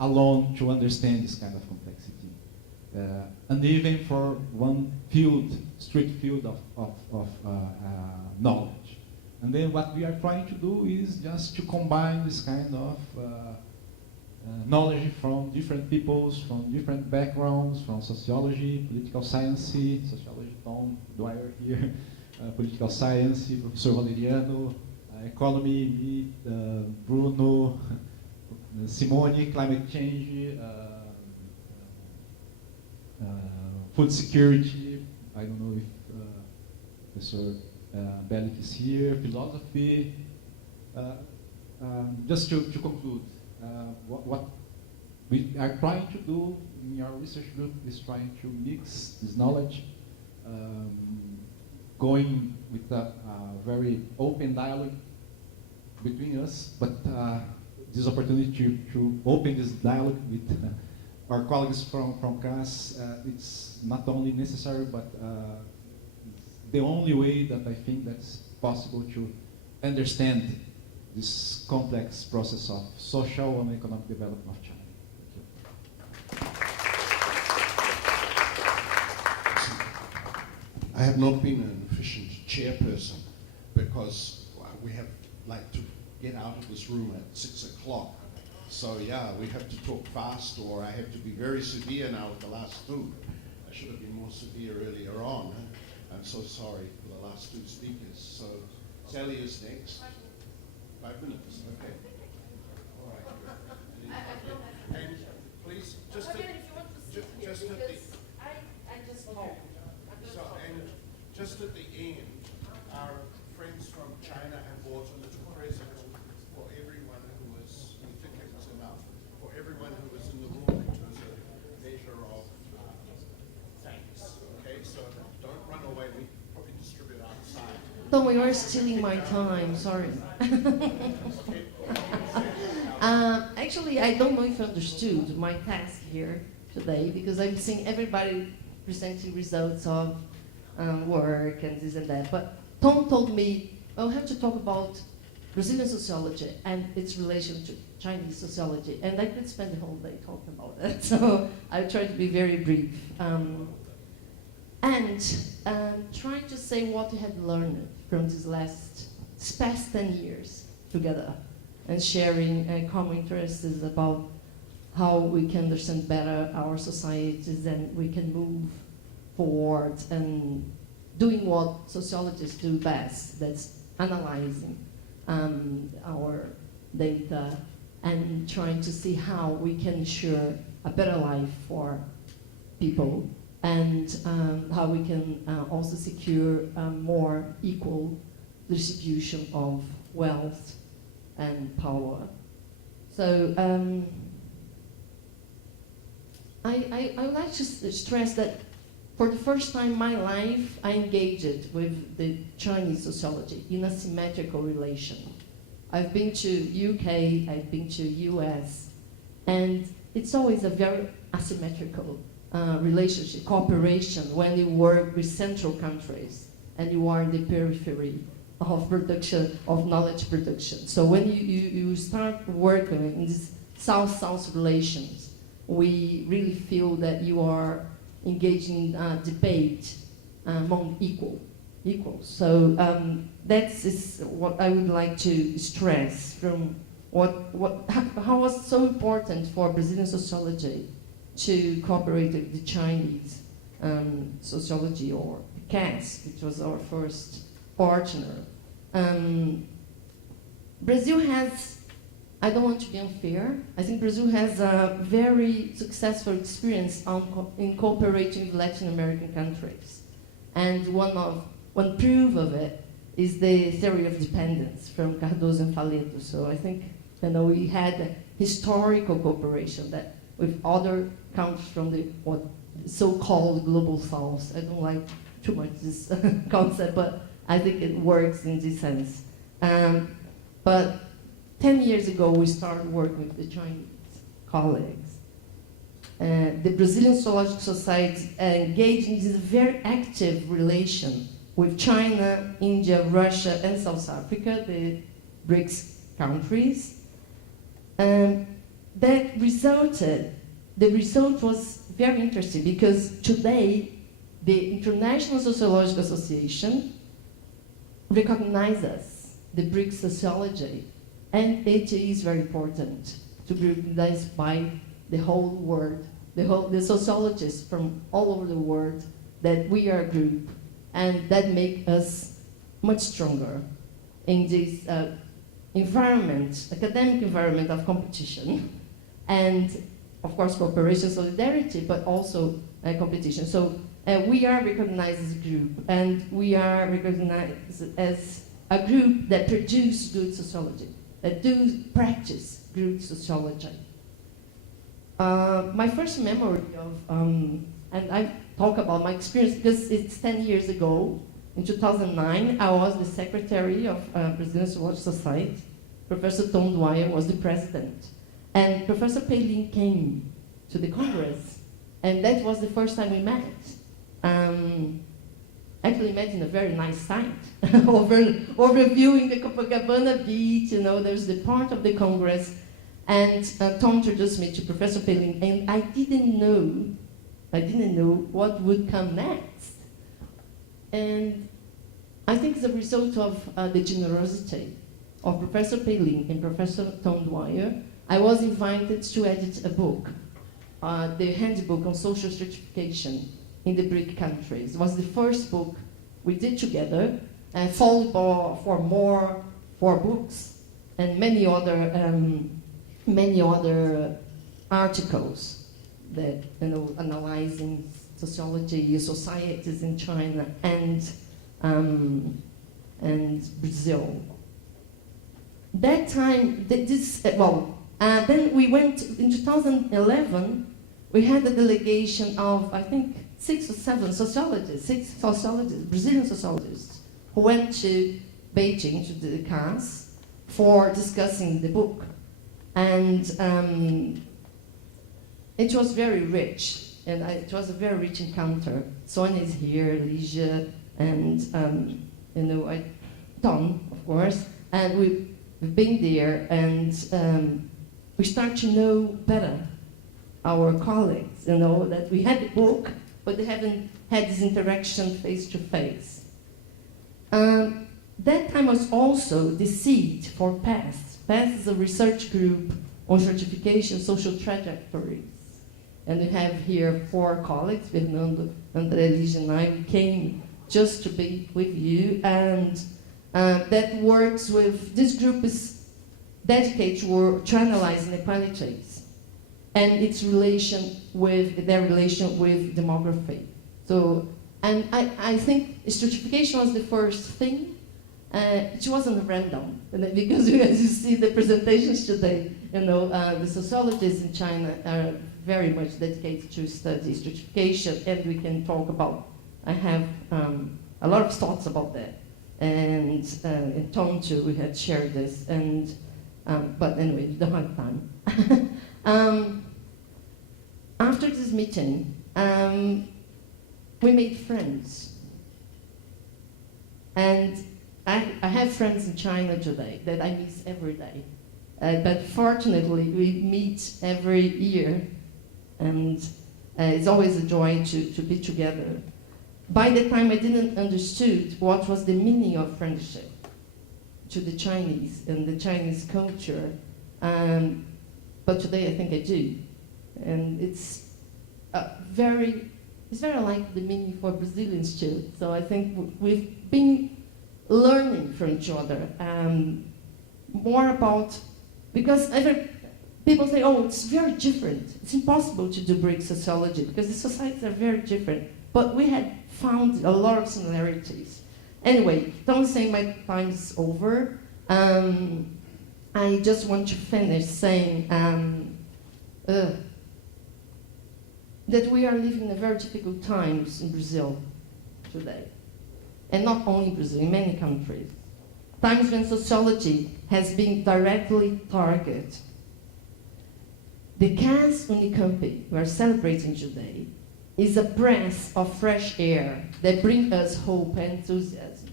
alone to understand this kind of complexity. And even for one field, strict field of knowledge. And then what we are trying to do is just to combine this kind of knowledge from different peoples, from different backgrounds, from sociology, political science, sociology, Tom Dwyer here, political science, Professor Valeriano, economy, me, Bruno, Simone, climate change, food security, I don't know if Professor Bellick is here, philosophy. Just to conclude, what we are trying to do in our research group is trying to mix this knowledge, going with a very open dialogue between us, but this opportunity to open this dialogue with our colleagues from Cass, it's not only necessary, but the only way that I think that's possible to understand this complex process of social and economic development of China. I have not been an efficient chairperson because we have to get out of this room at 6 o'clock. So yeah, we have to talk fast, or I have to be very severe now with the last two. I should have been more severe earlier on. I'm so sorry for the last two speakers. So Sally is next. 5 minutes, okay. All right. And please, just at the I just okay. So, and just at the end, our friends from China have brought a little present for everyone who was, we think it was enough, for everyone who was in the room. It was a measure of thanks. Okay, so don't run away. We probably distribute outside. Tom, you are stealing my time, sorry. Actually, I don't know if you understood my task here today, because I'm seeing everybody presenting results of work and this and that. But Tom told me, I'll have to talk about Brazilian sociology and its relation to Chinese sociology. And I could spend the whole day talking about that. So I'll try to be very brief. Trying to say what we had learned from these past 10 years together, and sharing common interests about how we can understand better our societies and we can move forward and doing what sociologists do best, that's analyzing our data and trying to see how we can ensure a better life for people, and how we can also secure a more equal distribution of wealth and power. So I would like to stress that for the first time in my life, I engaged with the Chinese sociology in a symmetrical relation. I've been to UK, I've been to US, and it's always a very asymmetrical relationship, cooperation, when you work with central countries and you are in the periphery of production, of knowledge production. So when you start working in these South-South relations, we really feel that you are engaging in a debate among equals. So that's what I would like to stress from how was so important for Brazilian sociology to cooperate with the Chinese sociology, or Cass, which was our first partner. Brazil has, I don't want to be unfair, I think Brazil has a very successful experience in cooperating with Latin American countries. And one proof of it is the theory of dependence from Cardoso and Faleto. So I think we had historical cooperation that with other countries from the so-called global south. I don't like too much this concept, but I think it works in this sense. But 10 years ago, we started working with the Chinese colleagues. The Brazilian Zoological Society engaged in this very active relation with China, India, Russia, and South Africa, the BRICS countries. the result was very interesting because today the International Sociological Association recognizes the BRIC sociology, and it is very important to be recognized by the whole world, the sociologists from all over the world, that we are a group, and that make us much stronger in this environment, academic environment of competition, and of course cooperation, solidarity, but also competition. So we are recognized as a group, and we are recognized as a group that produce good sociology, that do practice good sociology. My first memory of, and I talk about my experience because it's 10 years ago. In 2009, I was the secretary of Brazilian Sociological Society. Professor Tom Dwyer was the president. And Professor Peilin came to the Congress, and that was the first time we met. Actually met in a very nice site, overviewing the Copacabana beach, you know, there's the part of the Congress. And Tom introduced me to Professor Peilin, and I didn't know what would come next. And I think it's a result of the generosity of Professor Peilin and Professor Tom Dwyer. I was invited to edit a book, the handbook on social stratification in the BRIC countries. It was the first book we did together, followed by four books and many other articles that, you know, analyzing sociology, societies in China and Brazil. That time, then we went in 2011. We had a delegation of, I think, 6 or 7 sociologists, Brazilian sociologists, who went to Beijing, to the Cass, for discussing the book. And it was very rich, and it was a very rich encounter. Sonia is here, Ligia, and Tom, of course, and we've been there, and we start to know better our colleagues, you know, that we had the book, but they haven't had this interaction face to face. That time was also the seed for PASS. PASS is a research group on certification social trajectories. And we have here 4 colleagues, Fernando, André, Ligia, and I. We came just to be with you, and that works with, this group is dedicated to analyze inequalities and its relation with, their relation with demography. So, and I think stratification was the first thing. It wasn't random, because as you see the presentations today, you know, the sociologists in China are very much dedicated to study stratification, and we can talk about, I have a lot of thoughts about that. And in Tom too, we had shared this, and but anyway, we don't have time. After this meeting, we made friends. And I have friends in China today that I miss every day. But fortunately, we meet every year, and it's always a joy to be together. By that time, I didn't understood what was the meaning of friendship to the Chinese and the Chinese culture, but today I think I do. And it's very like the meaning for Brazilians too. So I think we've been learning from each other, more about, because people say, oh, it's very different. It's impossible to do BRIC sociology because the societies are very different. But we had found a lot of similarities. Anyway, don't say my time's over. I just want to finish saying that we are living in very difficult times in Brazil today. And not only in Brazil, in many countries. Times when sociology has been directly targeted. The Cass-Unicamp we are celebrating today is a breath of fresh air that brings us hope and enthusiasm.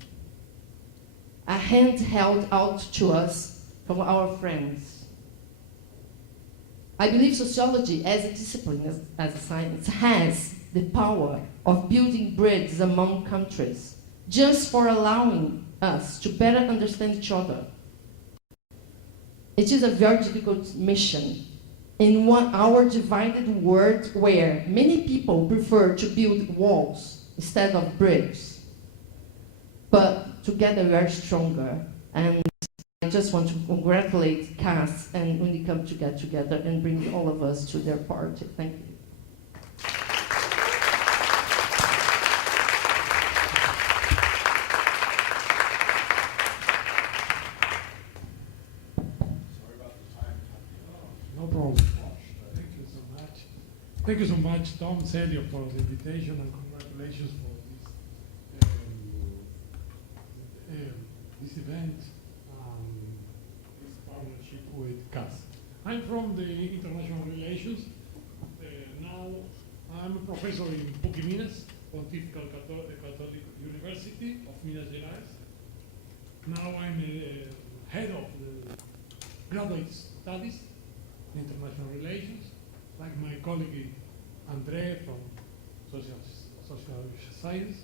A hand held out to us from our friends. I believe sociology as a discipline, as a science, has the power of building bridges among countries just for allowing us to better understand each other. It is a very difficult mission in our divided world where many people prefer to build walls instead of bridges. But together we are stronger. And I just want to congratulate Cass and Unicamp to get together and bring all of us to their party. Thank you. No problem. Thank you so much. Thank you so much, Tom Celio, for the invitation, and congratulations for this event, this partnership with CAS. I'm from the International Relations. Now I'm a professor in PUC Minas, Pontifical Catholic University of Minas Gerais. Now I'm head of the graduate studies, international relations, like my colleague Andre from social science.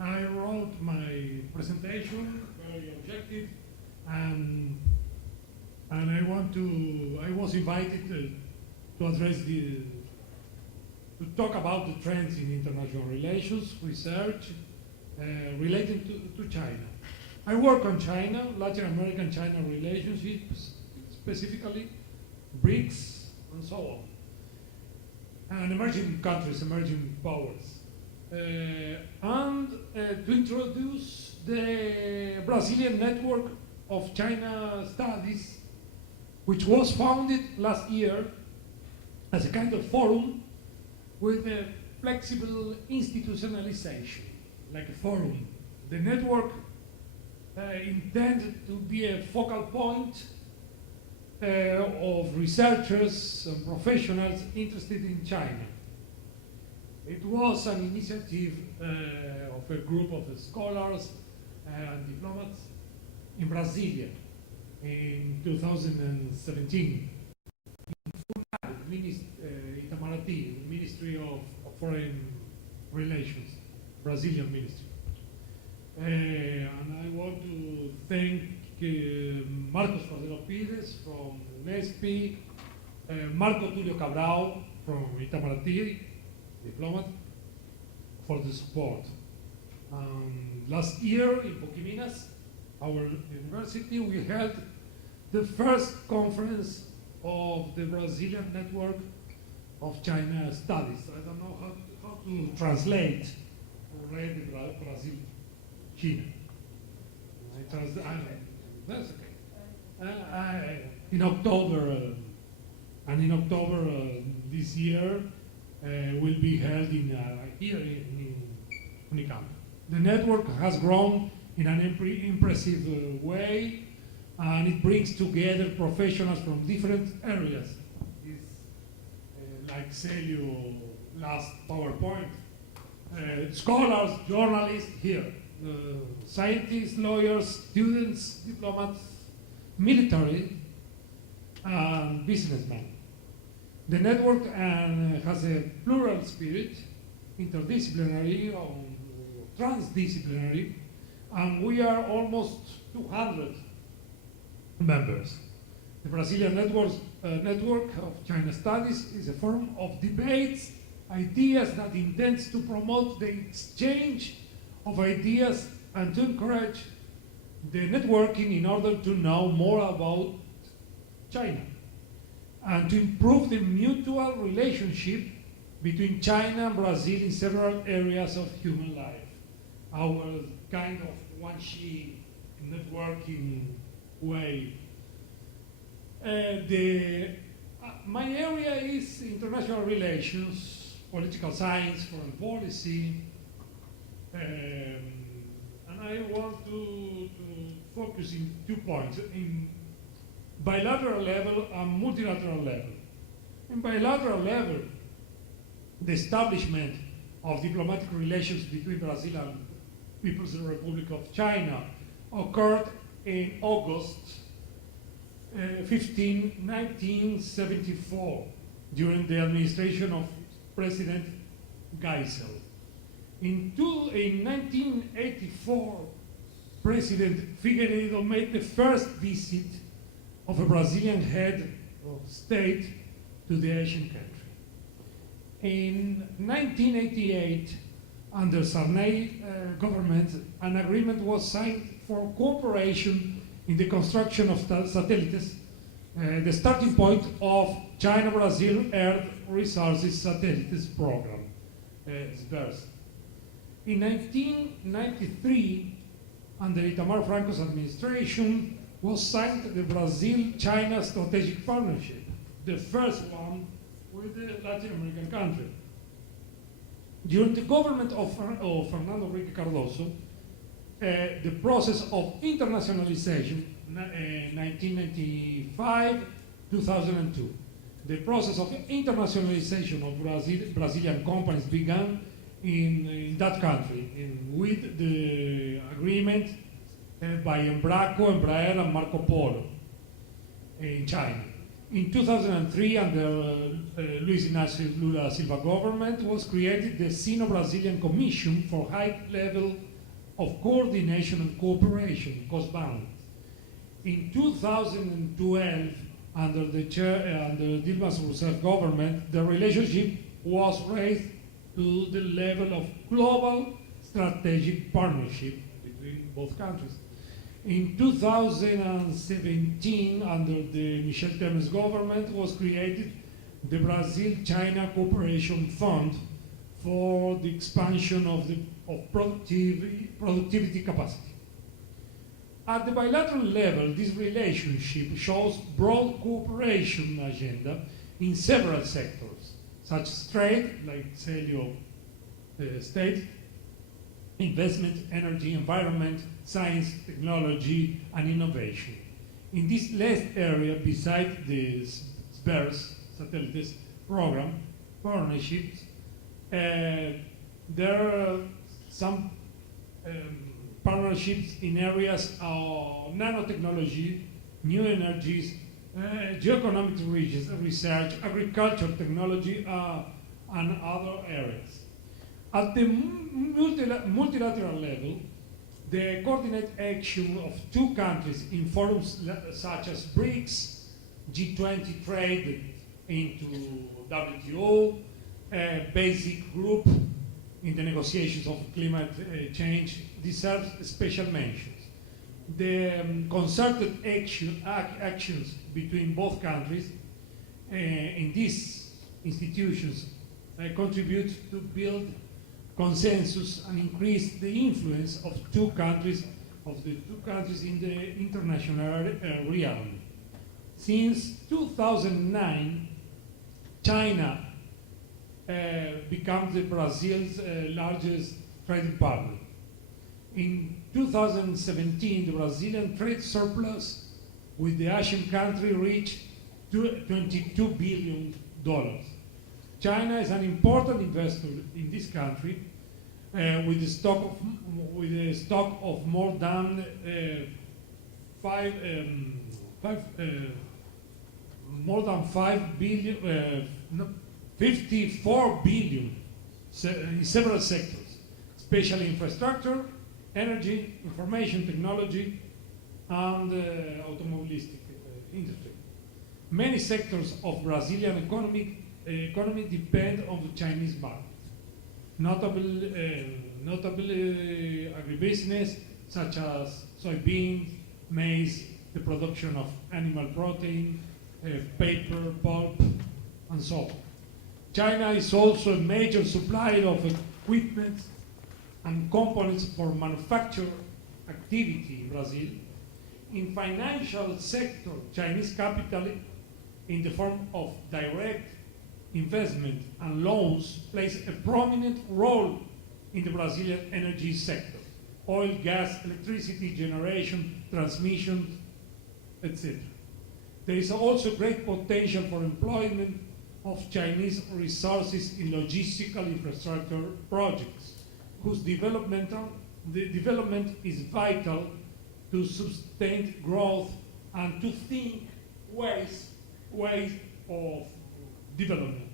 I wrote my presentation, very objective, and I was invited to address to talk about the trends in international relations, research related to China. I work on China, Latin American-China relationships, specifically BRICS, and so on, and emerging countries, emerging powers. And to introduce the Brazilian network of China studies, which was founded last year as a kind of forum with a flexible institutionalization, like a forum. The network intended to be a focal point of researchers and professionals interested in China. It was an initiative of a group of scholars and diplomats in Brasilia in 2017. In Itamaraty, Ministry of Foreign Relations, Brazilian ministry. And I want to thank Marcos Cordero Pires from NESPI, Marco Tulio Cabral from Itamaraty, diplomat, for the support. Last year in PUC Minas, our university, we held the first conference of the Brazilian network of China studies. I don't know how to translate already Brazil, China. That's okay. In October this year will be held here in Unicamp. The network has grown in an impressive way, and it brings together professionals from different areas. It's like Celio last PowerPoint. Scholars, journalists here, scientists, lawyers, students, diplomats, military, and businessmen. The network has a plural spirit, interdisciplinary, transdisciplinary, and we are almost 200 members. The Brazilian network of China Studies is a forum of debates, ideas that intends to promote the exchange of ideas and to encourage the networking in order to know more about China and to improve the mutual relationship between China and Brazil in several areas of human life. Our kind of one-sheet networking way. My area is international relations, political science, foreign policy, and I want to focus in 2 points, in bilateral level and multilateral level. In bilateral level, the establishment of diplomatic relations between Brazil and People's Republic of China occurred in August 1974, during the administration of President Geisel. In 1984, President Figueiredo made the first visit of a Brazilian head of state to the Asian country. In 1988, under Sarney government, an agreement was signed for cooperation in the construction of satellites, the starting point of China-Brazil Earth Resources Satellites Program, SBERS. In 1993, under Itamar Franco's administration, was signed the Brazil-China Strategic Partnership, the first one with the Latin American country. During the government of Fernando Henrique Cardoso, the process of internationalization, 1995-2002, the process of internationalization of Brazilian companies began in that country with the agreement by Embraco, Embraer, and Marco Polo in China. In 2003, under Luiz Inácio Lula Silva government, was created the Sino-Brazilian Commission for High Level of Coordination and Cooperation, COSBAN. In 2012, under Dilma Rousseff government, the relationship was raised to the level of global strategic partnership between both countries. In 2017, under the Michel Temer's government, was created the Brazil-China Cooperation Fund for the expansion of productivity capacity. At the bilateral level, this relationship shows broad cooperation agenda in several sectors, such as trade, like Celio state, investment, energy, environment, science, technology, and innovation. In this last area, besides the SBERS, Satellites Program, partnerships, there are some partnerships in areas of nanotechnology, new energies, geoeconomic research, agriculture technology, and other areas. At the multilateral level, the coordinated action of two countries in forums such as BRICS, G20 trade into WTO, basic group in the negotiations of climate change deserves special mentions. The concerted actions between both countries in these institutions contribute to build consensus and increase the influence of the two countries in the international realm. Since 2009, China becomes Brazil's largest trading partner. In 2017, the Brazilian trade surplus with the Asian country reached $22 billion. China is an important investor in this country with a stock of more than 54 billion in several sectors, especially infrastructure, energy, information technology, and automobilistic industry. Many sectors of Brazilian economy depend on the Chinese market. Notably agribusiness such as soybeans, maize, the production of animal protein, paper, pulp, and so on. China is also a major supplier of equipment and components for manufacturing activity in Brazil. In financial sector, Chinese capital in the form of direct investment and loans plays a prominent role in the Brazilian energy sector: oil, gas, electricity generation, transmission, etc. There is also great potential for employment of Chinese resources in logistical infrastructure projects, whose development is vital to sustain growth and to think ways of development.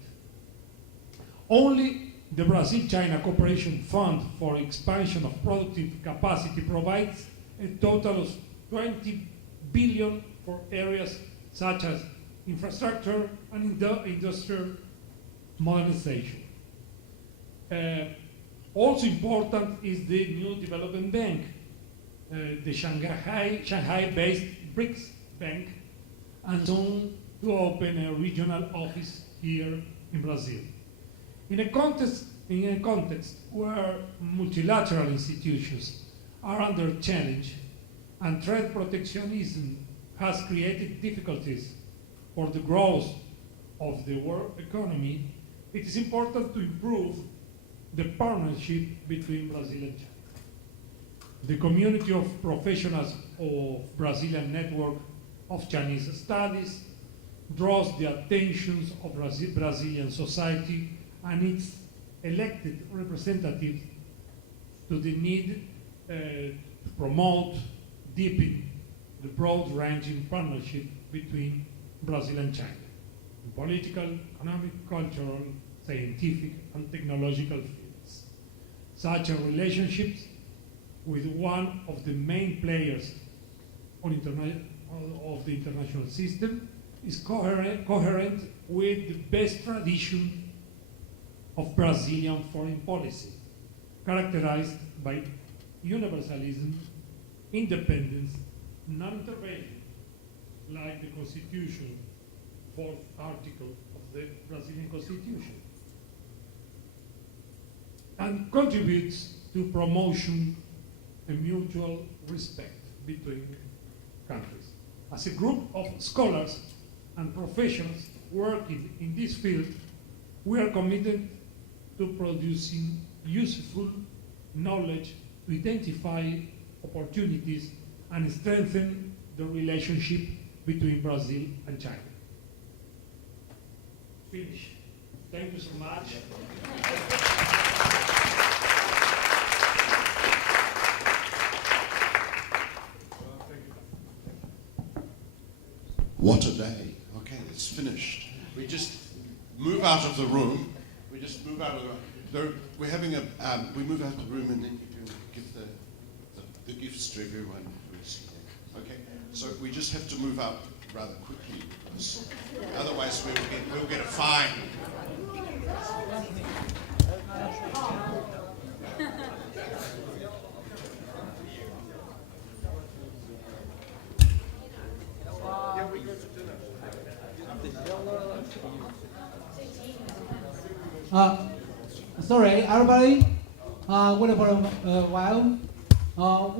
Only the Brazil-China Cooperation Fund for Expansion of Productive Capacity provides a total of 20 billion for areas such as infrastructure and industrial modernization. Also important is the new development bank, the Shanghai-based BRICS Bank, and soon to open a regional office here in Brazil. In a context where multilateral institutions are under challenge and trade protectionism has created difficulties for the growth of the world economy, it is important to improve the partnership between Brazil and China. The community of professionals of Brazilian Network of Chinese Studies draws the attention of Brazilian society and its elected representatives to the need to promote, deepen the broad-ranging partnership between Brazil and China in political, economic, cultural, scientific, and technological fields. Such a relationship with one of the main players of the international system is coherent with the best tradition of Brazilian foreign policy, characterized by universalism, independence, non-intervention, like the Constitution, 4th article of the Brazilian Constitution, and contributes to promotion and mutual respect between countries. As a group of scholars and professionals working in this field, we are committed to producing useful knowledge to identify opportunities and strengthen the relationship between Brazil and China. Finish. Thank you so much. What a day. Okay, it's finished. We just move out of the room. We just move out of the room. We're having a, we move out of the room and then you can give the gifts to everyone who's here. Okay, so we just have to move out rather quickly because otherwise we'll get a fine. Sorry, everybody. Wait for a while.